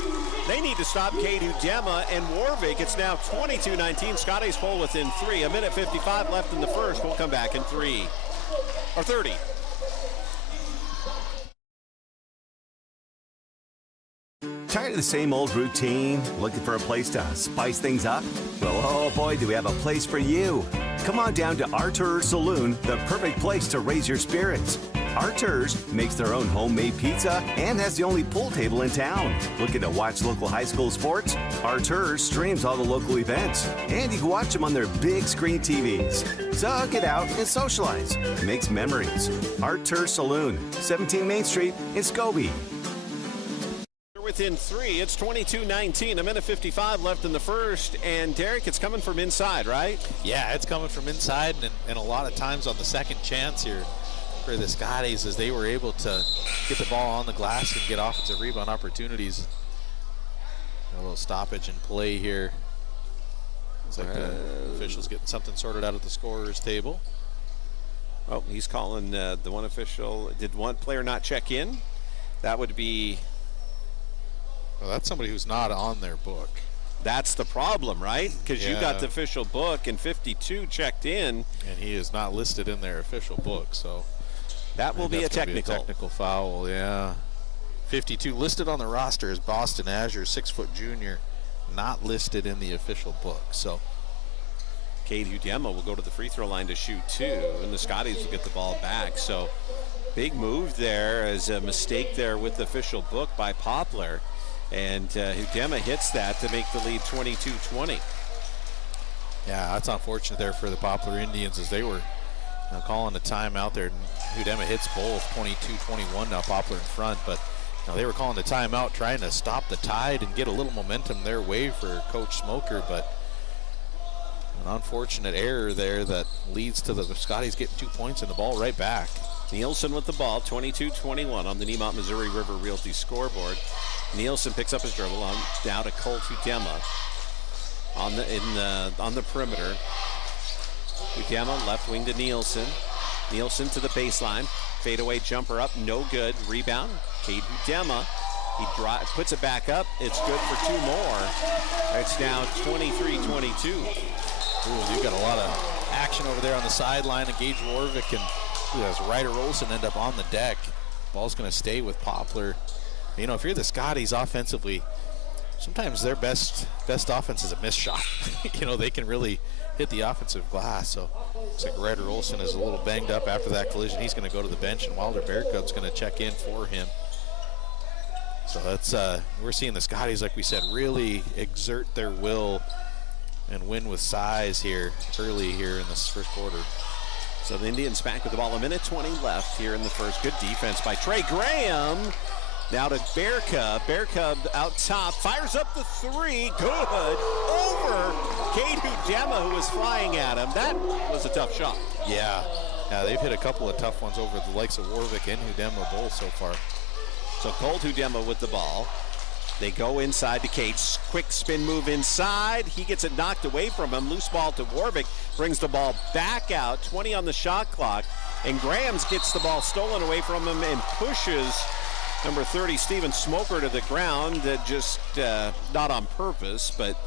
they need to stop Cade Hudema and Warwick. It's now 22-19. Scotties pull within 3. 1:55 left in the first. We'll come back in 3 or 30. Tired of the same old routine? Looking for a place to spice things up? Well, oh boy, do we have a place for you. Come on down to Arthur's Saloon, the perfect place to raise your spirits. Arthur's makes their own homemade pizza and has the only pool table in town. Looking to watch local high school sports? Arthur's streams all the local events, and you can watch them on their big screen TVs. So get out and socialize. Makes memories. Arthur's Saloon, 17 Main Street in Scobie. Within 3, it's 22-19. 1:55 left in the first, and Derek, it's coming from inside, right? Yeah, it's coming from inside, and a lot of times on the second chance here for the Scotties as they were able to get the ball on the glass and get offensive rebound opportunities. A little stoppage in play here. Looks like the official's getting something sorted out at the scorer's table. Oh, he's calling the one official. Did one player not check in? That would be... Well, that's somebody who's not on their book. That's the problem, right? Because you got the official book, and 52 checked in. And he is not listed in their official book, so... That will be a technical. Technical foul, yeah. 52 listed on the roster as Boston Azure, 6-foot junior, not listed in the official book, so... Cade Hudema will go to the free throw line to shoot 2, and the Scotties will get the ball back. So, big move there as a mistake there with the official book by Poplar. And Hudema hits that to make the lead 22-20. Yeah, that's unfortunate there for the Poplar Indians as they were calling a timeout there. Hudema hits both, 22-21 now, Poplar in front. But they were calling the timeout trying to stop the tide and get a little momentum their way for Coach Smoker. But an unfortunate error there that leads to the Scotties getting 2 points and the ball right back. Nielsen with the ball, 22-21 on the Nemont Missouri River Realty scoreboard. Nielsen picks up his dribble on down to Colt Hudema on the perimeter. Hudema left wing to Nielsen. Nielsen to the baseline. Fadeaway jumper up, no good. Rebound. Cade Hudema He puts it back up. It's good for 2 more. It's now 23-22. Ooh, you've got a lot of action over there on the sideline. And Gage Warwick and Ryder Olsen end up on the deck. Ball's going to stay with Poplar. You know, if you're the Scotties offensively, sometimes their best offense is a missed shot. You know, they can really hit the offensive glass. So looks like Ryder Olsen is a little banged up after that collision. He's going to go to the bench, and Wilder Bear Cub's going to check in for him. So that's we're seeing the Scotties, like we said, really exert their will and win with size here early here in this first quarter. So the Indians back with the ball, 1:20 left here in the first. Good defense by Trey Graham. Now to Bear Cub. Bear Cub out top, fires up the 3, good, over Cade Udema, who was flying at him. That was a tough shot. Yeah, they've hit a couple of tough ones over the likes of Warwick and Udema both so far. So Colt Udema with the ball. They go inside to Cade. Quick spin move inside. He gets it knocked away from him. Loose ball to Warwick. Brings the ball back out. 20 on the shot clock. And Grahams gets the ball stolen away from him and pushes number 30, Steven Smoker, to the ground. Just not on purpose, but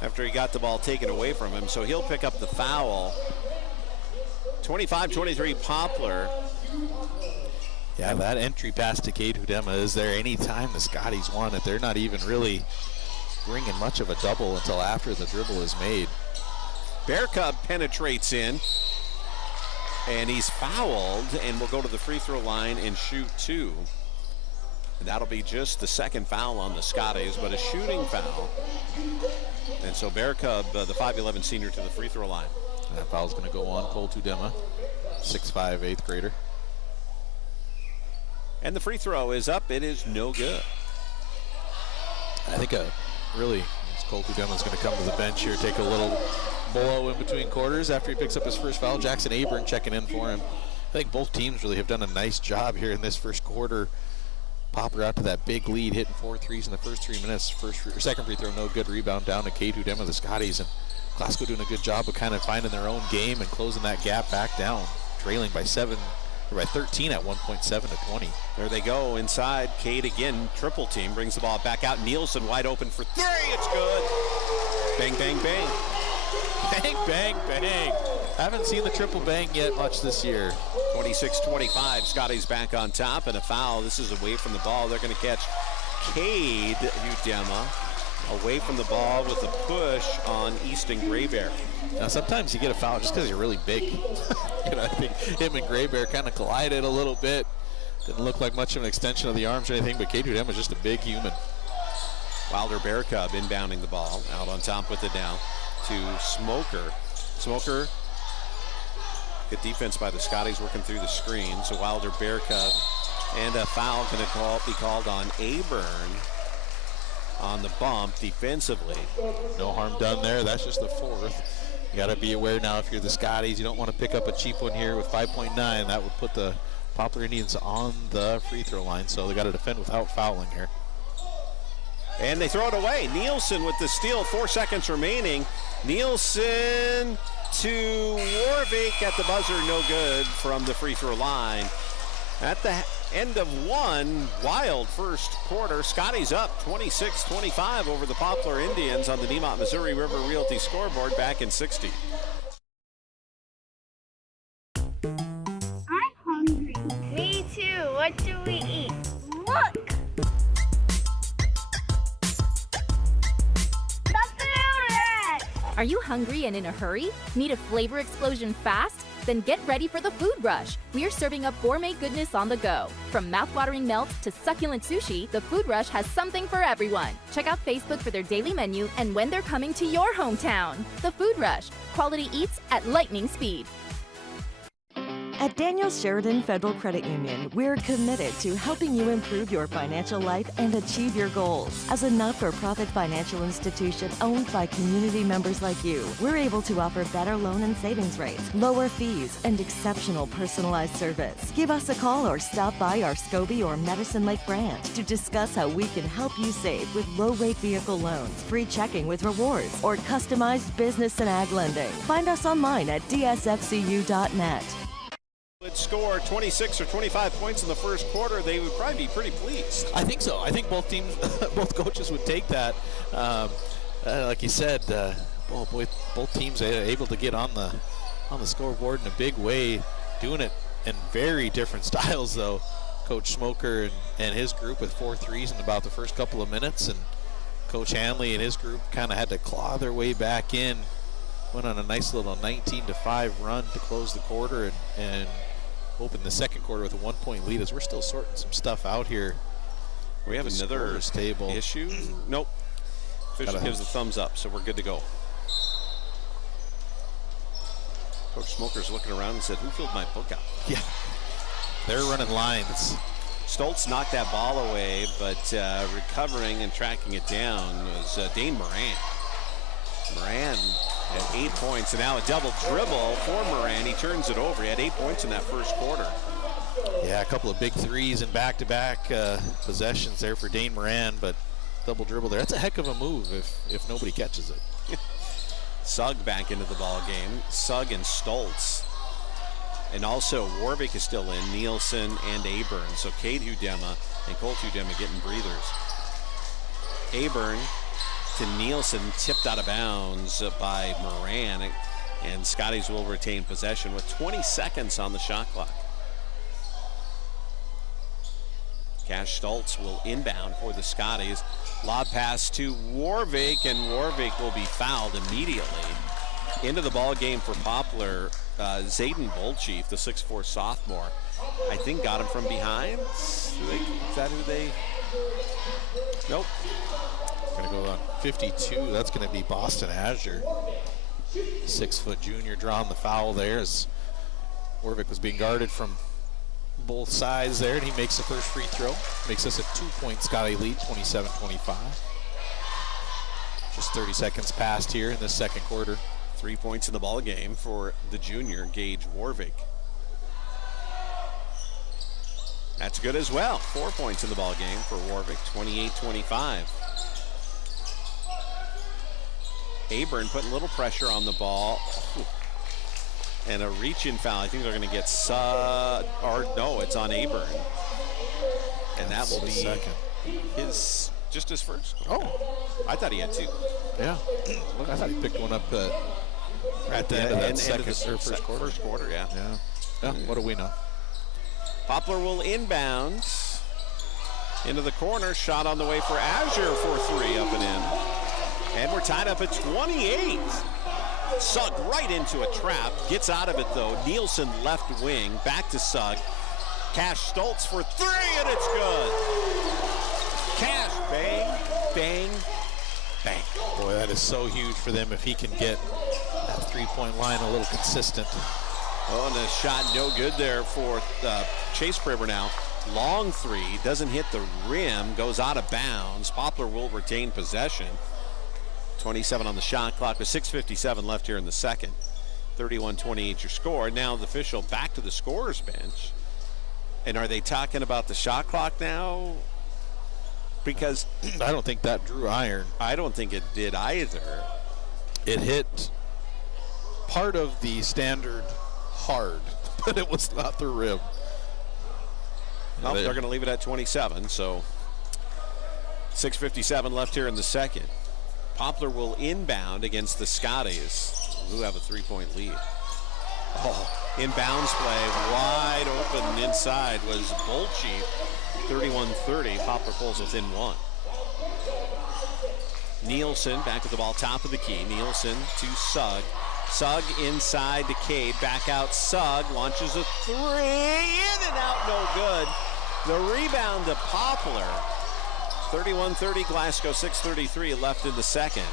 after he got the ball taken away from him. So he'll pick up the foul. 25-23 Poplar. Yeah, that entry pass to Cade Udema is there any time the Scotties want it. They're not even really bringing much of a double until after the dribble is made. Bear Cub penetrates in, and he's fouled, and will go to the free throw line and shoot 2. And that'll be just the second foul on the Scotties, but a shooting foul. And so Bear Cub, the 5'11" senior, to the free throw line. And that foul's going to go on Colt Udema, 6'5", 8th grader. And the free throw is up. It is no good. I think Colt Udema is going to come to the bench here, take a little blow in between quarters after he picks up his first foul. Jackson Aburn checking in for him. I think both teams really have done a nice job here in this first quarter. Poplar out to that big lead, hitting 4 threes in the first 3 minutes. Second free throw, no good. Rebound down to Cade Udema, the Scotties. And Glasgow doing a good job of kind of finding their own game and closing that gap back down, trailing by 13 at 1.7 to 20. There they go inside. Cade again, triple team, brings the ball back out. Nielsen wide open for 3. It's good. Bang, bang, bang. Bang, bang, bang. Haven't seen the triple bang yet much this year. 26-25. Scotty's back on top, and a foul. This is away from the ball. They're going to catch Cade Udema away from the ball with a push on Easton Graybear. Now sometimes you get a foul just because you're really big. I think him and Graybear kind of collided a little bit. Didn't look like much of an extension of the arms or anything, but Cade Udema is just a big human. Wilder Bear Cub inbounding the ball. Out on top with it now to Smoker. Smoker, good defense by the Scotties, working through the screen. So Wilder Bear Cub, and a foul going to be called on Aburn on the bump defensively. No harm done there. That's just the 4th. You got to be aware now if you're the Scotties, you don't want to pick up a cheap one here with 5.9. That would put the Poplar Indians on the free throw line, so they got to defend without fouling here. And they throw it away. Nielsen with the steal, 4 seconds remaining. Nielsen to Warwick at the buzzer, no good from the free throw line. At the end of one wild first quarter, Scotty's up 26-25 over the Poplar Indians on the Nemont Missouri River Realty scoreboard back in 60. I'm hungry. Me too. What do we eat? Look! Are you hungry and in a hurry? Need a flavor explosion fast? Then get ready for the food rush. We're serving up gourmet goodness on the go. From mouth-watering melts to succulent sushi, the Food Rush has something for everyone. Check out Facebook for their daily menu and when they're coming to your hometown. The Food Rush. Quality eats at lightning speed. At Daniels Sheridan Federal Credit Union, we're committed to helping you improve your financial life and achieve your goals. As a not-for-profit financial institution owned by community members like you, we're able to offer better loan and savings rates, lower fees, and exceptional personalized service. Give us a call or stop by our Scobie or Medicine Lake branch to discuss how we can help you save with low-rate vehicle loans, free checking with rewards, or customized business and ag lending. Find us online at dsfcu.net. could score 26 or 25 points in the first quarter, they would probably be pretty pleased. I think so. I think both teams, both coaches would take that. Like you said, both teams are able to get on the scoreboard in a big way, doing it in very different styles though. Coach Smoker and his group with 4 threes in about the first couple of minutes, and Coach Hanley and his group kind of had to claw their way back in. Went on a nice little 19-5 run to close the quarter and open the second quarter with a 1-point lead as we're still sorting some stuff out here. We have another table issue. Nope. Official gives the thumbs up, so we're good to go. Coach Smoker's looking around and said, "Who filled my book out?" Yeah, they're running lines. Stoltz knocked that ball away, but recovering and tracking it down was Dane Moran. Moran had 8 points, and now a double dribble for Moran. He turns it over. He had 8 points in that first quarter. Yeah, a couple of big threes and back-to-back possessions there for Dane Moran, but double dribble there. That's a heck of a move if nobody catches it. Sugg back into the ball game. Sugg and Stoltz. And also Warwick is still in, Nielsen and Aburn. So Cade Hudema and Colt Hudema getting breathers. Aburn to Nielsen, tipped out of bounds by Moran. And Scotties will retain possession with 20 seconds on the shot clock. Cash Stoltz will inbound for the Scotties. Lob pass to Warwick, and Warwick will be fouled immediately. Into the ball game for Poplar, Zayden Bolchief, the 6'4 sophomore, I think got him from behind. Is that who they? Nope. Gonna go on 52. That's gonna be Boston Azure. 6-foot junior drawing the foul there as Warwick was being guarded from both sides there, and he makes the first free throw. Makes us a 2-point Scotty lead, 27-25. Just 30 seconds passed here in this second quarter. 3 points in the ball game for the junior, Gage Warwick. That's good as well. 4 points in the ball game for Warwick, 28-25. Aburn putting a little pressure on the ball. And a reach-in foul. I think they're going to get no, it's on Aburn. And that will be just his first. Oh, I thought he had 2. Yeah, look, I thought he picked one up at the end of that first quarter. First quarter, yeah. Yeah, what do we know? Poplar will inbound into the corner. Shot on the way for Azure for 3, up and in. And we're tied up at 28. Sugg right into a trap. Gets out of it, though. Nielsen left wing. Back to Sugg. Cash Stoltz for 3, and it's good. Cash, bang, bang, bang. Boy, that is so huge for them if he can get that three-point line a little consistent. Oh, and a shot no good there for Chase Priber now. Long 3, doesn't hit the rim, goes out of bounds. Poplar will retain possession. 27 on the shot clock with 6:57 left here in the second. 31-28 your score. Now the official back to the scorer's bench. And are they talking about the shot clock now? Because I don't think that drew iron. I don't think it did either. It hit part of the standard hard, but it was not the rim. Nope, they're going to leave it at 27, so 6:57 left here in the second. Poplar will inbound against the Scotties, who have a 3-point lead. Oh, inbounds play, wide open inside was Bolchief. 31-30, Poplar pulls within 1. Nielsen back with the ball, top of the key. Nielsen to Sugg. Sugg inside to Cade, back out Sugg, launches a 3, in and out, no good. The rebound to Poplar. 31-30 Glasgow, 6:33 left in the second.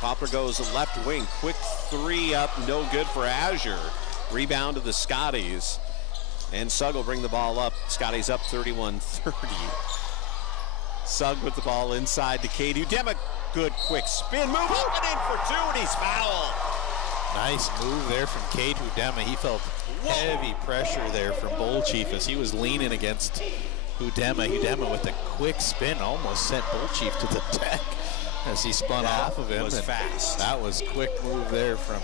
Poplar goes left wing, quick 3 up, no good for Azure. Rebound to the Scotties. And Sugg will bring the ball up. Scotties up 31-30. Sugg with the ball inside to Cade Hudema. Good quick spin move, up and in for 2, and he's fouled. Nice move there from Cade Hudema. He felt heavy pressure there from Bolchief as he was leaning against Hudema. Hudema with a quick spin almost sent Bolchief to the deck as he spun off of him. Was fast. That was quick move there from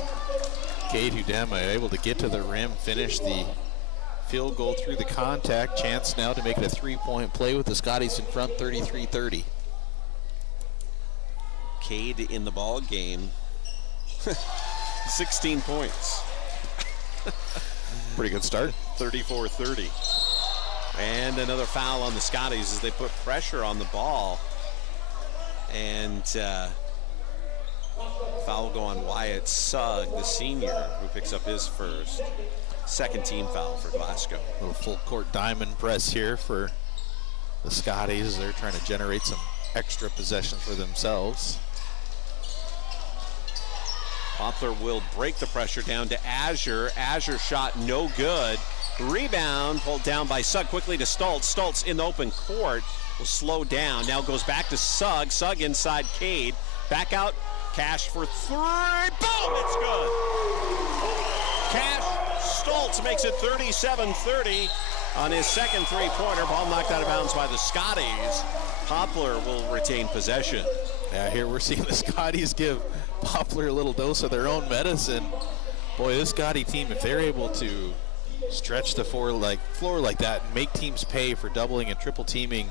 Cade Hudema able to get to the rim, finish the field goal through the contact. Chance now to make it a 3-point play with the Scotties in front, 33-30. Cade in the ball game. 16 points. Pretty good start. 34-30. And another foul on the Scotties as they put pressure on the ball. And foul will go on Wyatt Sugg, the senior, who picks up his first. Second team foul for Glasgow. Little full court diamond press here for the Scotties. They're trying to generate some extra possession for themselves. Poplar will break the pressure down to Azure. Azure shot no good. Rebound pulled down by Sugg quickly to Stoltz. Stoltz in the open court will slow down. Now goes back to Sugg. Sugg inside Cade. Back out. Cash for three. Boom! It's good. Cash Stoltz makes it 37-30 on his second three-pointer. Ball knocked out of bounds by the Scotties. Poplar will retain possession. Yeah, here we're seeing the Scotties give Poplar a little dose of their own medicine. Boy, this Scotty team, if they're able to stretch the floor like that and make teams pay for doubling and triple teaming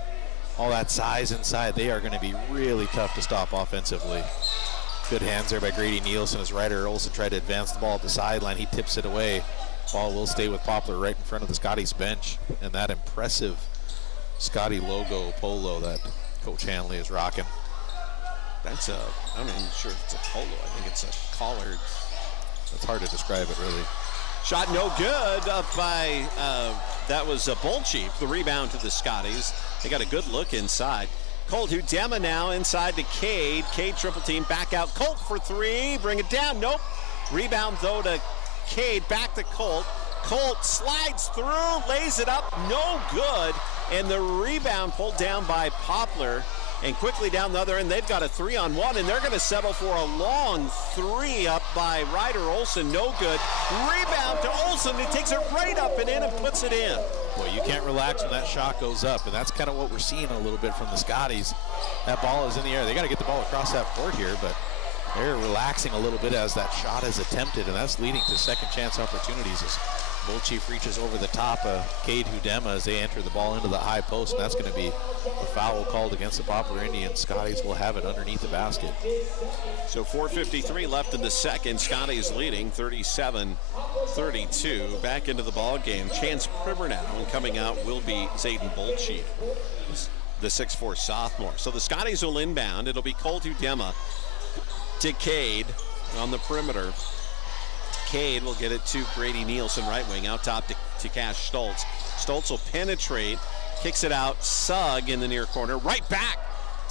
all that size inside, they are going to be really tough to stop offensively. Good hands there by Grady Nielsen as Ryder Olsen tried to advance the ball at the sideline. He tips it away. Ball will stay with Poplar right in front of the Scotties bench. And that impressive Scotty logo polo that Coach Hanley is rocking. That's I'm not even sure if it's a polo. I think it's a collared. It's hard to describe it, really. Shot no good up by, that was Bolchief, the rebound to the Scotties. They got a good look inside. Colt Hudema now inside to Cade. Cade triple team, back out. Colt for three, bring it down, nope. Rebound though to Cade, back to Colt. Colt slides through, lays it up, no good. And the rebound pulled down by Poplar. And quickly down the other end, they've got a 3-on-1, and they're going to settle for a long three up by Ryder Olsen. No good. Rebound to Olsen. He takes it right up and in and puts it in. Well, you can't relax when that shot goes up, and that's kind of what we're seeing a little bit from the Scotties. That ball is in the air. They got to get the ball across that court here, but they're relaxing a little bit as that shot is attempted, and that's leading to second chance opportunities as Bolchief reaches over the top of Cade Hudema as they enter the ball into the high post, and that's going to be a foul called against the Poplar Indians. Scotties will have it underneath the basket. So 4:53 left in the second. Scotties leading 37-32. Back into the ball game. Chance Primer now, and coming out will be Zayden Bolchief, the 6'4" sophomore. So the Scotties will inbound. It'll be Colt Hudema to Cade on the perimeter. Cade will get it to Grady Nielsen, right wing, out top to Cash Stoltz. Stoltz will penetrate, kicks it out, Sugg in the near corner, right back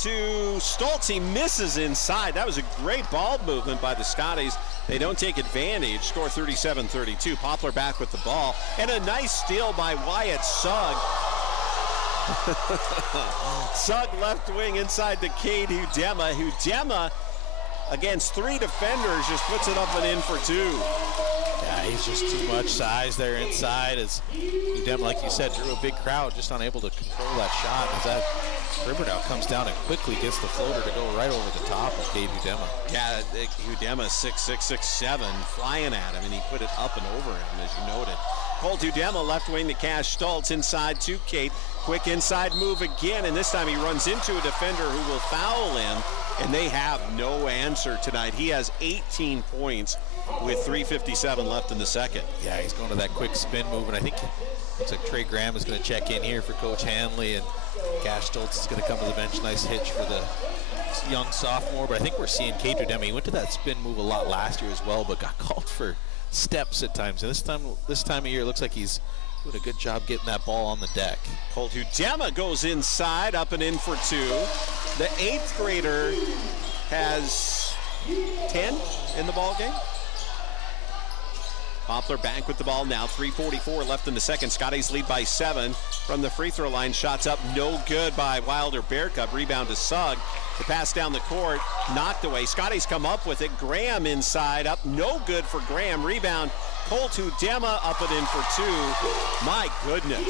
to Stoltz. He misses inside. That was a great ball movement by the Scotties. They don't take advantage. Score 37-32. Poplar back with the ball, and a nice steal by Wyatt Sugg. Sugg left wing inside to Cade Hudema. Hudema against three defenders just puts it up and in for two. Yeah, he's just too much size there inside as Hudema, like you said, drew a big crowd, just unable to control that shot as that Riverdale comes down and quickly gets the floater to go right over the top of Cade Hudema. Yeah, Hudema 6'6", 6'7", flying at him, and he put it up and over him, as you noted. Colt Hudema left wing to Cash Stoltz, inside to Cade. Quick inside move again, and this time he runs into a defender who will foul him, and they have no answer tonight. He has 18 points with 3:57 left in the second. Yeah, he's going to that quick spin move, and I think looks like Trey Graham is going to check in here for Coach Hanley, and Cash Stoltz is going to come to the bench. Nice hitch for the young sophomore, but I think we're seeing Cade Hudema. He went to that spin move a lot last year as well, but got called for steps at times. And this time of year, it looks like he's doing a good job getting that ball on the deck. Colt Hudema goes inside, up and in for two. The 8th grader has 10 in the ball game. Poplar back with the ball now. 3:44 left in the second. Scotties lead by 7 from the free throw line. Shots up, no good by Wilder Bear Cub. Rebound to Sugg. The pass down the court, knocked away. Scotties come up with it. Graham inside, up, no good for Graham. Rebound, Colt Hudema up and in for 2. My goodness.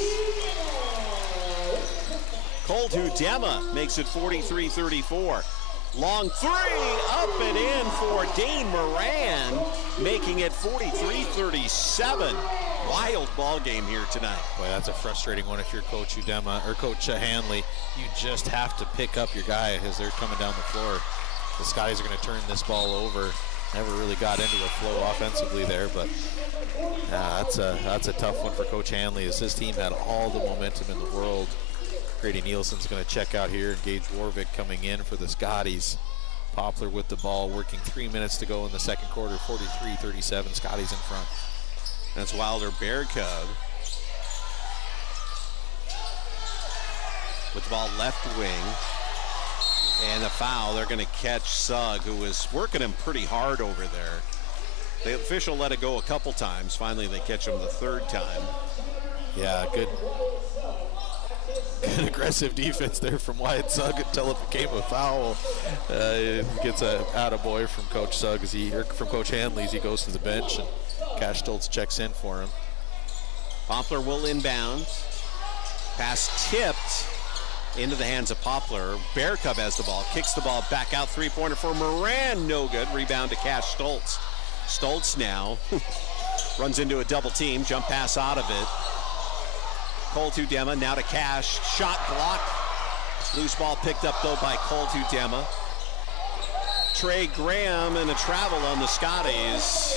Colt Hudema makes it 43-34. Long three, up and in for Dane Moran, making it 43-37. Wild ball game here tonight. Boy, that's a frustrating one if you're Coach Udema or Coach Hanley. You just have to pick up your guy as they're coming down the floor. The Scotties are going to turn this ball over. Never really got into a flow offensively there, but that's a tough one for Coach Hanley, as his team had all the momentum in the world. Grady Nielsen's going to check out here, and Gage Warvick coming in for the Scotties. Poplar with the ball, working 3 minutes to go in the second quarter, 43-37, Scotties in front. That's Wilder Bear Cub with the ball left wing. And a foul. They're going to catch Sugg, who was working him pretty hard over there. The official let it go a couple times. Finally, they catch him the third time. Yeah, good aggressive defense there from Wyatt Sugg until it became a foul. Gets a attaboy from Coach Sugg from Coach Hanley as he goes to the bench, and Cash Stoltz checks in for him. Poplar will inbound. Pass tipped into the hands of Poplar. Bear Cub has the ball, kicks the ball back out, three-pointer for Moran, no good. Rebound to Cash Stoltz. Stoltz now runs into a double team, jump pass out of it. Cole Tudema now to Cash, shot blocked. Loose ball picked up though by Cole Tudema. Trey Graham and a travel on the Scotties.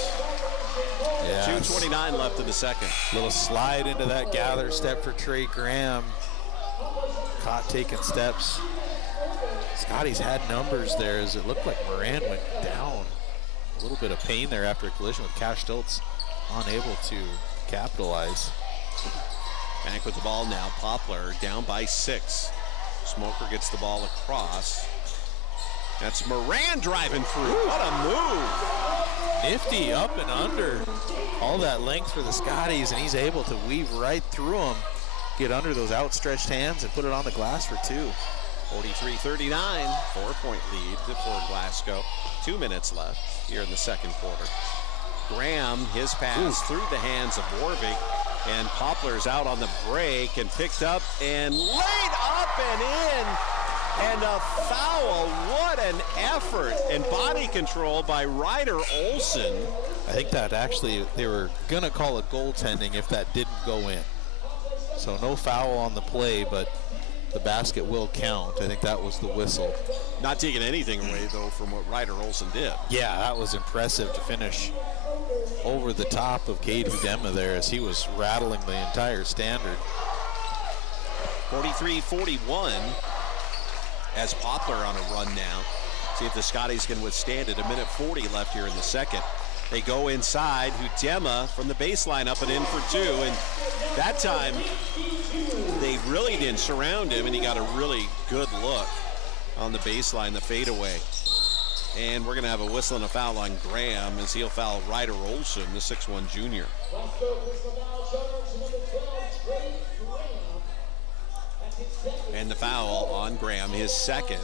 Yeah, 2:29 left in the second. Little slide into that gather step for Trey Graham. Caught taking steps. Scotties had numbers there as it looked like Moran went down. A little bit of pain there after a collision with Cash Stoltz, unable to capitalize. Back with the ball now. Poplar down by 6. Smoker gets the ball across. That's Moran driving through. What a move. Nifty up and under. All that length for the Scotties, and he's able to weave right through them, get under those outstretched hands, and put it on the glass for 2. 43-39, 4-point lead for Glasgow. 2 minutes left here in the second quarter. Graham, his pass through the hands of Warvick, and Poplar's out on the break and picked up and laid up and in. And a foul. What an effort and body control by Ryder Olson. I think that actually they were going to call it goaltending if that didn't go in. So no foul on the play, but the basket will count. I think that was the whistle. Not taking anything away, though, from what Ryder Olson did. Yeah, that was impressive to finish over the top of Cade Udema there as he was rattling the entire standard. 43-41 as Poplar on a run now. See if the Scotties can withstand it. 1:40 left here in the second. They go inside. Udema from the baseline up and in for 2. And that time, they really didn't surround him, and he got a really good look on the baseline, the fadeaway. And we're going to have a whistle and a foul on Graham as he'll foul Ryder Olson, the 6'1 junior. And the foul on Graham, his second.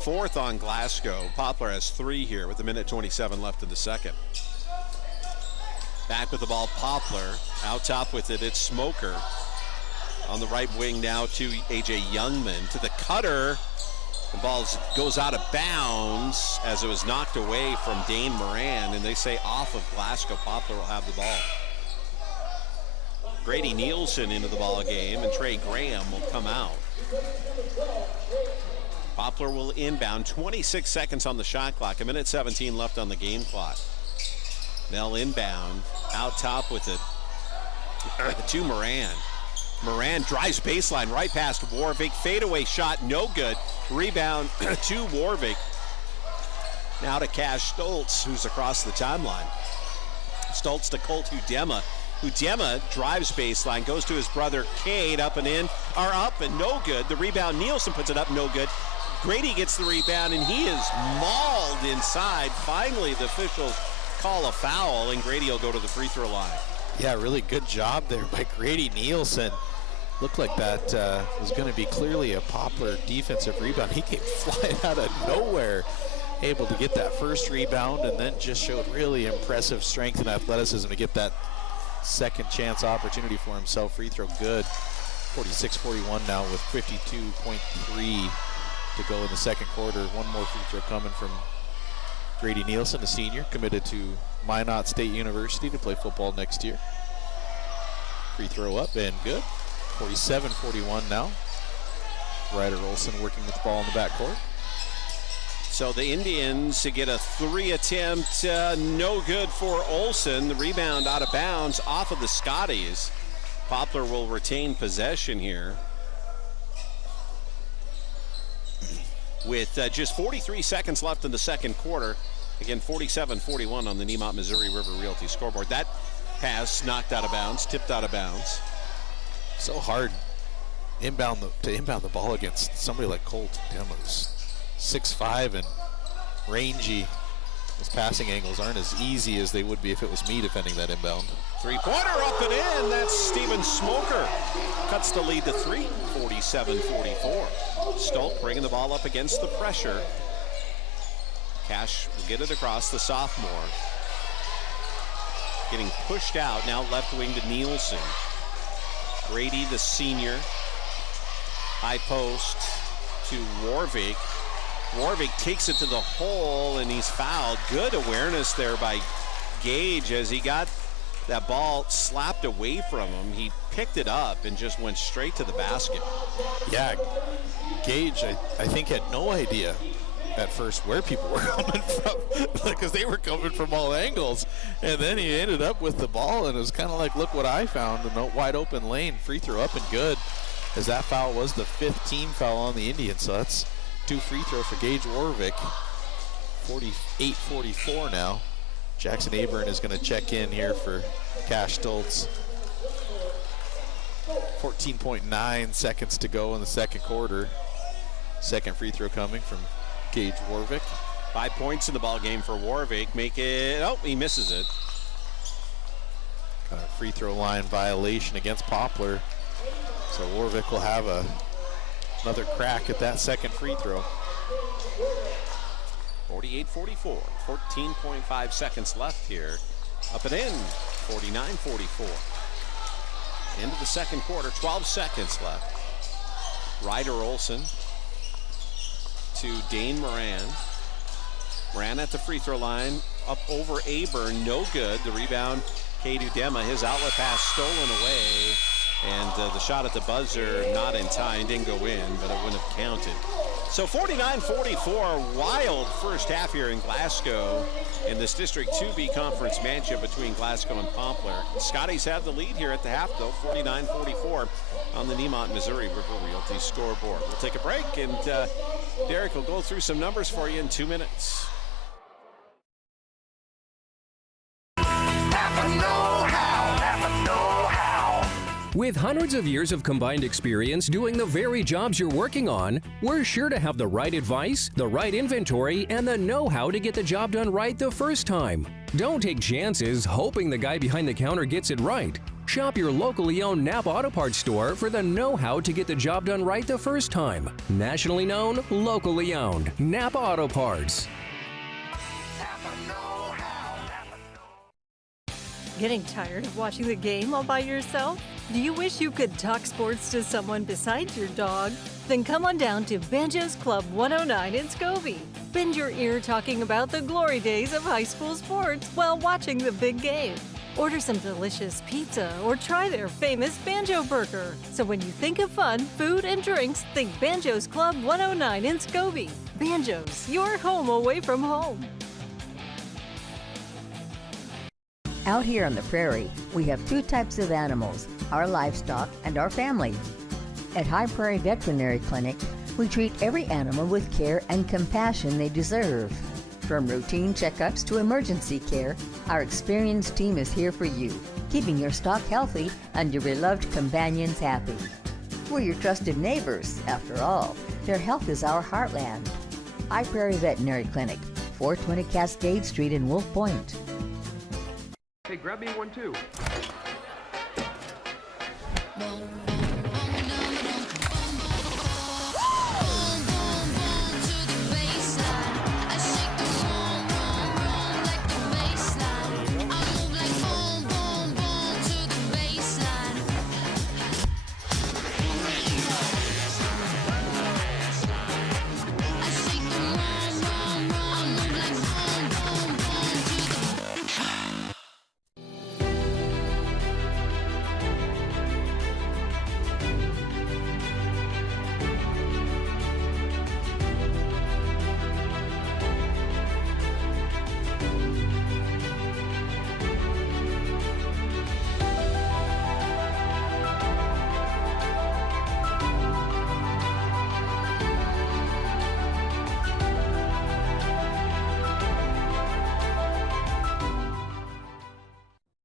4th on Glasgow. Poplar has 3 here with 1:27 left in the second. Back with the ball, Poplar. Out top with it, it's Smoker. On the right wing now to A.J. Youngman. To the cutter. The ball goes out of bounds as it was knocked away from Dane Moran. And they say off of Glasgow, Poplar will have the ball. Grady Nielsen into the ball game, and Trey Graham will come out. Poplar will inbound. 26 seconds on the shot clock. 1:17 left on the game clock. They'll inbound. Out top with it to Moran. Moran drives baseline right past Warvick. Fadeaway shot, no good. Rebound to Warvick. Now to Cash Stoltz, who's across the timeline. Stoltz to Colt Udema. Udema drives baseline, goes to his brother Cade, up and in, are up and no good. The rebound, Nielsen puts it up, no good. Grady gets the rebound and he is mauled inside. Finally, the officials call a foul and Grady will go to the free throw line. Yeah, really good job there by Grady Nielsen. Looked like that was going to be clearly a Poplar defensive rebound. He came flying out of nowhere, able to get that first rebound, and then just showed really impressive strength and athleticism to get that second chance opportunity for himself. Free throw good. 46-41 now with 52.3 to go in the second quarter. One more free throw coming from Grady Nielsen, a senior, committed to Minot State University to play football next year. Free throw up and good. 47-41 now. Ryder Olson working with the ball in the backcourt. So the Indians to get a 3 attempt, no good for Olson. The rebound out of bounds off of the Scotties. Poplar will retain possession here. With just 43 seconds left in the second quarter. Again, 47-41 on the Nemont, Missouri River Realty scoreboard. That pass knocked out of bounds, tipped out of bounds. So hard to inbound the ball against somebody like Colt. Damn, was 6'5" and rangy. Those passing angles aren't as easy as they would be if it was me defending that inbound. Three-pointer up and in. That's Steven Smoker. Cuts the lead to 3, 47-44. Stolk bringing the ball up against the pressure. Cash will get it across, the sophomore. Getting pushed out, now left wing to Nielsen. Grady, the senior. High post to Warvik. Warvik takes it to the hole and he's fouled. Good awareness there by Gage as he got that ball slapped away from him. He picked it up and just went straight to the basket. Yeah, Gage, I think, had no idea at first where people were coming from because they were coming from all angles. And then he ended up with the ball and it was kind of like, look what I found, a wide open lane. Free throw up and good, as that foul was the 5th team foul on the Indians. So that's 2 free throw for Gage Warvik. 48-44 now. Jackson Aburn is going to check in here for Cash Stoltz. 14.9 seconds to go in the second quarter. Second free throw coming from Gage Warvik. 5 points in the ball game for Warvik. Make it, oh, he misses it. Got a free throw line violation against Poplar. So Warvik will have another crack at that second free throw. 48-44, 14.5 seconds left here. Up and in, 49-44. Into the second quarter, 12 seconds left. Ryder Olson to Dane Moran. Moran at the free throw line, up over Aburn, no good. The rebound, Cade Udema, his outlet pass stolen away. And the shot at the buzzer, not in time, didn't go in, but it wouldn't have counted. So 49-44, wild first half here in Glasgow in this District 2B conference matchup between Glasgow and Poplar. Scotties have the lead here at the half, though, 49-44 on the Nemont, Missouri River Realty scoreboard. We'll take a break, and Derek will go through some numbers for you in 2 minutes. With hundreds of years of combined experience doing the very jobs you're working on, we're sure to have the right advice, the right inventory, and the know-how to get the job done right the first time. Don't take chances hoping the guy behind the counter gets it right. Shop your locally owned Napa Auto Parts store for the know-how to get the job done right the first time. Nationally known, locally owned. Napa Auto Parts. Getting tired of watching the game all by yourself? Do you wish you could talk sports to someone besides your dog? Then come on down to Banjo's Club 109 in Scobie. Bend your ear talking about the glory days of high school sports while watching the big game. Order some delicious pizza or try their famous Banjo Burger. So when you think of fun, food, and drinks, think Banjo's Club 109 in Scobie. Banjo's, your home away from home. Out here on the prairie, we have 2 types of animals, our livestock and our family. At High Prairie Veterinary Clinic, we treat every animal with care and compassion they deserve. From routine checkups to emergency care, our experienced team is here for you, keeping your stock healthy and your beloved companions happy. We're your trusted neighbors, after all. Their health is our heartland. High Prairie Veterinary Clinic, 420 Cascade Street in Wolf Point. Hey, grab me one too.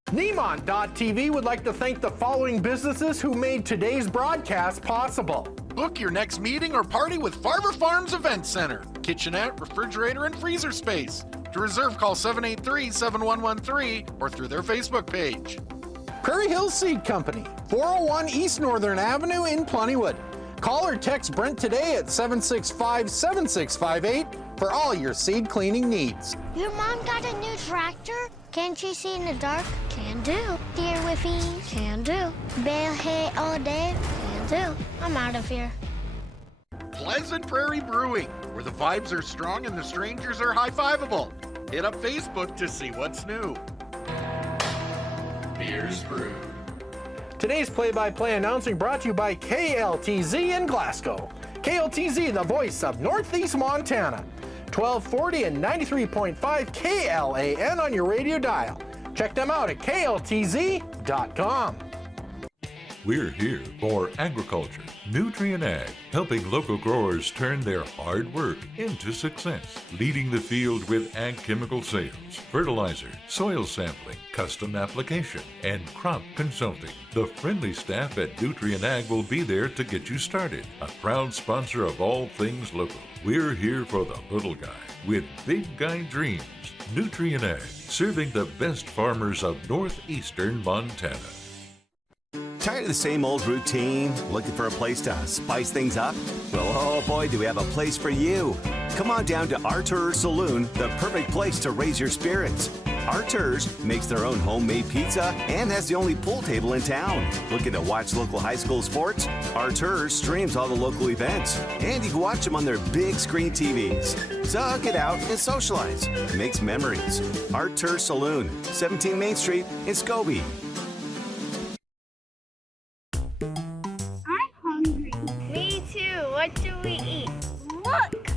Nemont.TV would like to thank the following businesses who made today's broadcast possible. Book your next meeting or party with Farmer Farms Event Center. Kitchenette, refrigerator, and freezer space. To reserve, call 783-7113 or through their Facebook page. Prairie Hills Seed Company, 401 East Northern Avenue in Plentywood. Call or text Brent today at 765-7658 for all your seed cleaning needs. Your mom got a new tractor? Can't you see in the dark? Can do. Deer with ease? Can do. Bale hay all day? Can do. I'm out of here. Pleasant Prairie Brewing, where the vibes are strong and the strangers are high-fiveable. Hit up Facebook to see what's new. Beers brewed. Today's play-by-play announcing brought to you by KLTZ in Glasgow. KLTZ, the voice of Northeast Montana. 1240 and 93.5 KLAN on your radio dial. Check them out at kltz.com. We're here for agriculture, Nutrient Ag, helping local growers turn their hard work into success, leading the field with ag chemical sales, fertilizer, soil sampling, custom application, and crop consulting. The friendly staff at Nutrient Ag will be there to get you started. A proud sponsor of all things local. We're here for the little guy with big guy dreams. Nutrient Ag, serving the best farmers of northeastern Montana. Tired of the same old routine? Looking for a place to spice things up? Well, oh boy, do we have a place for you. Come on down to Artur Saloon, the perfect place to raise your spirits. Artur's makes their own homemade pizza and has the only pool table in town. Looking to watch local high school sports? Artur's streams all the local events, and you can watch them on their big screen TVs. So get out and socialize. Makes memories. Artur Saloon, 17 Main Street in Scobie. I'm hungry. Me too. What do we eat? Look!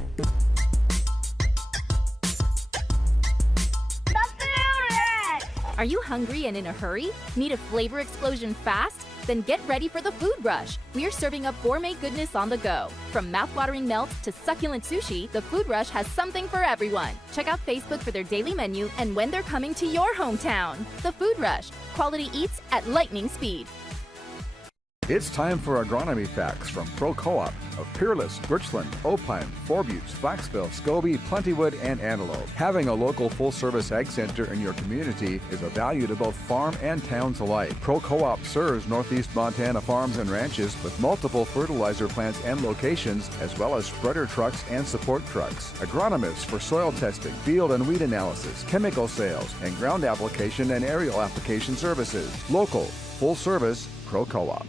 Are you hungry and in a hurry? Need a flavor explosion fast? Then get ready for the food rush. We're serving up gourmet goodness on the go. From mouth-watering melts to succulent sushi, the Food Rush has something for everyone. Check out Facebook for their daily menu and when they're coming to your hometown. The Food Rush. Quality eats at lightning speed. It's time for Agronomy Facts from Pro Co-op of Peerless, Birchland, Opine, Four Buttes, Flaxville, Scobie, Plentywood, and Antelope. Having a local full-service ag center in your community is a value to both farm and towns alike. Pro Co-op serves Northeast Montana farms and ranches with multiple fertilizer plants and locations, as well as spreader trucks and support trucks. Agronomists for soil testing, field and weed analysis, chemical sales, and ground application and aerial application services. Local, full-service, Pro Co-op.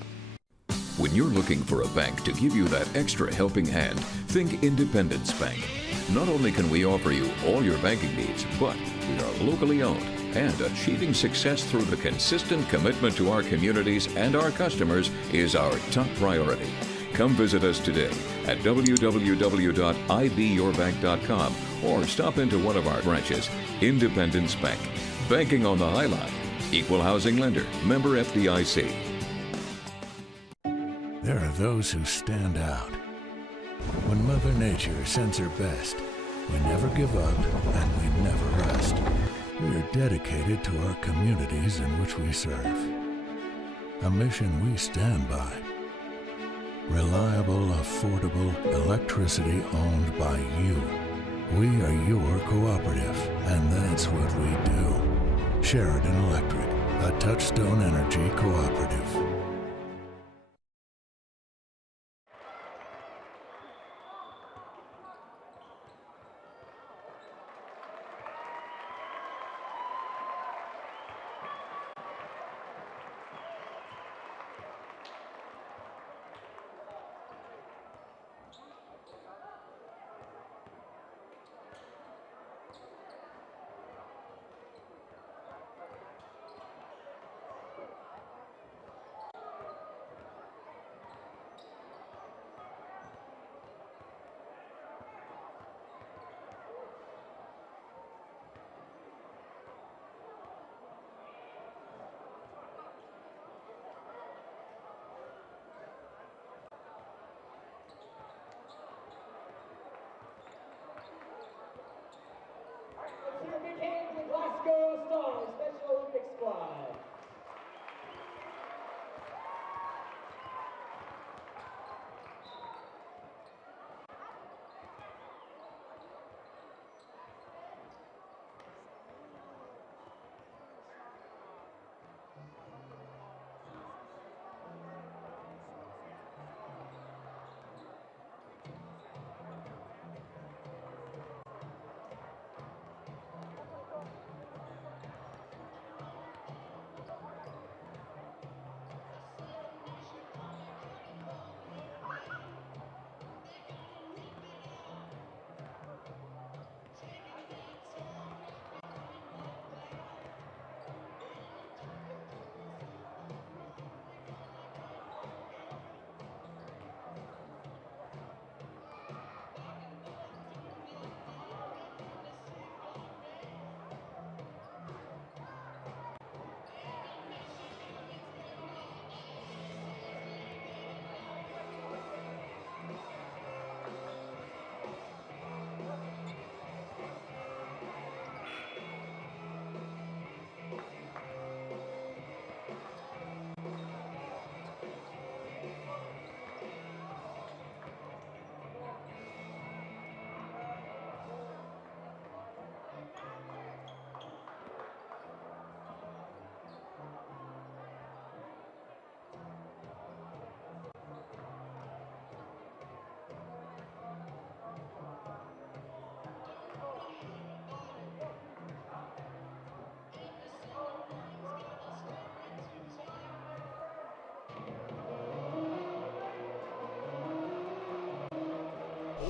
When you're looking for a bank to give you that extra helping hand, think Independence Bank. Not only can we offer you all your banking needs, but we are locally owned, and achieving success through the consistent commitment to our communities and our customers is our top priority. Come visit us today at www.ibyourbank.com or stop into one of our branches. Independence Bank. Banking on the High Line. Equal housing lender. Member FDIC. There are those who stand out. When Mother Nature sends her best, we never give up and we never rest. We are dedicated to our communities in which we serve. A mission we stand by. Reliable, affordable electricity owned by you. We are your cooperative, and that's what we do. Sheridan Electric, a Touchstone Energy cooperative.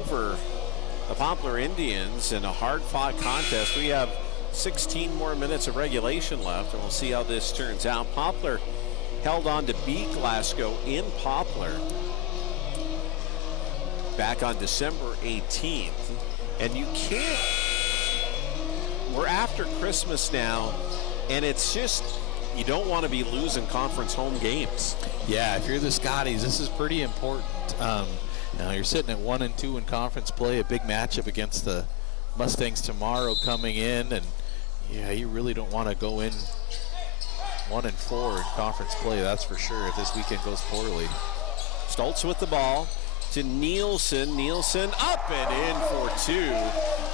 over the Poplar Indians in a hard-fought contest. We have 16 more minutes of regulation left, and we'll see how this turns out. Poplar held on to beat Glasgow in Poplar back on December 18th. And you can't, we're after Christmas now, and it's just, you don't want to be losing conference home games. Yeah, if you're the Scotties, this is pretty important. Now you're sitting at 1-2 in conference play, a big matchup against the Mustangs tomorrow coming in, and yeah, you really don't want to go in 1-4 in conference play, that's for sure, if this weekend goes poorly. Stoltz with the ball to Nielsen. Nielsen up and in for two.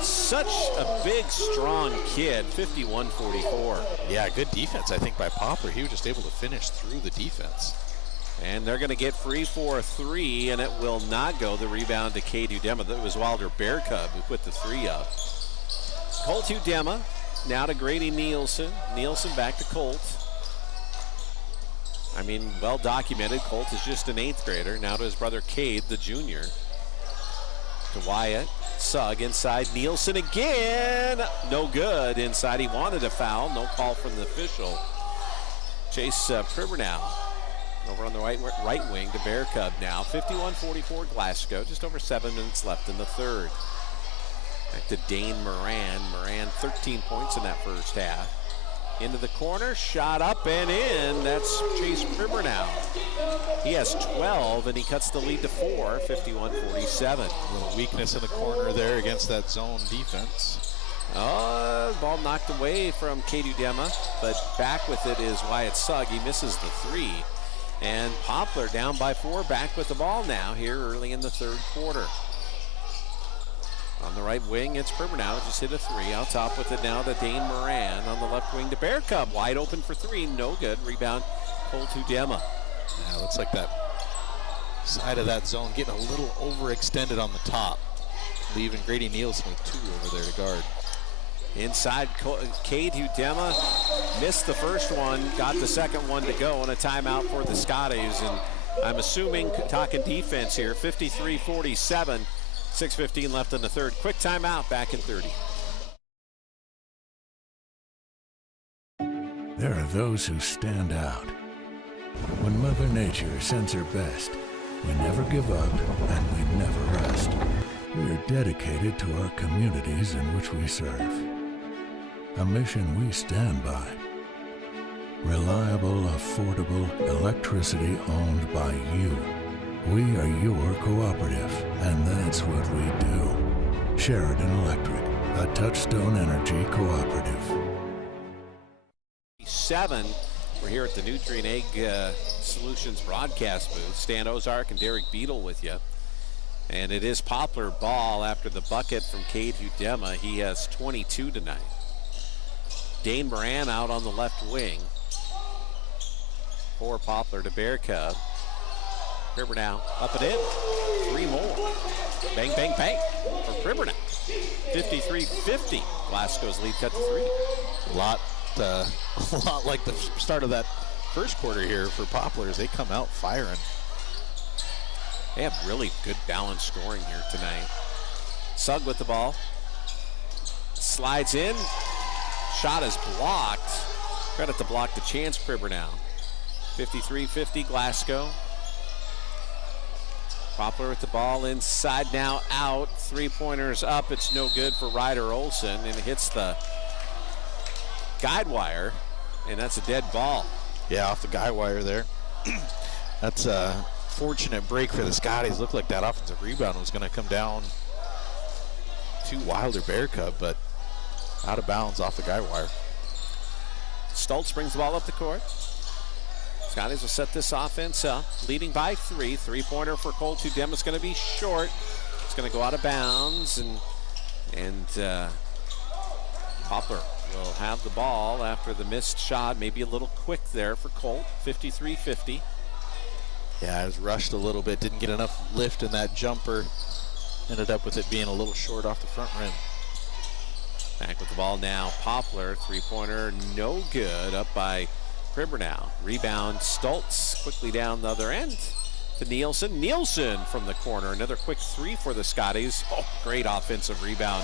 Such a big, strong kid, 51-44. Yeah, good defense, I think, by Poplar. He was just able to finish through the defense. And they're going to get free for a three, and it will not go. The rebound to Cade Udema. That was Wilder Bear Cub who put the three up. Colt Udema now to Grady Nielsen. Nielsen back to Colt. I mean, well documented. Colt is just an 8th grader. Now to his brother Cade, the junior. To Wyatt. Sugg inside. Nielsen again. No good inside. He wanted a foul. No call from the official. Chase Pribernow over on the right wing to Bear Cub now. 51-44 Glasgow. Just over 7 minutes left in the third. Back to Dane Moran. Moran 13 points in that first half. Into the corner, shot up and in. That's Chase Pribernow. He has 12 and he cuts the lead to 4, 51-47. A little weakness in the corner there against that zone defense. Ball knocked away from Cade Udema, but back with it is Wyatt Sugg. He misses the three. And Poplar down by 4, back with the ball now here early in the third quarter. On the right wing, it's Pribernow, just hit a three. Out top with it now to Dane Moran. On the left wing to Bear Cub, wide open for three, no good. Rebound, Colt Udema. Yeah, looks like that side of that zone getting a little overextended on the top, leaving Grady Nielsen with 2 over there to guard. Inside, Cade Udema missed the first one, got the second one to go, and a timeout for the Scotties. And I'm assuming, talking defense here, 53-47. 6:15 left in the third. Quick timeout, back in 30. There are those who stand out. When Mother Nature sends her best, we never give up and we never rest. We are dedicated to our communities in which we serve. A mission we stand by. Reliable, affordable electricity owned by you. We are your cooperative, and that's what we do. Sheridan Electric, a Touchstone Energy cooperative. 7. We're here at the Nutrient Egg Solutions broadcast booth. Stan Ozark and Derek Beadle with you. And it is Poplar ball after the bucket from Cade Udema. He has 22 tonight. Dane Moran out on the left wing for Poplar to Bear Cub. Pribernow up and in. 3 more. Bang, bang, bang for Pribernow. 53-50. Glasgow's lead cut to 3. A lot like the start of that first quarter here for Poplars. They come out firing. They have really good balanced scoring here tonight. Sugg with the ball. Slides in. Shot is blocked. Credit to block the Chance Pribernow. 53-50 Glasgow. Poplar with the ball inside now out. 3-pointers up. It's no good for Ryder Olson, and it hits the guide wire, and that's a dead ball. Yeah, off the guide wire there. That's a fortunate break for the Scotties. Looked like that offensive rebound was going to come down to Wilder Bear Cub, but out of bounds off the guide wire. Stoltz brings the ball up the court. Scotties will set this offense up, leading by 3. 3-pointer for Colt Udema is going to be short. It's going to go out of bounds, and Poplar will have the ball after the missed shot. Maybe a little quick there for Colt. 53-50. Yeah, it was rushed a little bit. Didn't get enough lift in that jumper. Ended up with it being a little short off the front rim. Back with the ball now. Poplar, 3-pointer, no good. Up by Pribernow. Rebound, Stoltz quickly down the other end. to Nielsen. Nielsen from the corner. Another quick three for the Scotties. Oh, great offensive rebound.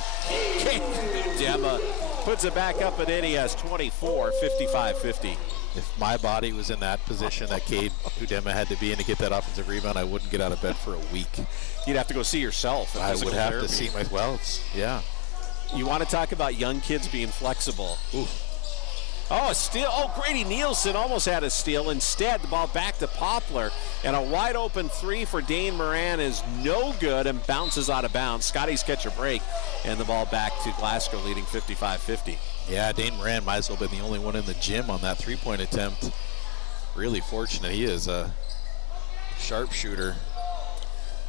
Dema puts it back up and in. He has 24, 55-50. If my body was in that position that Cade Udema had to be in to get that offensive rebound, I wouldn't get out of bed for a week. You'd have to go see yourself. I would have to see my, well, yeah. You want to talk about young kids being flexible. Ooh. Oh, a steal. Oh, Grady Nielsen almost had a steal. Instead, the ball back to Poplar. And a wide open three for Dane Moran is no good and bounces out of bounds. Scotties catch a break, and the ball back to Glasgow, leading 55-50. Yeah, Dane Moran might as well have been the only one in the gym on that three-point attempt. Really fortunate. He is a sharpshooter.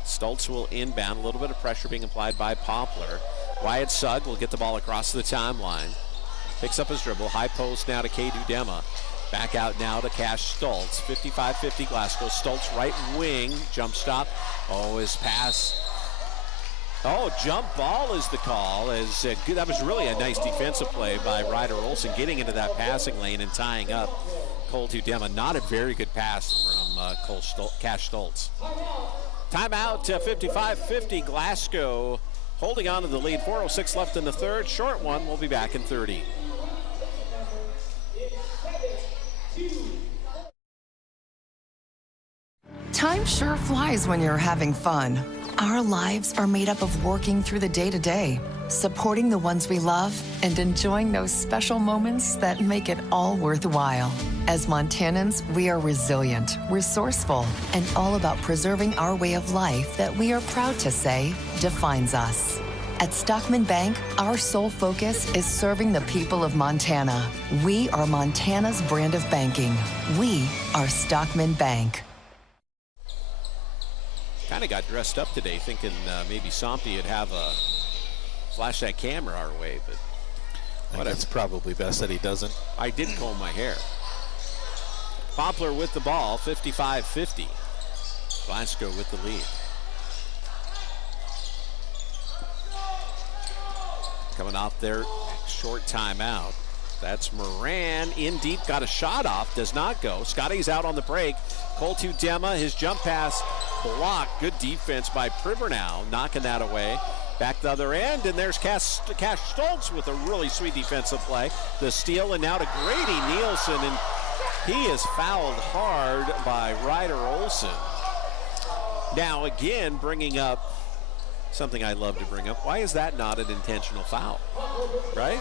Stoltz will inbound. A little bit of pressure being applied by Poplar. Wyatt Sugg will get the ball across the timeline. Picks up his dribble. High post now to Cade Udema. Back out now to Cash Stoltz. 55-50 Glasgow. Stoltz right wing. Jump stop. Oh, his pass. Oh, jump ball is the call. That was really a nice defensive play by Ryder Olsen, getting into that passing lane and tying up Colt Udema. Not a very good pass from Cash Stoltz. Timeout, 55-50 Glasgow. Holding on to the lead. 4:06 left in the third. Short one. We'll be back in 30. Time sure flies when you're having fun. Our lives are made up of working through the day-to-day, supporting the ones we love, and enjoying those special moments that make it all worthwhile. As Montanans, we are resilient, resourceful, and all about preserving our way of life that we are proud to say defines us. At Stockman Bank, our sole focus is serving the people of Montana. We are Montana's brand of banking. We are Stockman Bank. Kind of got dressed up today, thinking maybe Sompy would have a flash that camera our way, but I think it's probably best that he doesn't. I did comb my hair. Poplar with the ball, 55-50. Glasgow with the lead. Coming off their short timeout. That's Moran in deep, got a shot off, does not go. Scotty's out on the break. Colt Udema, his jump pass blocked. Good defense by Pribernow, knocking that away. Back the other end, and there's Cash Stoltz with a really sweet defensive play. The steal, and now to Grady Nielsen, and he is fouled hard by Ryder Olsen. Now again, bringing up something I love to bring up. Why is that not an intentional foul? Right?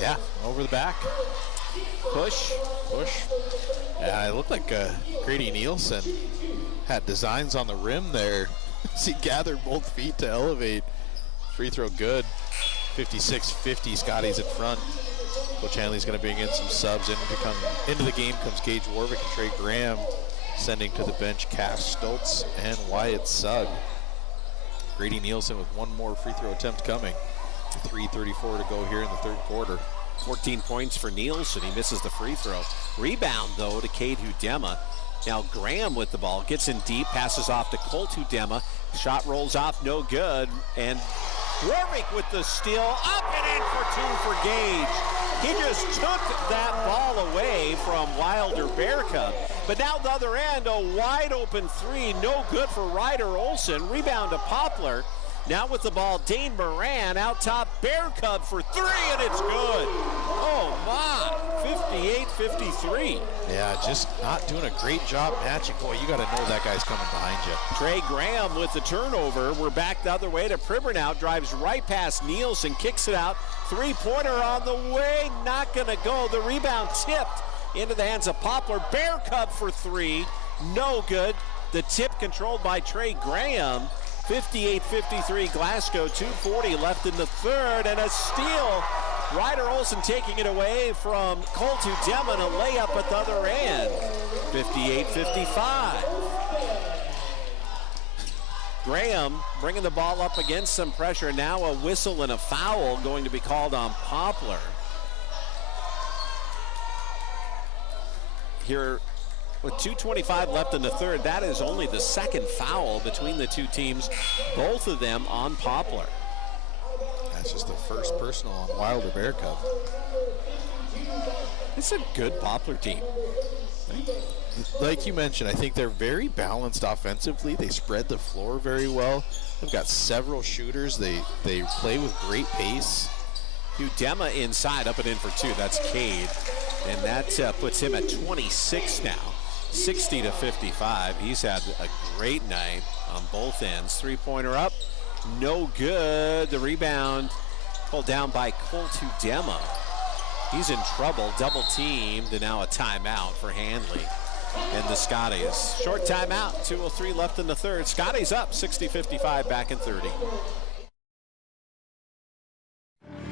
Yeah, over the back. Push. Yeah, it looked like Grady Nielsen had designs on the rim there. He gathered both feet to elevate. Free throw good. 56-50, Scotty's in front. Coach Hanley's going to bring in some subs. Into the game comes Gage Warwick and Trey Graham, sending to the bench Cash Stoltz and Wyatt Sugg. Grady Nielsen with one more free throw attempt coming. 3:34 to go here in the third quarter. 14 points for Nielsen. He misses the free throw. Rebound, though, to Cade Udema. Now Graham with the ball. Gets in deep. Passes off to Colt Udema. Shot rolls off. No good. And Warwick with the steal. Up and in for two for Gage. He just took that ball away from Wilder Bear Cub. But now the other end, a wide open three. No good for Ryder Olsen. Rebound to Poplar. Now with the ball, Dane Moran out top, Bear Cub for three, and it's good. Oh my, 58-53. Yeah, just not doing a great job matching. Boy, you got to know that guy's coming behind you. Trey Graham with the turnover. We're back the other way to Pribernow, drives right past Nielsen, kicks it out. Three-pointer on the way, not gonna go. The rebound tipped into the hands of Poplar. Bear Cub for three, no good. The tip controlled by Trey Graham. 58-53 Glasgow, 2:40 left in the third, and a steal. Ryder Olsen taking it away from Colt Udema, and a layup at the other end. 58-55. Graham bringing the ball up against some pressure. Now a whistle and a foul going to be called on Poplar. Here with 2:25 left in the third, that is only the second foul between the two teams, both of them on Poplar. That's just the first personal on Wilder Bear Cub. It's a good Poplar team. Like you mentioned, I think they're very balanced offensively. They spread the floor very well. They've got several shooters. They play with great pace. Udema inside, up and in for two. That's Cade. And that puts him at 26 now. 60-55. He's had a great night on both ends. Three-pointer up. No good. The rebound pulled down by Colt Udema. He's in trouble. Double teamed, and now a timeout for Handley and the Scotties. Short timeout. 2:03 left in the third. Scotties up 60-55, back in 30.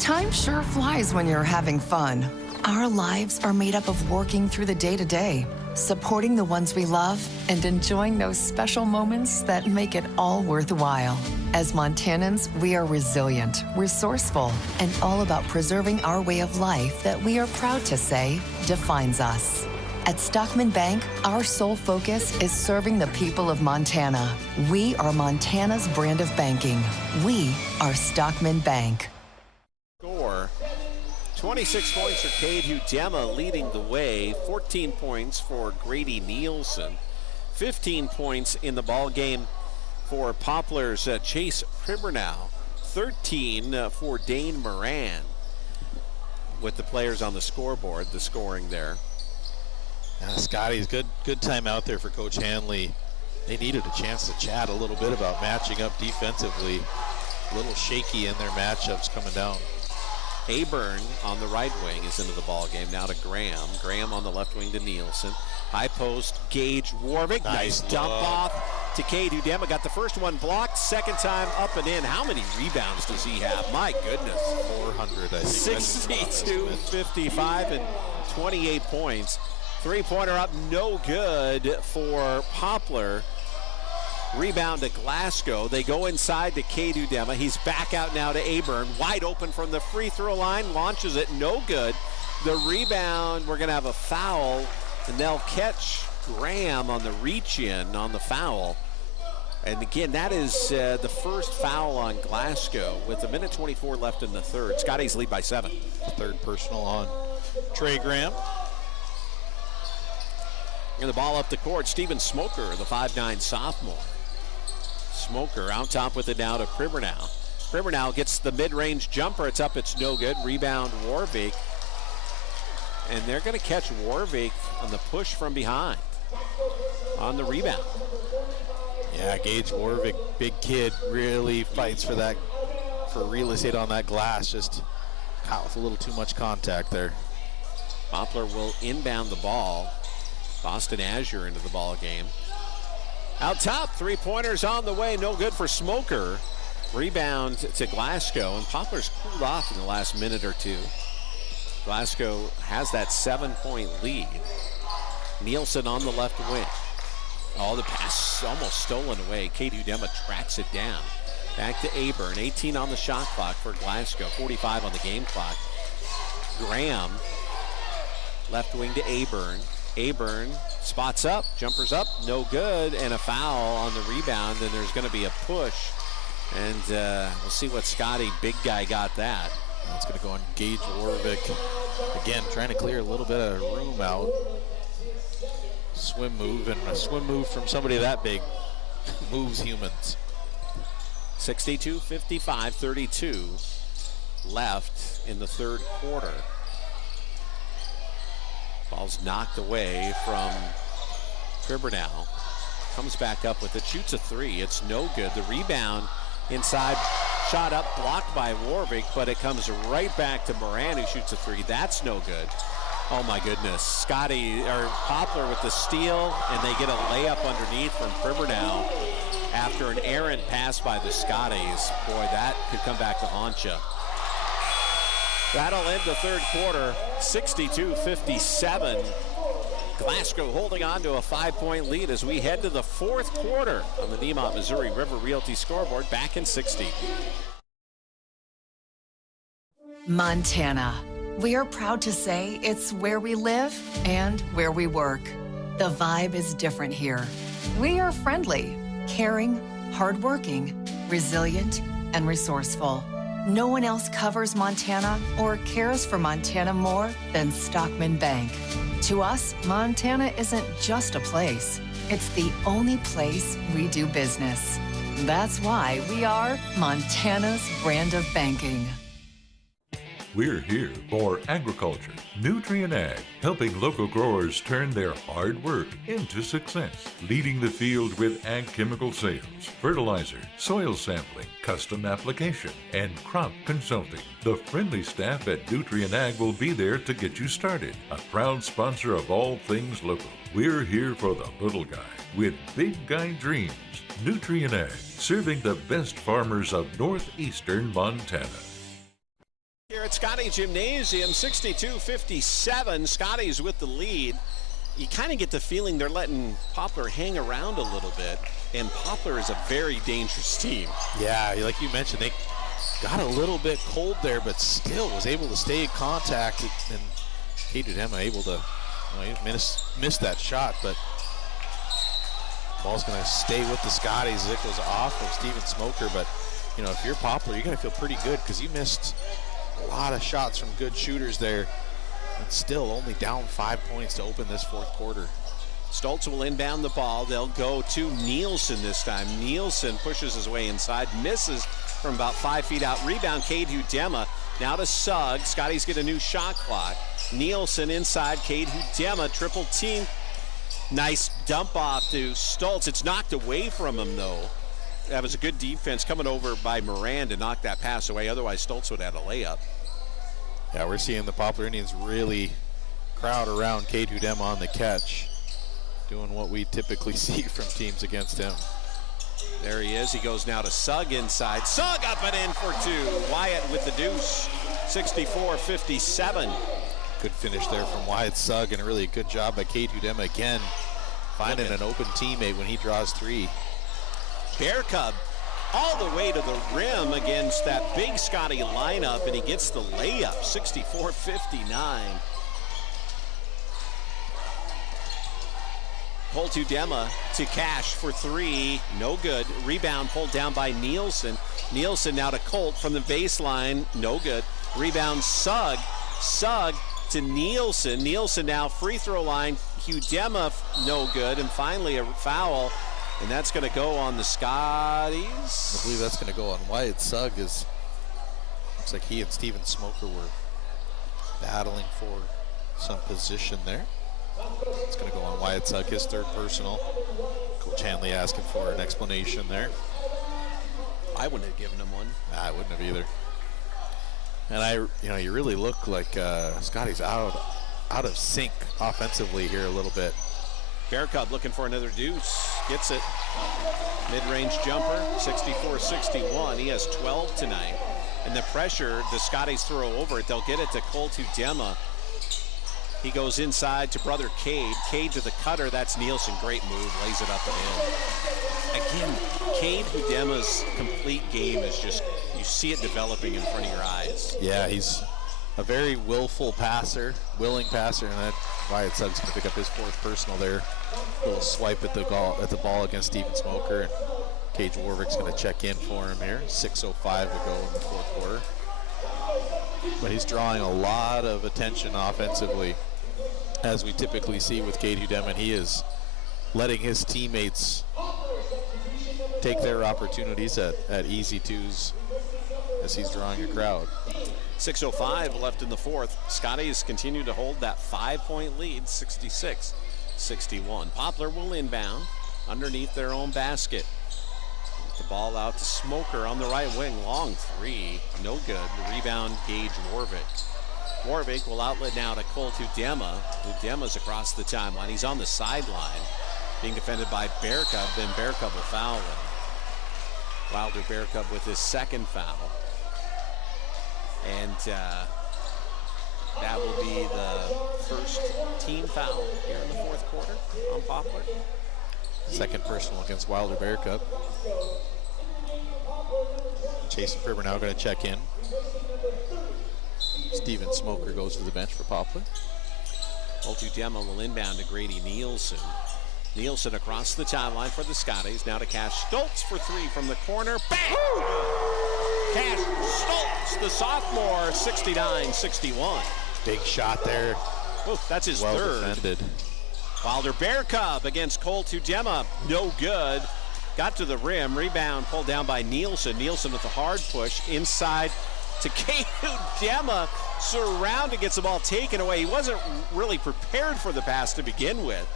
Time sure flies when you're having fun. Our lives are made up of working through the day-to-day, supporting the ones we love, and enjoying those special moments that make it all worthwhile. As Montanans, we are resilient, resourceful, and all about preserving our way of life that we are proud to say defines us. At Stockman Bank, our sole focus is serving the people of Montana. We are Montana's brand of banking. We are Stockman Bank. Score. 26 points for Cade Udema leading the way. 14 points for Grady Nielsen. 15 points in the ball game for Poplar's Chase Pribernow. 13 for Dane Moran. With the players on the scoreboard, the scoring there. Scotty's good time out there for Coach Handley. They needed a chance to chat a little bit about matching up defensively. A little shaky in their matchups coming down. Aburn on the right wing is into the ball game. Now to Graham. Graham on the left wing to Nielsen. High post, Gage Warwick. Nice dump off to Cade Udema. Got the first one blocked. Second time up and in. How many rebounds does he have? My goodness. 400, I think. 62-55 and 28 points. Three-pointer up, no good for Poplar. Rebound to Glasgow. They go inside to Cade Udema. He's back out now to Aburn. Wide open from the free throw line. Launches it, no good. The rebound, we're going to have a foul, and they'll catch Graham on the reach-in on the foul. And again, that is the first foul on Glasgow with a minute 24 left in the third. Scotty's lead by 7. Third personal on Trey Graham. And the ball up the court. Steven Smoker, the 5'9 sophomore. Smoker out top with it now to Pribernow. Pribernow gets the mid-range jumper. It's up, it's no good. Rebound Warwick. And they're going to catch Warwick on the push from behind on the rebound. Yeah, Gage Warwick, big kid, really fights for that, for real estate on that glass. Just caught with a little too much contact there. Poplar will inbound the ball. Boston Azure into the ball game. Out top, three-pointers on the way, no good for Smoker. Rebound to Glasgow, and Poplar's cooled off in the last minute or two. Glasgow has that 7-point lead. Nielsen on the left wing. Oh, the pass almost stolen away. Cade Udema tracks it down. Back to Aburn, 18 on the shot clock for Glasgow, 45 on the game clock. Graham, left wing to Aburn. Aburn spots up, jumpers up, no good, and a foul on the rebound, and there's going to be a push. And we'll see what Scotty, big guy, got that. That's going to go on Gage Warwick. Again, trying to clear a little bit of room out. Swim move, and a swim move from somebody that big moves humans. 62-55, 32 left in the third quarter. Ball's knocked away from Pribernow. Comes back up with it, shoots a three. It's no good. The rebound inside, shot up, blocked by Warwick, but it comes right back to Moran, who shoots a three. That's no good. Oh my goodness. Poplar with the steal, and they get a layup underneath from Pribernow after an errant pass by the Scotties. Boy, that could come back to haunt you. That'll end the third quarter, 62-57. Glasgow holding on to a 5-point lead as we head to the fourth quarter on the Nemont, Missouri River Realty scoreboard, back in 60. Montana. We are proud to say it's where we live and where we work. The vibe is different here. We are friendly, caring, hardworking, resilient, and resourceful. No one else covers Montana or cares for Montana more than Stockman Bank. To us, Montana isn't just a place. It's the only place we do business. That's why we are Montana's brand of banking. We're here for agriculture, Nutrient Ag, helping local growers turn their hard work into success, leading the field with ag chemical sales, fertilizer, soil sampling, custom application, and crop consulting. The friendly staff at Nutrient Ag will be there to get you started. A proud sponsor of all things local. We're here for the little guy with big guy dreams. Nutrient Ag, serving the best farmers of northeastern Montana. Here at Scotty Gymnasium, 62-57. Scotty's with the lead. You kind of get the feeling they're letting Poplar hang around a little bit, and Poplar is a very dangerous team. Yeah, like you mentioned, they got a little bit cold there, but still was able to stay in contact, and Kate Udema able to miss that shot, but ball's going to stay with the Scotties as it goes off of Steven Smoker. But, if you're Poplar, you're going to feel pretty good because you missed a lot of shots from good shooters there, and still only down 5 points to open this fourth quarter. Stoltz will inbound the ball. They'll go to Nielsen this time. Nielsen pushes his way inside, misses from about 5 feet out. Rebound, Cade Udema. Now to Sugg. Scotty's get a new shot clock. Nielsen inside, Cade Udema, triple team. Nice dump off to Stoltz. It's knocked away from him, though. That was a good defense coming over by Moran to knock that pass away. Otherwise, Stoltz would have had a layup. Yeah, we're seeing the Poplar Indians really crowd around Cade Udema on the catch, doing what we typically see from teams against him. There he is. He goes now to Sugg inside. Sugg up and in for two. Wyatt with the deuce, 64-57. Good finish there from Wyatt Sugg, and a really good job by Cade Udema again, finding an open teammate when he draws three. Bear Cub all the way to the rim against that big Scotty lineup, and he gets the layup, 64-59. Colt Udema to Cash for three, no good. Rebound pulled down by Nielsen. Nielsen now to Colt from the baseline, no good. Rebound Sugg. Sugg to Nielsen. Nielsen now free throw line. Udema no good, and finally a foul. And that's going to go on the Scotties. I believe that's going to go on Wyatt Sugg. Looks like he and Steven Smoker were battling for some position there. It's going to go on Wyatt Sugg, his third personal. Coach Hanley asking for an explanation there. I wouldn't have given him one. Nah, I wouldn't have either. And you really look like Scotty's out of sync offensively here a little bit. Bear Cub looking for another deuce. Gets it. Mid-range jumper, 64-61. He has 12 tonight. And the pressure, the Scotties throw over it. They'll get it to Colt Udema. He goes inside to brother Cade. Cade to the cutter. That's Nielsen. Great move. Lays it up and in. Again, Cade Udema's complete game is just, you see it developing in front of your eyes. Yeah, he's a very willful passer, willing passer, and that Wyatt Sugg's going to pick up his fourth personal there. A little swipe at the ball against Steven Smoker, and Cage Warwick's going to check in for him here. 6:05 to go in the fourth quarter. But he's drawing a lot of attention offensively, as we typically see with Cade Udema, and he is letting his teammates take their opportunities at easy twos as he's drawing a crowd. 6:05 left in the fourth. Scotties continue to hold that 5-point lead, 66-61. Poplar will inbound underneath their own basket. Get the ball out to Smoker on the right wing. Long three, no good. The rebound, Gage Warwick. Warwick will outlet now to Colt Udema. Udema's across the timeline. He's on the sideline, being defended by Bear Cub. Then Bear Cub will foul him. Wilder Bear Cub with his second foul. And that will be the first team foul here in the fourth quarter on Poplar. Second personal against Wilder Bear Cub. Jason Priber now going to check in. Steven Smoker goes to the bench for Poplar. Colt Udema will inbound to Grady Nielsen. Nielsen across the timeline for the Scotties. Now to Cash Stoltz for three from the corner. Bang! Cash Stoltz, the sophomore, 69-61. Big shot there. Oh, that's his well third. Defended. Wilder Bear Cub against Cole Tudema, no good. Got to the rim, rebound pulled down by Nielsen. Nielsen with the hard push inside to Kate Tudema, surrounded, gets the ball taken away. He wasn't really prepared for the pass to begin with,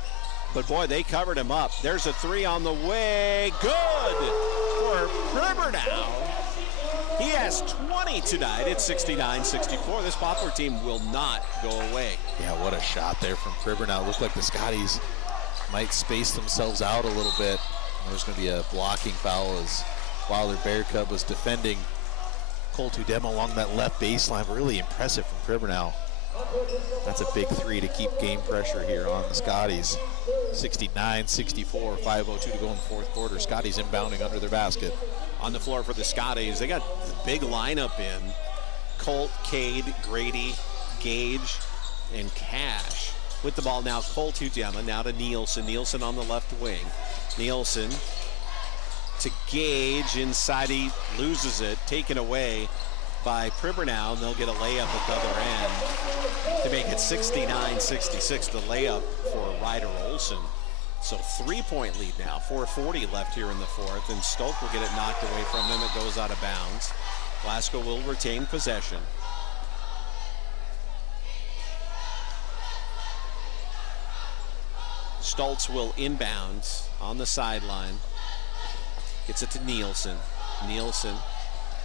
but boy, they covered him up. There's a three on the way, good for Pribernow. He has 20 tonight. It's 69-64. This Poplar team will not go away. Yeah, what a shot there from Pribernow. Looked like the Scotties might space themselves out a little bit. There's going to be a blocking foul as Wilder Bear Cub was defending Cole Tudema along that left baseline. Really impressive from Pribernow. That's a big three to keep game pressure here on the Scotties. 69-64, 5:02 to go in the fourth quarter. Scotties inbounding under their basket. On the floor for the Scotties, they got the big lineup in. Colt, Cade, Grady, Gage, and Cash. With the ball now, Cole Tudema, now to Nielsen. Nielsen on the left wing. Nielsen to Gage inside, he loses it, taken away by Pribernow, and they'll get a layup at the other end to make it 69-66, the layup for Ryder Olsen. So 3-point lead now, 4:40 left here in the fourth, and Stoke will get it knocked away from him. It goes out of bounds. Glasgow will retain possession. Stoltz will inbound on the sideline. Gets it to Nielsen. Nielsen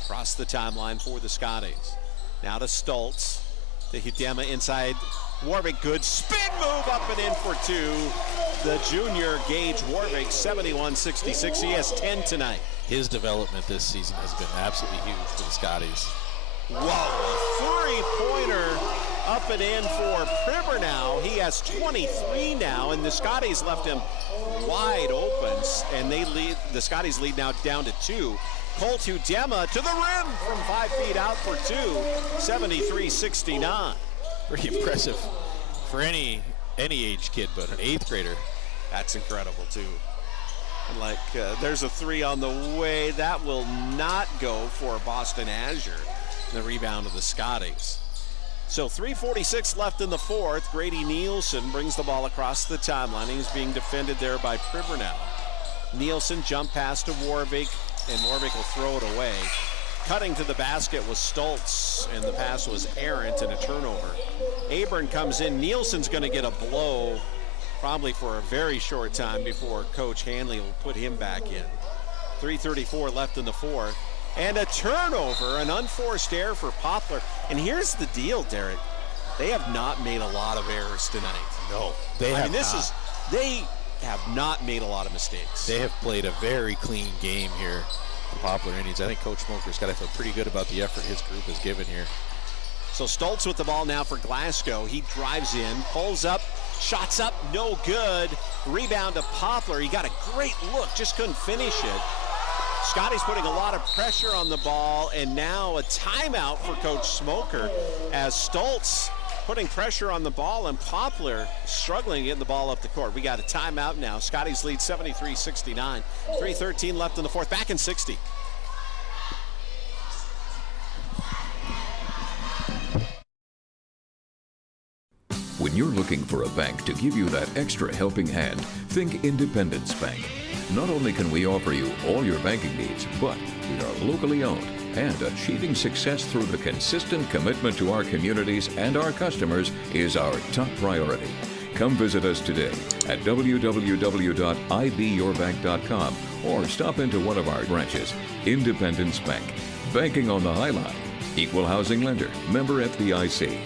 across the timeline for the Scotties. Now to Stoltz. To Hudema inside. Warwick, good spin move up and in for two. The junior Gage Warwick, 71-66. He has 10 tonight. His development this season has been absolutely huge for the Scotties. Whoa, a three-pointer up and in for Pribernow. He has 23 now, and the Scotties left him wide open, and they lead. The Scotties lead now down to 2. Cole Tudema to the rim from 5 feet out for 2, 73-69. Pretty impressive for any age kid, but an 8th grader. That's incredible too. Like there's a three on the way. That will not go for Boston Azure. The rebound of the Scotties. So 3:46 left in the fourth. Grady Nielsen brings the ball across the timeline. He's being defended there by Pribernow. Nielsen jump pass to Warwick, and Warwick will throw it away. Cutting to the basket was Stoltz, and the pass was errant and a turnover. Aburn comes in. Nielsen's going to get a blow probably for a very short time before Coach Hanley will put him back in. 3:34 left in the fourth. And a turnover, an unforced error for Poplar. And here's the deal, Derek. They have not made a lot of errors tonight. No, they have not. They have not made a lot of mistakes. They have played a very clean game here, the Poplar Indians. I think Coach Smoker's got to feel pretty good about the effort his group has given here. So Stoltz with the ball now for Glasgow. He drives in, pulls up, shots up, no good. Rebound to Poplar. He got a great look, just couldn't finish it. Scotty's putting a lot of pressure on the ball, and now a timeout for Coach Smoker as Stoltz putting pressure on the ball and Poplar struggling getting the ball up the court. We got a timeout now. Scotty's lead 73-69. 3:13 left in the fourth. Back in 60. When you're looking for a bank to give you that extra helping hand, think Independence Bank. Not only can we offer you all your banking needs, but we are locally owned, and achieving success through the consistent commitment to our communities and our customers is our top priority. Come visit us today at www.ibyourbank.com or stop into one of our branches. Independence Bank. Banking on the High Line. Equal housing lender. Member FDIC.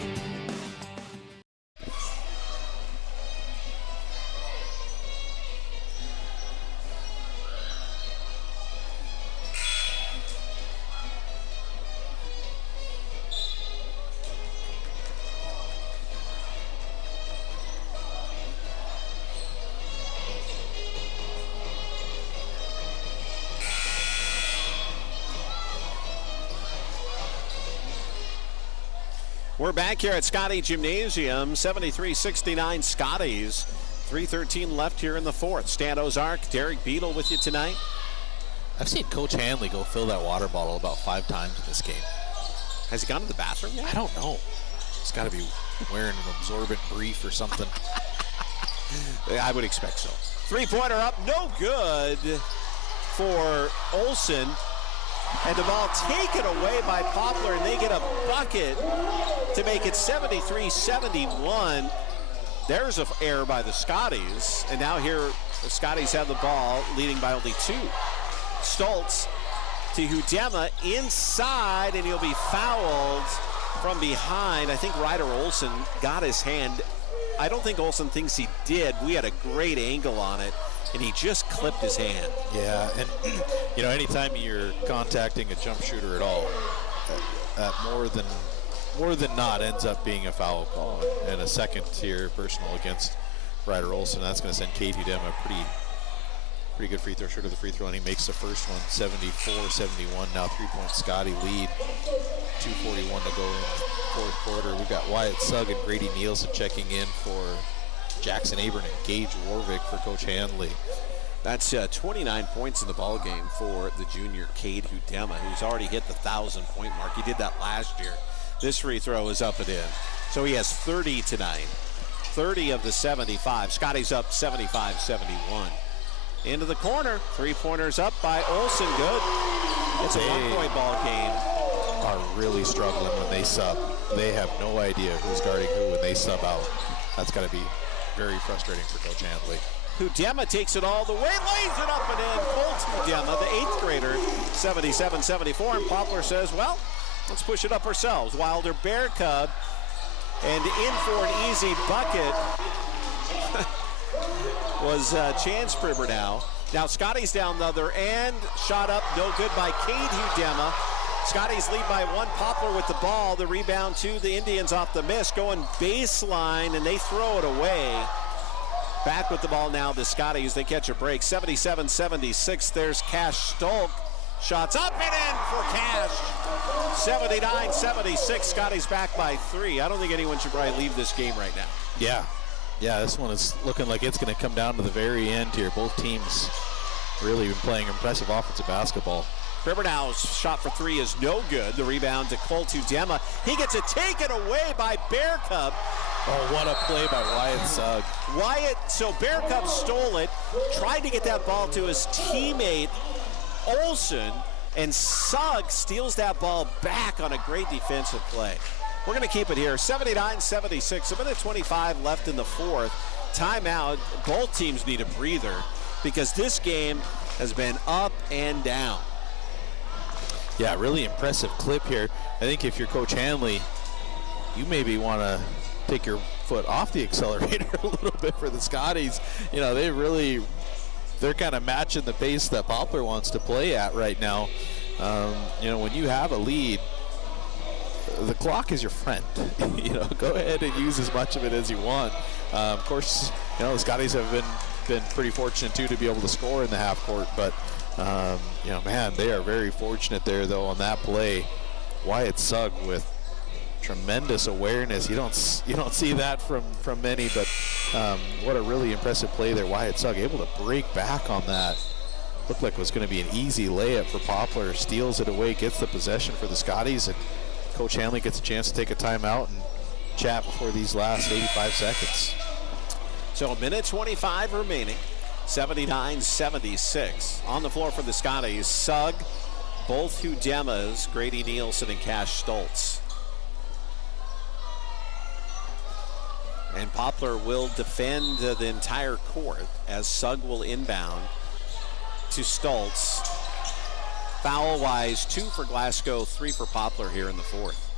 We're back here at Scotty Gymnasium, 73-69 Scotties. 3:13 left here in the fourth. Stan Ozark, Derek Beadle with you tonight. I've seen Coach Hanley go fill that water bottle about 5 times in this game. Has he gone to the bathroom yet? I don't know. He's got to be wearing an absorbent brief or something. I would expect so. 3-pointer up, no good for Olsen. And the ball taken away by Poplar, and they get a bucket to make it 73-71. There's an error by the Scotties, and now here the Scotties have the ball, leading by only 2. Stoltz to Hudema inside, and he'll be fouled from behind. I think Ryder Olsen got his hand. I don't think Olsen thinks he did. We had a great angle on it, and he just clipped his hand. Yeah, and you know, anytime you're contacting a jump shooter at all, more than not ends up being a foul call, and a second-tier personal against Ryder Olsen. That's going to send Cade Hudema a pretty good free throw, short of the free throw, and he makes the first one. 74-71. Now 3-point Scotty lead. 2:41 to go in the fourth quarter. We've got Wyatt Sugg and Grady Nielsen checking in for Jackson Abern and Gage Warwick for Coach Hanley. That's 29 points in the ball game for the junior Cade Hudema, who's already hit the 1,000-point mark. He did that last year. This free throw is up and in. So he has 30 tonight. 30 of the 75. Scotty's up 75-71. Into the corner. 3-pointers up by Olsen. Good. It's a 1-point ball game. Are really struggling when they sub. They have no idea who's guarding who when they sub out. That's got to be very frustrating for Coach Hanley. Hudema takes it all the way, lays it up and in. Colt Hudema, the 8th grader, 77-74. And Poplar says, well, let's push it up ourselves. Wilder Bear Cub, and in for an easy bucket was Chance Pribber. Now Scotty's down the other end. Shot up, no good by Cade Hudema. Scotty's lead by 1. Poplar with the ball. The rebound to the Indians off the miss. Going baseline, and they throw it away. Back with the ball now, the Scotties. They catch a break. 77-76. There's Cash Stolk. Shots up and in for Cash. 79-76. Scotties back by 3. I don't think anyone should probably leave this game right now. Yeah, this one is looking like it's going to come down to the very end here. Both teams really been playing impressive offensive basketball. Ribbernau's shot for 3 is no good. The rebound to Colt Hudema. He gets it taken away by Bear Cub. Oh, what a play by Wyatt Sugg. So Bear Cub stole it, tried to get that ball to his teammate Olsen, and Sugg steals that ball back on a great defensive play. We're going to keep it here. 79-76, a minute 25 left in the fourth. Timeout. Both teams need a breather because this game has been up and down. Yeah, really impressive clip here. I think if you're Coach Hanley, you maybe want to take your foot off the accelerator a little bit for the Scotties. You know, they're kind of matching the pace that Poplar wants to play at right now. You know, when you have a lead, the clock is your friend. You know, go ahead and use as much of it as you want. Of course, you know, the Scotties have been pretty fortunate too to be able to score in the half court, but you know, man, they are very fortunate there though on that play. Wyatt Sugg with tremendous awareness. You don't see that from many, but what a really impressive play there. Wyatt Sugg able to break back on that. Looked like it was going to be an easy layup for Poplar. Steals it away, gets the possession for the Scotties, and Coach Hanley gets a chance to take a timeout and chat before these last 85 seconds. So a minute 25 remaining. 79-76. On the floor for the Scotties, Sugg, both Hudemas, Grady Nielsen and Cash Stoltz. And Poplar will defend the entire court as Sugg will inbound to Stoltz. Foul-wise, 2 for Glasgow, 3 for Poplar here in the fourth.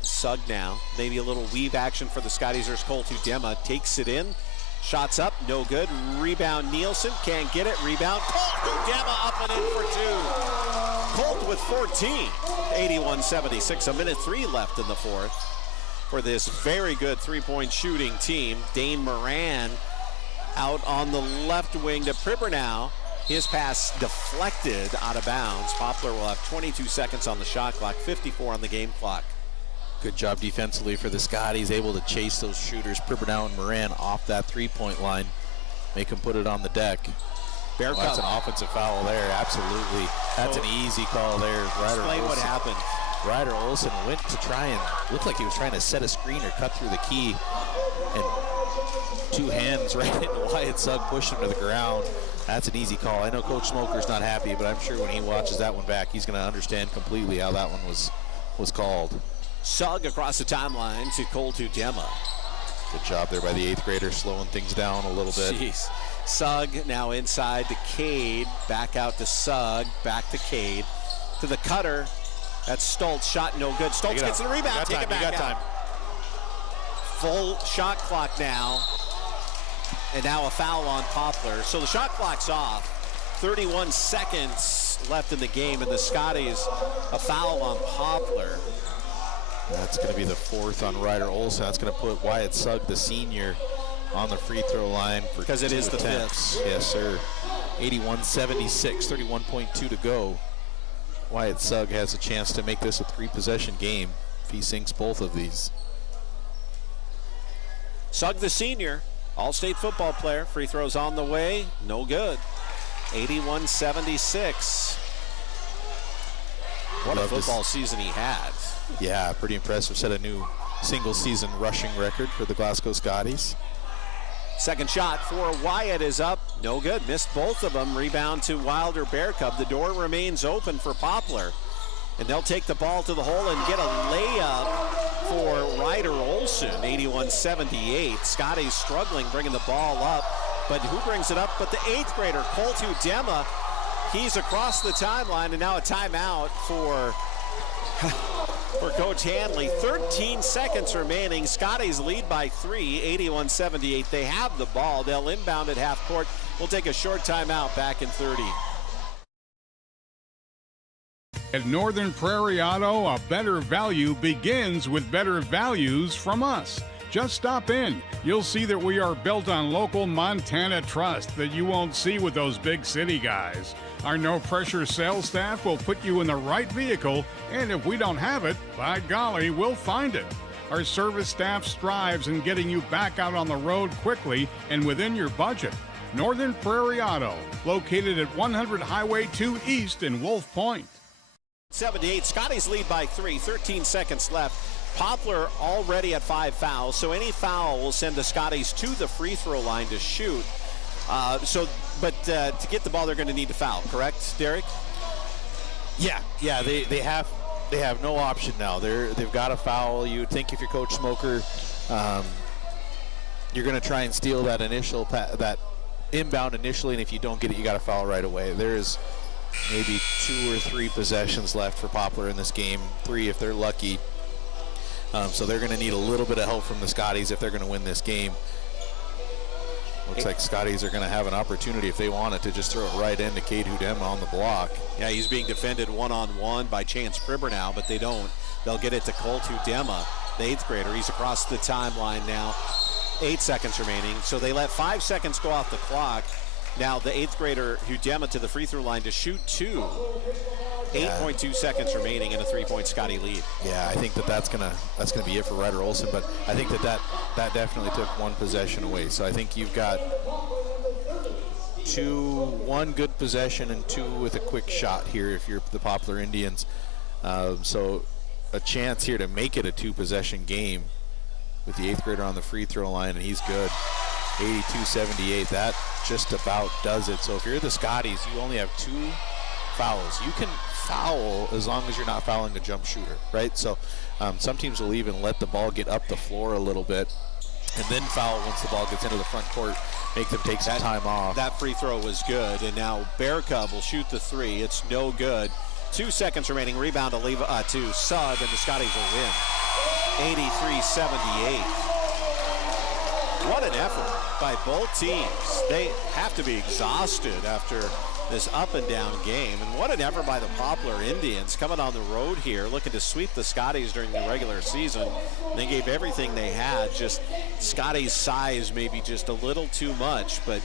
Sugg now, maybe a little weave action for the Scotties. There's Colt Hudema, takes it in. Shots up, no good. Rebound, Nielsen can't get it. Rebound, Colt Hudema up and in for 2. Colt with 14, 81-76. A minute 3 left in the fourth for this very good three-point shooting team. Dane Moran out on the left wing to Pribber now. His pass deflected out of bounds. Poplar will have 22 seconds on the shot clock, 54 on the game clock. Good job defensively for the Scotties, able to chase those shooters, Pribbernow and Moran, off that three-point line, make them put it on the deck. Bear Well, that's an offensive foul there, absolutely. That's an easy call there. Explain what happened. Ryder Olson went to try and, looked like he was trying to set a screen or cut through the key, and two hands right into Wyatt Sugg, pushed him to the ground. That's an easy call. I know Coach Smoker's not happy, but I'm sure when he watches that one back, he's going to understand completely how that one was called. Sugg across the timeline to Cole Tudema. Good job there by the 8th grader, slowing things down a little bit. Jeez. Sugg now inside to Cade, back out to Sugg, back to Cade, to the cutter. That's Stoltz, shot no good. Stoltz gets the rebound, take it back out. Full shot clock now, and now a foul on Poplar. So the shot clock's off. 31 seconds left in the game, and the Scotties a foul on Poplar. That's going to be the 4th on Ryder Olson. That's going to put Wyatt Sugg, the senior, on the free throw line for because it is the 5th. Yes, sir. 81-76, 31.2 to go. Wyatt Sugg has a chance to make this a 3-possession game if he sinks both of these. Sugg, the senior, all-state football player. Free throws on the way, no good. 81-76. What a football season he had. Yeah, pretty impressive. Set a new single-season rushing record for the Glasgow Scotties. Second shot for Wyatt is up, no good. Missed both of them. Rebound to Wilder Bear Cub. The door remains open for Poplar, and they'll take the ball to the hole and get a layup for Ryder Olson. 81-78. Scotty's struggling bringing the ball up, but who brings it up but the 8th grader, Cole Tudema. He's across the timeline, and now a timeout for Coach Hanley. 13 seconds remaining. Scotties lead by 3, 81-78. They have the ball. They'll inbound at half court. We'll take a short timeout. Back in 30. At Northern Prairie Auto, a better value begins with better values from us. Just stop in. You'll see that we are built on local Montana trust that you won't see with those big city guys. Our no-pressure sales staff will put you in the right vehicle, and if we don't have it, by golly, we'll find it. Our service staff strives in getting you back out on the road quickly and within your budget. Northern Prairie Auto, located at 100 Highway 2 East in Wolf Point. 78. Scotties lead by 3, 13 seconds left. Poplar already at 5 fouls, so any foul will send the Scotties to the free throw line to shoot. But to get the ball, they're going to need to foul, correct, Derek? Yeah, they have no option now. They've got to foul. You would think if you're Coach Smoker, you're going to try and steal that that inbound initially, and if you don't get it, you got to foul right away. There's maybe 2 or 3 possessions left for Poplar in this game, 3 if they're lucky. So they're going to need a little bit of help from the Scotties if they're going to win this game. Looks like Scotties are going to have an opportunity if they want it to just throw it right into Cade Hudema on the block. Yeah, he's being defended one-on-one by Chance Pribber now, but they don't. They'll get it to Cole Hudema, the 8th grader. He's across the timeline now. 8 seconds remaining, so they let 5 seconds go off the clock. Now the 8th grader Hudema to the free throw line to shoot 2. 8.2 seconds remaining in a 3-point Scotty lead. Yeah, I think that's gonna be it for Ryder Olson, but I think that definitely took 1 possession away. So I think you've got 1 good possession and 2 with a quick shot here if you're the Poplar Indians. So a chance here to make it a 2-possession game with the 8th grader on the free throw line, and he's good. 82-78, that just about does it. So if you're the Scotties, you only have 2 fouls. You can foul as long as you're not fouling a jump shooter, right? So some teams will even let the ball get up the floor a little bit and then foul once the ball gets into the front court, make them take some time off. That free throw was good, and now Bear Cub will shoot the 3. It's no good. 2 seconds remaining. Rebound to Sugg, and the Scotties will win. 83-78. What an effort by both teams. They have to be exhausted after this up and down game. And what an effort by the Poplar Indians coming on the road here, looking to sweep the Scotties during the regular season. They gave everything they had. Just Scotties' size maybe just a little too much, but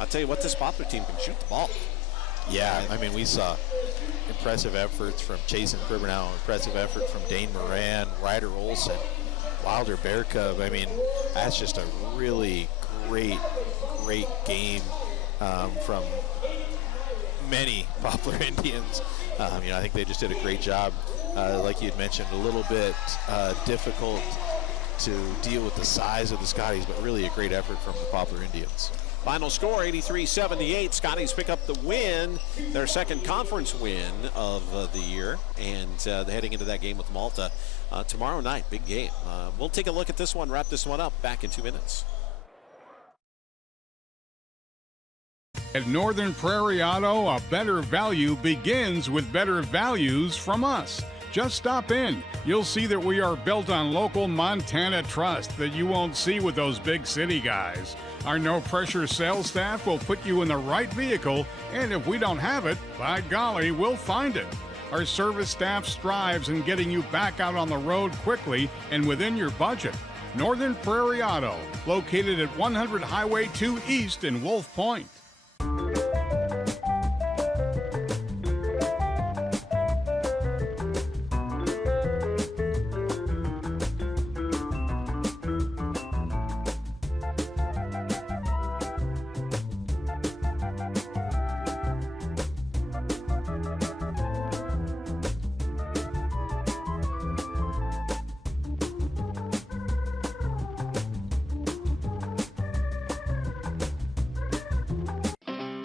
I'll tell you what, this Poplar team can shoot the ball. Yeah, I mean, we saw impressive efforts from Chasen Pribernau, impressive effort from Dane Moran, Ryder Olson, Wilder Bear Cub. I mean, that's just a really great game from many Poplar Indians. I think they just did a great job. Like you had mentioned, a little bit difficult to deal with the size of the Scotties, but really a great effort from the Poplar Indians. Final score 83-78. Scotties pick up the win, their second conference win of the year, and they're heading into that game with Malta tomorrow night. Big game. We'll take a look at this one, wrap this one up. Back in 2 minutes. At Northern Prairie Auto, a better value begins with better values from us. Just stop in. You'll see that we are built on local Montana trust that you won't see with those big city guys. Our no-pressure sales staff will put you in the right vehicle, and if we don't have it, by golly, we'll find it. Our service staff strives in getting you back out on the road quickly and within your budget. Northern Prairie Auto, located at 100 Highway 2 East in Wolf Point.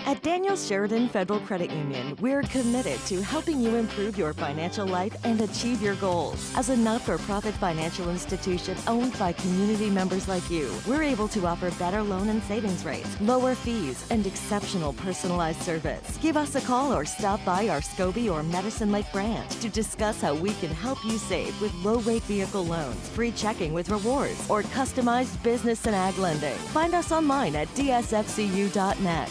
At Daniel Sheridan Federal Credit Union, we're committed to helping you improve your financial life and achieve your goals. As a not-for-profit financial institution owned by community members like you, we're able to offer better loan and savings rates, lower fees, and exceptional personalized service. Give us a call or stop by our Scobie or Medicine Lake branch to discuss how we can help you save with low-rate vehicle loans, free checking with rewards, or customized business and ag lending. Find us online at dsfcu.net.